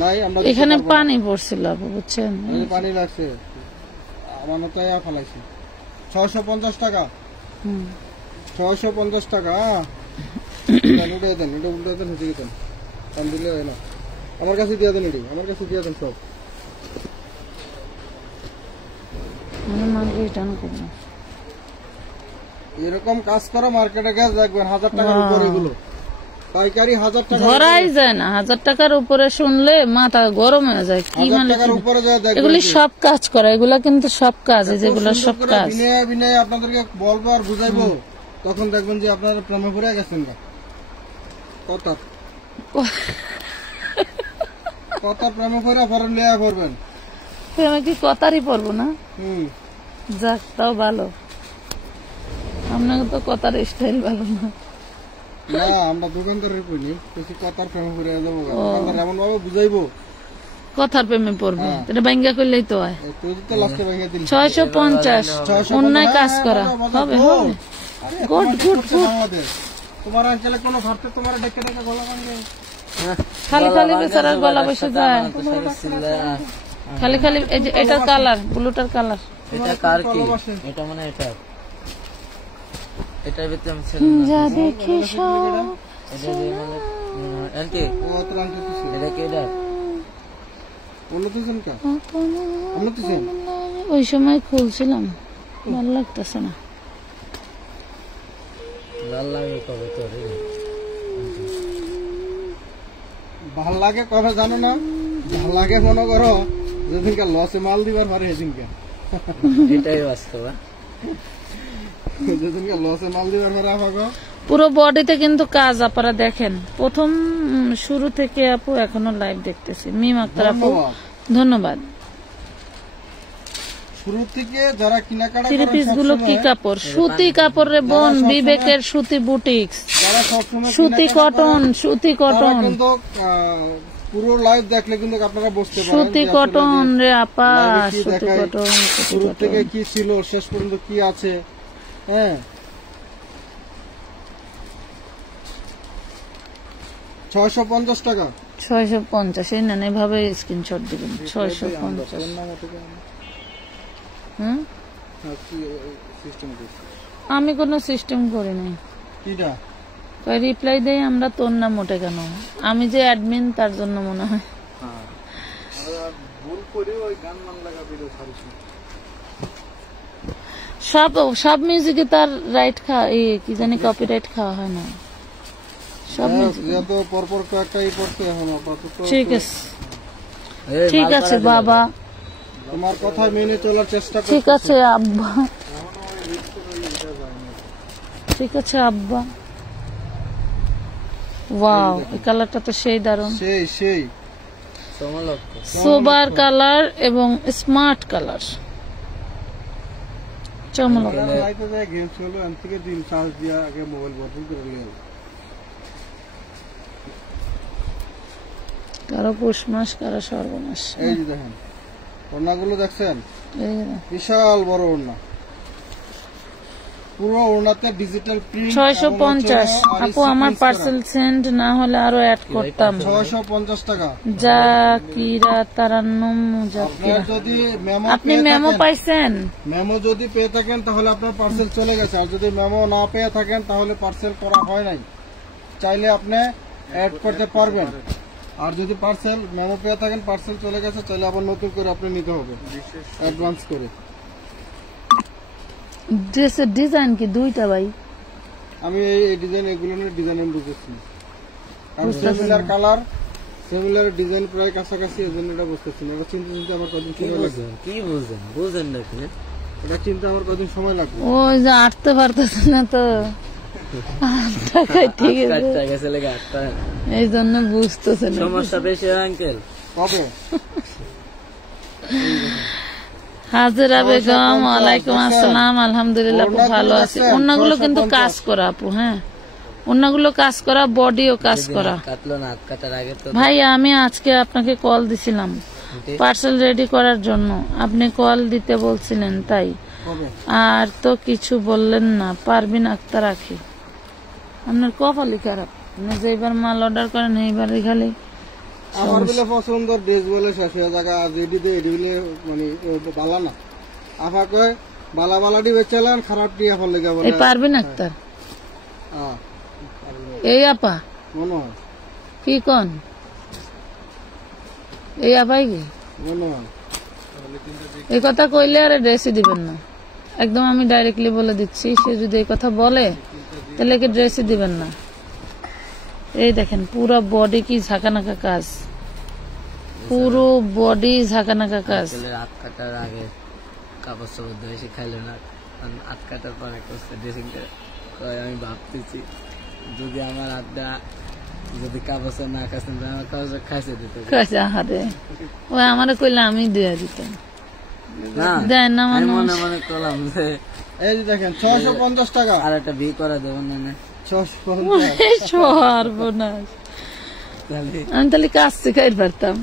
নাই। আমরা এখানে পানি পড়ছিল আপু, বুঝছেন? পানি লাগছে আমার মতো ফেলাইছি 650 টাকা। 650 টাকা উঠে দেন, এটা উল্টে দেন, হচ্ছে দেন, কান দিলে হয় না। আমার কাছে দিয়ে দেন, এটি আমার কাছে দিয়ে দেন সব। এরকম কাজ করো মার্কেটে গেছে দেখবেন 1000 টাকার উপরে এগুলো পাইকারি 1000 টাকা ধরাই যায় না। 1000 টাকার উপরে শুনলে মাথা গরম হয়ে যায়। কি 1000 মানে টাকার উপরে যায় দেখবেন এগুলি সব কাজ করে, এগুলা কিন্তু সব কাজ, যেগুলো সব কাজ বিনয় বিনয় আপনাদেরকে বলবো আর বুঝাইবো, তখন দেখবেন যে আপনারা প্রেমে পড়ে গেছেন না। কথা প্রেমে পড়ে ফরেন লিয়া করবেন, আমি কি কথারই পড়বো না? যাক, তাও ভালো। আপনাকে তো কথার স্টাইল ভালো না। না আমরা দোকানদারের কইনি, কিছু কথার প্রেমে পড়ে যাবো, দোকানদার এমন ভাবে বুঝাইবো কথার প্রেমে পড়বো, এটা ব্যাঙ্গা করলেই তো হয়। তুই তো লাস্টে ভেঙে দিলি 650 অন্যায় কাজ করা হবে হবে। Good good good. তোমার অঞ্চলে কোনো ভারতে তোমার ডেকে ডেকে গলা ভাঙবে, খালি খালি বেচারার গলা বসে যায়। খালি খালি এই যে এটার কালার, ব্লুটার কালার। এটা কার কি? এটা মানে এটার ভিতরে আমি ছিল যা দেখি সব এটা যে মানে আন্টি কত আনতে তুই এটা কি এটা বলতেছেন কা বলতেছেন ওই সময় খুলছিলাম, ভালো লাগতেছে না। লাল লাগে কবে তো রে? ভাল লাগে কবে জানো না? ভাল লাগে মনে করো যেদিনকে লসে মাল দিবার পারে সেদিনকে। এটাই বাস্তব। যেদিনকে লসে মাল দিবার পারে আমাকে পুরো বডিতে কিন্তু কাজ আপনারা দেখেন, প্রথম শুরু থেকে আপু এখনো লাইভ দেখতেছি। মিম আক্তার আপু ধন্যবাদ। শুরু থেকে যারা কেনাকাটা থ্রি করেন পিস গুলো কি কাপড়? সুতি কাপড় রে বোন, বিবেকের সুতি বুটিক্স, যারা সবসময় সুতি কটন, সুতি কটন, কিন্তু পুরো লাইভ দেখলে কিন্তু আপনারা বুঝতে পারেন সুতি কটন রে আপা, সুতি কটন। শুরু থেকে কি ছিল শেষ পর্যন্ত কি আছে। হ্যাঁ 650 টাকা। 650 এই নেন, এভাবে স্ক্রিনশট দিবেন। 650। আমি কোনো সিস্টেম করি নাই। কিটা রিপ্লাই দেই আমরা, তোর নাম ওঠে কেন? আমি যে অ্যাডমিন তার জন্য মনে হয়। ভুল করে ওই গান মান লাগা ভিডিও ছাড়িস। সব মিউজিকে তার রাইট কি জানি কপিরাইট খাওয়া হয় না। সব তো পরপর কয়েকটাই পড়তে এখন আপাতত ঠিক আছে, ঠিক আছে বাবা, তোমার কথা মেনে চলার চেষ্টা করছি। ঠিক আছে আব্বা, ঠিক আছে আব্বা। ওয়াও, এই কালারটা তো সেই দারুণ, সেই সোবার কালার এবং স্মার্ট কালার, চমলক। গেম খেলো এম থেকে দিন চার্জ দিয়া আগে মোবাইল বদল করে নিয়ে কারো পৌষ মাস, কারো সর্বনাশ। এই যে দেখেন ওড়নাগুলো দেখছেন, এই বিশাল বড় ওড়না, পুরো ওড়নাতে ডিজিটাল প্রিন্ট। 650 আপু, আমার পার্সেল সেন্ড না হলে আরো অ্যাড করতাম। 650 টাকা। জাকিরা তারান্নুম জাকিরা, যদি মেমো আপনি মেমো পাইছেন? মেমো যদি পেয়ে থাকেন তাহলে আপনার পার্সেল চলে গেছে, আর যদি মেমো না পেয়ে থাকেন তাহলে পার্সেল করা হয় নাই, চাইলে আপনি অ্যাড করতে পারবেন। আর যদি পার্সেল মেমো পেয়ে থাকেন পার্সেল চলে গেছে, চাইলে আবার নতুন করে আপনি নিতে হবে অ্যাডভান্স করে। ড্রেসের ডিজাইন কি দুইটা ভাই? আমি এই ডিজাইন এগুলো ডিজাইন আমি বুঝেছি, কারণ সিমিলার কালার সিমিলার ডিজাইন প্রায় কাছাকাছি, এই জন্য এটা বুঝতেছি না। এটা চিন্তা আমার কদিন সময় লাগবে। কি বুঝেন না? এটা চিন্তা আমার কদিন সময় লাগবে। ওই যে আটতে পারতেছে না তো, টাকায় ঠিক আছে, কাটটা গেছে লেগে আটটা। এই জন্য বুঝতেছে না। সমস্যা বেশি আঙ্কেল কবে হাজেরা বেগম, ওয়ালাইকুম আসসালাম। আলহামদুলিল্লাহ খুব ভালো আছি। অন্যগুলো কিন্তু কাজ করা আপু, হ্যাঁ অন্যগুলো কাজ করা, বডিও কাজ করা। কাটলো না, হাত কাটার আগে তো ভাই আমি আজকে আপনাকে কল দিছিলাম পার্সেল রেডি করার জন্য, আপনি কল দিতে বলছিলেন তাই, কবে আর তো কিছু বললেন না। পারবিন আক্তার রাখি, আপনার কপালই খারাপ, আপনি যেবার মাল অর্ডার করেন এইবারই খালি আমার বলে পছন্দ ড্রেস বলে শেষ হয়ে জায়গা রেডি দিয়ে এডি বলে মানে বালা না আফা কয় বালা বালাটি বেচালেন খারাপ টিয়া ফল লেগে বলে এই পারবিন আক্তার হ্যাঁ এই আপা মনে হয় কি কন, এই আপাই কি মনে হয় এই কথা কইলে আর ড্রেসই দিবেন না, একদম আমি ডাইরেক্টলি বলে দিচ্ছি। সে যদি এই কথা বলে তাহলে কি ড্রেসই দিবেন না। এই দেখেন পুরো বডি কি ঝাঁকানাকা কাজ, পুরো বডি ঝাঁকানাকা কাজ। আঙ্কেলের হাত কাটার আগে কাপড় চোপড় ধুয়ে এসে খাইলো না, কারণ হাত কাটার পর একটা ড্রেসিং করে আমি ভাবতেছি যদি আমার হাতটা যদি কাপড় চোপড় না খাচ্ছেন আমার কাপড় চোপড় খাইছে দিতে আহারে ওই আমারে কইলে আমি দিয়ে দিতাম, না। দেয় না আমি মানুষ। মনে মনে করলাম যে এই যে দেখেন 650 টাকা আর একটা বিয়ে করা দেবো না, 650 সর্বনাশ, তাহলে আমি তাহলে কাজ শিখাই পারতাম।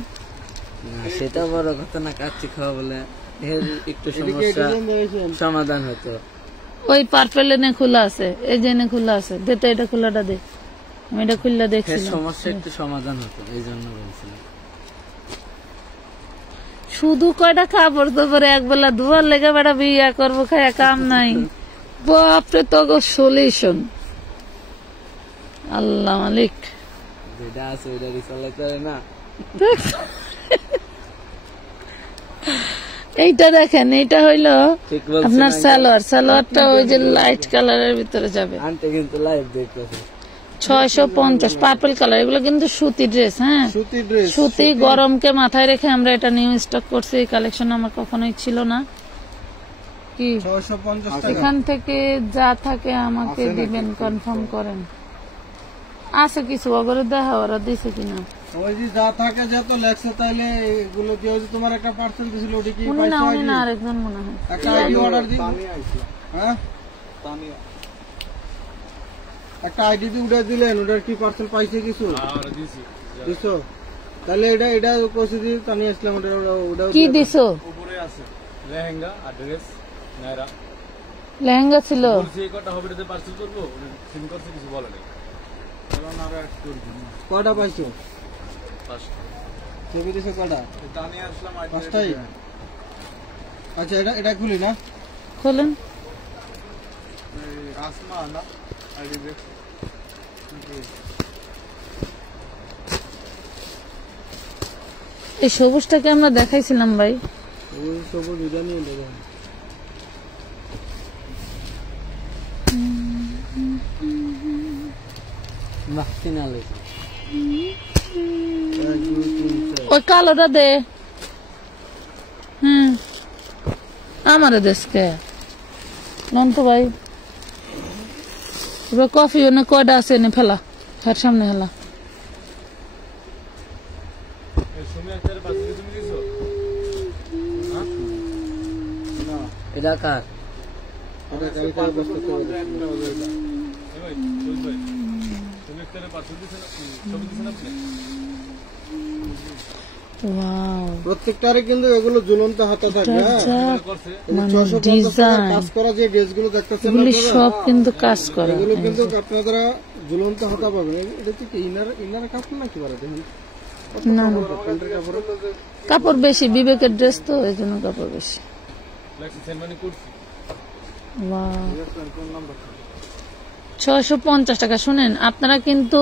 না, সেটা বড় কথা না, কাচ্চি খাওয়া বলে এর একটু এদিকে সমস্যা ডিজাইন দিয়েছেন সমাধান হতো। ওই পার্পেল এনে খোলা আছে, এই যে এনে খোলা আছে, দে তো এটা খোলাটা দে, আমি এটা খুললা এর দেখছিলাম। সমস্যা একটু সমাধান হতো, এই জন্য বলছিলাম। শুধু কয়টা কাপড় তোপরে একবেলা ধোয়ার লেগে বেড়া বিয়া করবো, খায়া কাম নাই। বাপরে তো সলিউশন, আল্লাহ মালিক। যেটা আছে ওইটা রিচালাইতে হয় না। এইটা দেখেন, এইটা হইলো ঠিক বলছেন আপনার আঙ্কেল। সালোয়ার, সালোয়ারটা ওই যে লাইট কালারের ভিতরে যাবে। আন্টি কিন্তু লাইভ দেখতেছে। 650 পার্পল কালার, এগুলো কিন্তু সুতি ড্রেস, হ্যাঁ সুতি ড্রেস সুতি, গরমকে মাথায় রেখে আমরা এটা নিউ স্টক করছি। এই কালেকশন আমার কখনোই ছিল না। কি 650 টাকা এখান থেকে যা থাকে আমাকে দিবেন, কনফার্ম করেন। আছে কিছু ওগুলো দেখা, ওরা দিছে কিনা ওই যে যা থাকে যত লেখছে তাইলে এগুলো দিয়ে ওই যে তোমার একটা পার্সেল দিছিল ওটা কি উনি না, পাইছো উনি ID? না, আরেকজন মনে হয়। একটা আইডি অর্ডার দিই হ্যাঁ একটা আইডি দিয়ে উঠে দিলেন, ওটার কি পার্সেল পাইছে কিছু দিছো? তাহলে এটা এটা কইছি দি তানি আসলাম, ওটা ওটা কি দিছো? উপরে আছে লেহেঙ্গা আর ড্রেস নাইরা লেহেঙ্গা ছিল। বলছি এই কটা হবে এটাতে পার্সেল করবো, সিম করছে কিছু বলে নাই। চলো না আরো এক করে দিন। কয়টা পাইছো? পাঁচটা। ছবি দিছো কয়টা? তা নিয়ে আসলাম আইডি। পাঁচটাই? আচ্ছা এটা এটা খুলি না খোলেন। আসমা না আইডি দেখ। এই সবুজটাকে আমরা দেখাইছিলাম ভাই, ওই সবুজ এটা নিয়ে দেখেন মাখছি না লেগে 1 2 3 4 ওই কালোটা দে। আমারে দেশকে নন তো ভাই, এবার কফি ওনে কয়টা আছে এনে ফেলা, হার সামনে হেলা। এই সুমি একটা পার্সেল তুমি দিছো? না এটা কার? এটা কালকে বসতে হবে এই ভাই সুমি ভাই তুমি একটা পার্সেল দিছেন, ছবি দিছেন আপনি? ওয়াও, প্রত্যেকটারে কিন্তু এগুলো ঝুলন্ত হাতা থাকবে হ্যাঁ করছে এই মানে 650 টাকার ডিজাইন কাজ করা যে ড্রেসগুলো দেখতেছেন এগুলি আপনারা সব কিন্তু কাজ করে। এগুলো কিন্তু আপনারা ঝুলন্ত হাতা পাবেন। এটা তো কি ইনার ইনার কাপড় নাকি বলে দেখুন না না, প্যান্টের কাপড় কাপড় বেশি, বিবেকের ড্রেস তো এই জন্য কাপড় বেশি। লেখছি সেন্ড করছি। ওয়াও, 650 টাকা। শুনেন, আপনারা কিন্তু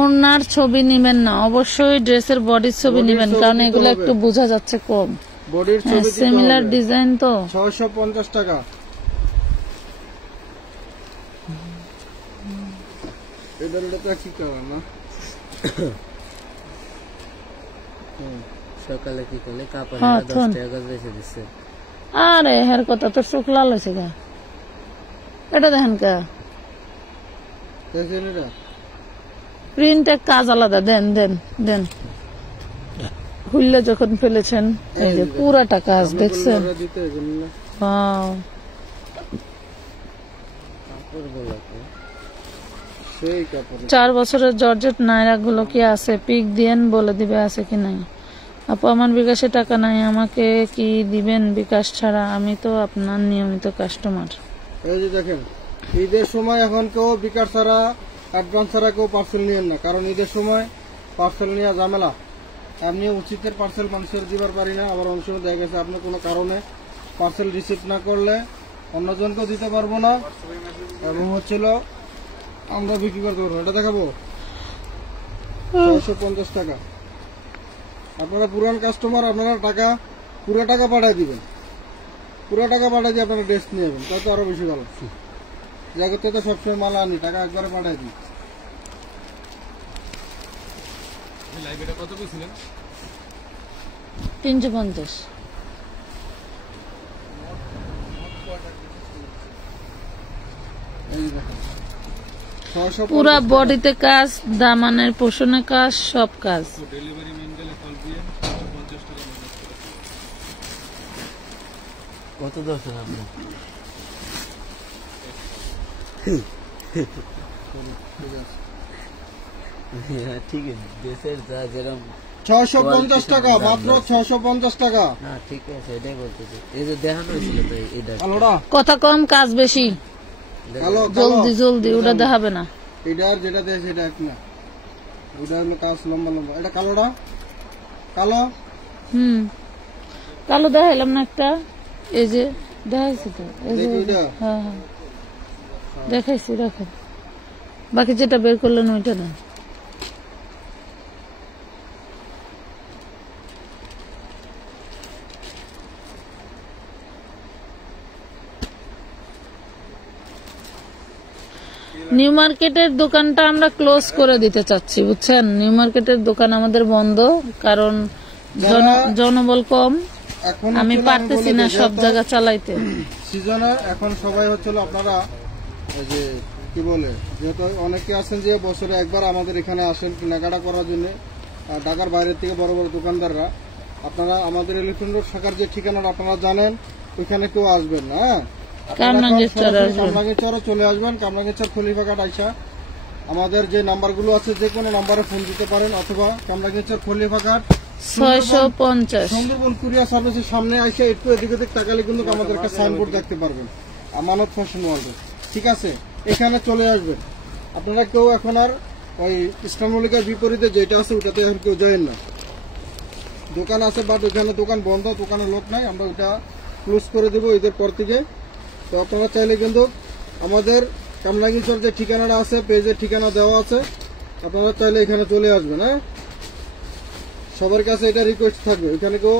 ওনার ছবি নিবেন না, অবশ্যই ড্রেসের বডির ছবি নিবেন, কারণ এগুলো একটু বোঝা যাচ্ছে কম। বডির ছবি দিতে সিমিলার হবে ডিজাইন তো। 650 টাকা। এদের এটা তো কি কালার না সকালে কি করলে কাপড় হ্যাঁ, 10 থন। টাকা করে বেশি দিচ্ছে। আরে হের কথা তো চোখ লাল হয়েছে গা, এটা দেখেন কা দেখছেন এটা প্রিন্টের কাজ আলাদা। দেন দেন দেন, খুললে যখন ফেলেছেন এই যে পুরাটা কাজ দেখছেন। আমরা দিতে এগুলো না। Wow, কাপড়গুলো তো সেই কাপড় 4 বছরের জর্জেট নাইরা গুলো কি আছে? পিক দিয়েন, বলে দিবে আছে কি নাই। আপু আমার বিকাশে টাকা নাই, আমাকে কি দিবেন বিকাশ ছাড়া? আমি তো আপনার নিয়মিত কাস্টমার। এই যে দেখেন, ঈদের সময় এখন কেউ বিকাশ ছাড়া, অ্যাডভান্স ছাড়া কেউ পার্সেল নিয়েন না, কারণ ঈদের সময় পার্সেল নেওয়া ঝামেলা। এমনি উচিতের পার্সেল মানুষের দিবার পারি না, আবার অনেক সময় দেখা গেছে আপনি কোনো কারণে পার্সেল রিসিভ না করলে অন্যজনকেও দিতে পারবো না, এবং হচ্ছিল আমরা বিক্রি করতে পারবো। এটা দেখাবো 650 টাকা। আপনারা পুরান কাস্টমার, আপনারা টাকা পুরো টাকা পাঠিয়ে দিবেন, পুরো টাকা পাঠিয়ে দিয়ে আপনারা ড্রেস নিয়ে যাবেন, তাই তো আরো বেশি ভালো। জায়গাতে তো সবসময় মাল আনি, টাকা একবারে পাঠিয়ে দিই। লাইভ এটা কত কইছিলেন? 350। এই দেখেন 650 পুরা বডিতে কাজ, দামানের পোষণে কাজ, সব কাজ। ডেলিভারি ম্যান গেলে কল দিয়ে 50 টাকা মাইনাস করে কত দরকার আপনার? হ্যাঁ, ঠিক আছে, দেশের যা যেরকম 650 টাকা, মাত্র 650 টাকা। না ঠিক আছে, এটাই বলতেছি। এই যে দেখানো হয়েছিল তো এইটা কালোটা কথা কম, কাজ বেশি। কালো কালো জলদি জলদি, ওটা দেখাবে না। এটার যেটা দেয় সেটা এক না, ওটা হলো কাজ লম্বা লম্বা। এটা কালোটা কালো, কালো দেখাইলাম না একটা, এই যে দেখাইছি তো, এই যে দেখি এটা। হ্যাঁ হ্যাঁ দেখাইছি, দেখেন। বাকি যেটা বের করলেন ওইটা না। নিউ মার্কেটের দোকানটা আমরা ক্লোজ করে দিতে চাচ্ছি, বুঝছেন। নিউ মার্কেটের দোকান আমাদের বন্ধ, কারণ জনবল কম, এখন আমি হচ্ছিল পারতেছি বলি না যে সব যেহেতু জায়গা চালাইতে। সিজনে এখন সবাই হচ্ছিল আপনারা এই যে কি বলে, যেহেতু অনেকে আছেন যে বছরে একবার আমাদের এখানে আসেন কেনাকাটা করার জন্য, ঢাকার বাইরের থেকে বড় বড় দোকানদাররা, আপনারা আমাদের এলিফ্যান্ট রোড শাখার যে ঠিকানাটা আপনারা জানেন, ওইখানে কেউ আসবেন না। হ্যাঁ, কামরাঙ্গীরচরে চলে আসবেন, কামরাঙ্গীরচর খলিফাঘাট আইসা আমাদের যে নাম্বারগুলো আছে যে কোনো নাম্বারে ফোন দিতে পারেন, অথবা কামরাঙ্গীরচর খলিফাঘাট 650 সুন্দরবন কুরিয়ার সার্ভিসের সামনে এসে একটু এদিক ওদিক তাকালে কিন্তু আমাদের একটা সাইনবোর্ড দেখতে পারবেন, আমানত ফ্যাশন ওয়ার্ল্ড। ঠিক আছে, এখানে চলে আসবেন। আপনারা কেউ এখন আর ওই ইসলাম মল্লিকার বিপরীতে যেটা আছে ওটাতে এখন কেউ যাবেন না। দোকান আছে, বাট ওইখানে দোকান বন্ধ, দোকানে লোক নাই, আমরা ওইটা ক্লোজ করে দেবো ঈদের পর থেকে। তো আপনারা চাইলে কিন্তু আমাদের কামরাঙ্গীরচর যে ঠিকানাটা আছে, পেজের ঠিকানা দেওয়া আছে, আপনারা চাইলে এখানে চলে আসবেন। হ্যাঁ, সবার কাছে এটা রিকোয়েস্ট থাকবে, এখানে কেউ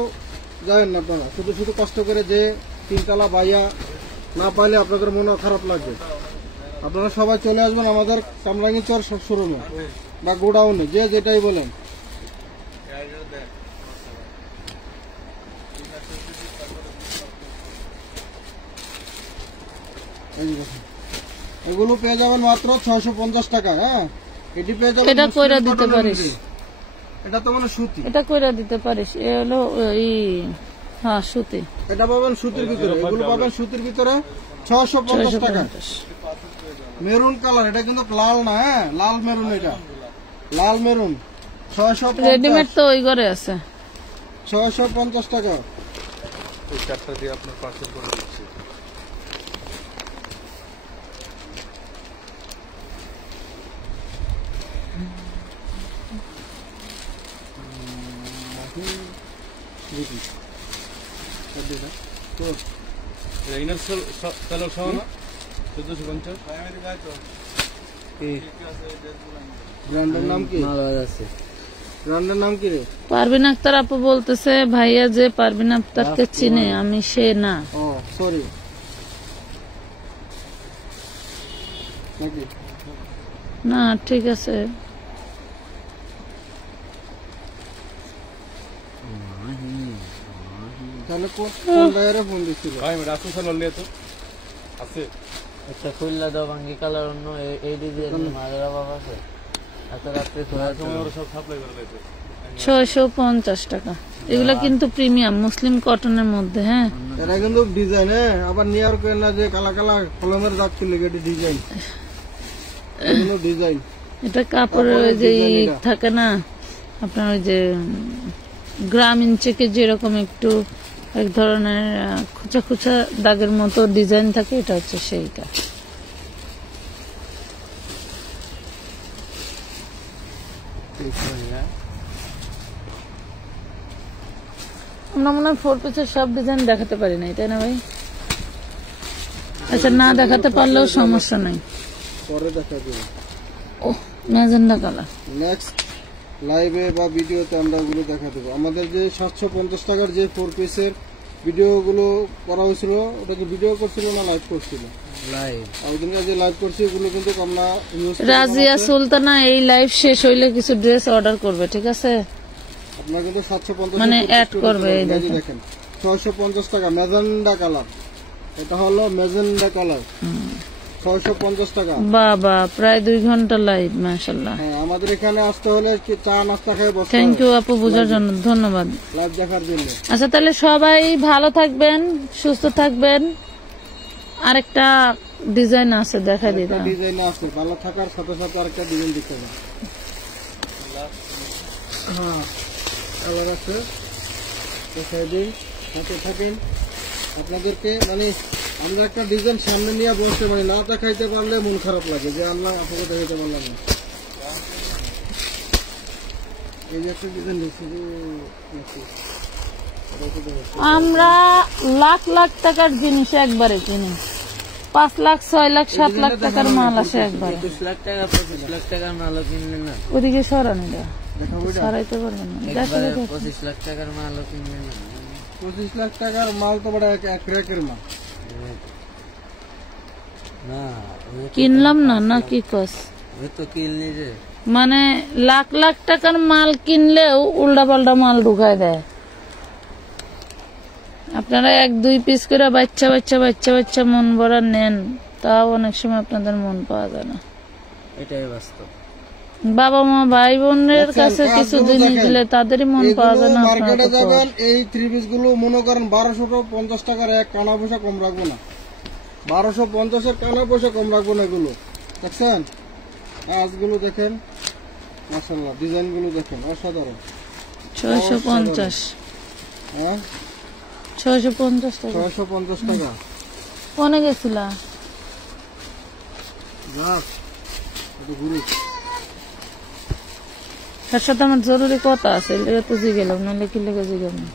যাবেন না আপনারা। শুধু শুধু কষ্ট করে যে 3 তলা বাইয়া না পাইলে আপনাদের মনে খারাপ লাগবে। আপনারা সবাই চলে আসবেন আমাদের কামরাঙ্গীরচর শোরুমে বা গোডাউনে, যে যেটাই বলেন। এগুলো পেয়ে যাবেন মাত্র 650 টাকা। হ্যাঁ, এটি পেয়ে যাবেন। এটা কইরা দিতে পারিস, এটা তো মানে সুতি, এটা কইরা দিতে পারিস। এ হলো হ্যাঁ সুতি, এটা পাবেন সুতির ভিতরে, এগুলো পাবেন সুতির ভিতরে 650 টাকা। মেরুন কালার, এটা কিন্তু লাল না, হ্যাঁ লাল মেরুন, এটা লাল মেরুন 650। রেডিমেড তো ওই ঘরে আছে। 650 টাকা। এই চারটা দিয়ে আপনার পার্সেল করে দিচ্ছি। ইনার সালোয়ার সহ না 1450। ব্র্যান্ডের নাম কি? আছে ব্র্যান্ডের নাম কি রে? পারভিন আক্তার আপু বলতেছে ভাইয়া যে পারভিন আক্তারকে চিনে, আমি সে না। ও সরি, নাকি না ঠিক আছে। তাহলে কোন বাইরে ফোন দিচ্ছিল? ভাই রাসু সালোয়ার নিয়ে তো আছে। আচ্ছা খুললা দাও ভাঙ্গি কালার অন্য এই ডিজাইন মালের অভাব আছে এত রাত্রে খোলা তোমার ওরা সব সাপ্লাই করে দিয়েছে 650 টাকা। এগুলা কিন্তু প্রিমিয়াম মুসলিম কটনের মধ্যে। হ্যাঁ এটা কিন্তু ডিজাইন, হ্যাঁ আবার নিয়ার করে না যে কালা কালা কলমের দাগ ছিল এটি ডিজাইন, এগুলো ডিজাইন। এটা কাপড়ের ওই যে ই থাকে না আপনার ওই যে গ্রামীণ চেকে যেরকম একটু এক ধরনের খুচা খুচা দাগের মতো ডিজাইন থাকে, এটা হচ্ছে সেইটা। আমরা মনে হয় 4 পিসের সব ডিজাইন দেখাতে পারি নাই, তাই না ভাই? আচ্ছা না দেখাতে পারলেও সমস্যা নাই। পরে দেখা যাবে। ও ম্যাজেন্ডা কালার। নেক্সট লাইভে বা ভিডিওতে আমরা ওগুলো দেখা দেবো। আমাদের যে 750 টাকার যে 4 পিসের ভিডিওগুলো করা হয়েছিল, ওটা কি ভিডিও করছিল না লাইভ করছিল? লাইভ। ওই দিন যে লাইভ করছি ওগুলো কিন্তু আমরা রাজিয়া সুলতানা এই লাইভ শেষ হইলে কিছু ড্রেস অর্ডার করবে, ঠিক আছে? আপনার কিন্তু 750 মানে অ্যাড করবে। এই দেখেন 650 টাকা ম্যাজেন্ডা কালার, এটা হলো ম্যাজেন্ডা কালার 650 টাকা। বাবা প্রায় 2 ঘন্টা লাইভ, মাশাআল্লাহ। হ্যাঁ আমাদের এখানে আসতে হলে কি চা নাস্তা খেয়ে বসতে থ্যাংক ইউ আপু বোঝার জন্য, ধন্যবাদ লাইভ দেখার জন্য। আচ্ছা তাহলে সবাই ভালো থাকবেন, সুস্থ থাকবেন। আরেকটা ডিজাইন আছে দেখাই দিই। ডিজাইন আছে, ভালো থাকার সাথে সাথে আরেকটা ডিজাইন দিতে হবে। হ্যাঁ কালার আছে, দেখাই দিই, সাথে থাকেন। আপনাদেরকে মানে আমরা একটা ডিজাইন সামনে নিয়ে বসতে পারি না, দেখাইতে পারলে মন খারাপ লাগে যে আল্লাহ আপনাকে দেখাইতে পারলাম না। এই যে একটা ডিজাইন দেখছি, আমরা লাখ লাখ টাকার জিনিস একবারে কিনি, 5 লাখ 6 লাখ 7 লাখ টাকার মাল আসে একবারে। 25 লাখ টাকা 25 লাখ টাকার মালও কিনলে না, ওদিকে সরানি দা দেখাবো এটা। সরাইতে পারবেন না। একবারে 25 লাখ টাকার মালও কিনলে না। 25 লাখ টাকার মাল তো বড় এক রেকের মাল না কিনলাম না, না কি কস? ওই তো কিনলি যে মানে লাখ লাখ টাকার মাল কিনলেও উল্টা পাল্টা মাল ঢুকায় দেয়। আপনারা 1-2 পিস করে বাচ্চা বাচ্চা বাচ্চা বাচ্চা মন ভরা নেন, তাও অনেক সময় আপনাদের মন পাওয়া যায় না। এটাই বাস্তব। বাবা মা ভাই বোনের কাছে কিছু জিনিস দিলে তাদেরই মন পাওয়া যায় না। মার্কেটে যাবেন এই 3 পিস গুলো মনে করেন 1250 টাকার এক কানা পয়সা কম রাখবো না, 1250 এর কানা পয়সা কম রাখবো না। এগুলো দেখছেন, আজগুলো দেখেন মাশাআল্লাহ, ডিজাইন গুলো দেখেন অসাধারণ। 650, হ্যাঁ 650 টাকা 650 টাকা। কোনে গেছিলা? যাক এটা গুরু তার সাথে আমার জরুরি কথা আছে, এটা তো জিগেলাম, নাহলে কি লেগে জিগাম না।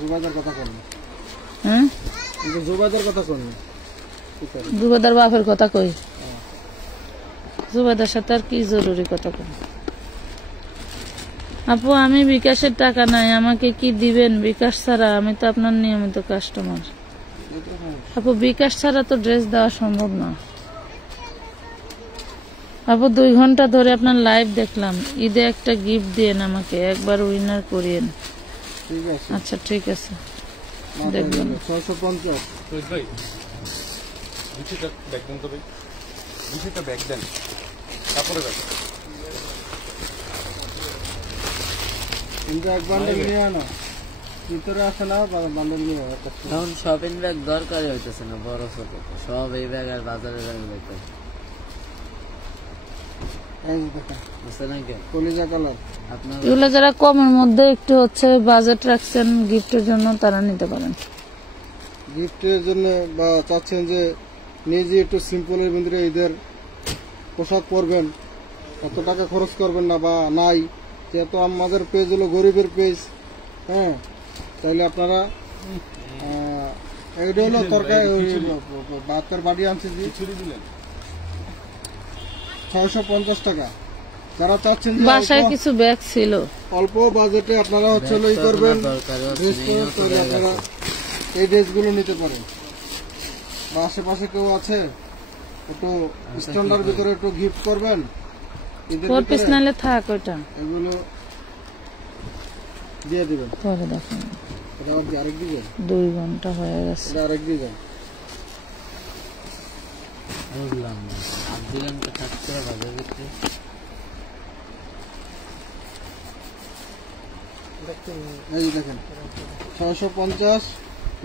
জুবাইদার কথা করবেন, হ্যাঁ কিন্তু জুবাইদার কথা করবেন। জুবাইদার বাপের কথা কই, জুবাইদার সাথে আর কি জরুরি কথা কই? আপু আমি বিকাশের টাকা নাই, আমাকে কি দিবেন? বিকাশ ছাড়া আমি তো আপনার নিয়মিত কাস্টমার। আপু বিকাশ ছাড়া তো ড্রেস দেওয়া সম্ভব না। আপু 2 ঘন্টা ধরে আপনার লাইভ দেখলাম, ঈদে একটা গিফট দিয়েন আমাকে, একবার উইনার করিয়েন। ঠিক আছে আচ্ছা ঠিক আছে দেখবেন। 650 রোহিত ভাই, বিষয়টা ব্যাগ দেন তো ভাই, বিষয়টা ব্যাগ দেন, তারপরে ব্যাগ কিন্তু এক বান্ডেল নিয়ে আনো, ভিতরে আসে না বান্ডেল নিয়ে একটা। এখন শপিং ব্যাগ দরকারই হইতেছে না, বড় ছোট সব এই ব্যাগ আর বাজারের ব্যাগ দেখতে এই যে দেখেন বুঝতে নাকি কলিজা কালার। আপনার এগুলো যারা কমের মধ্যে একটু হচ্ছে বাজেট রাখছেন গিফটের জন্য, তারা নিতে পারেন। গিফটের জন্য বা চাচ্ছেন যে নিজে একটু সিম্পলের ভিতরে ঈদের পোশাক পরবেন, এত টাকা খরচ করবেন না বা নাই, যেহেতু আমাদের পেজ হলো গরিবের পেজ, হ্যাঁ তাইলে আপনারা এইটা হলো তরকারি ভাতের বাড়ি আনছে যে ছুরি দিলেন 650 টাকা। যারা চাচ্ছেন যে বাসায় কিছু ব্যাগ ছিল, অল্প বাজেটে আপনারা হচ্ছে ই করবেন ড্রেস করবেন, তাহলে আপনারা এই ড্রেসগুলো নিতে পারেন। বা আশেপাশে কেউ আছে একটু স্ট্যান্ডার্ড ভিতরে একটু গিফট করবেন, 4 পিস নালে থাক, ওইটা এগুলো দিয়ে দিবেন। পরে দেখেন এটা আরেক ডিজাইন, 2 ঘন্টা হয়ে গেছে। এটা আরেক ডিজাইন। বুঝলাম না, আর দিলাম তো 700 বাজার ভিতরে। এই যে দেখেন 650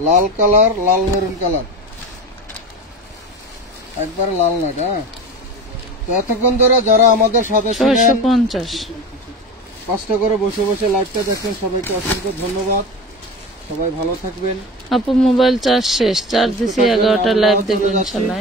লাল কালার, লাল মেরুন কালার, একবার লাল না। হ্যাঁ, তো এতক্ষণ ধরে যারা আমাদের সাথে ছিলেন, 650। কষ্ট করে বসে বসে লাইভটা দেখেন, সবাইকে অসংখ্য ধন্যবাদ। সবাই ভালো থাকবেন। আপু মোবাইল চার্জ শেষ, চার্জ দিছি 11টা, লাইভ দেখবেন ইনশাল্লাহ।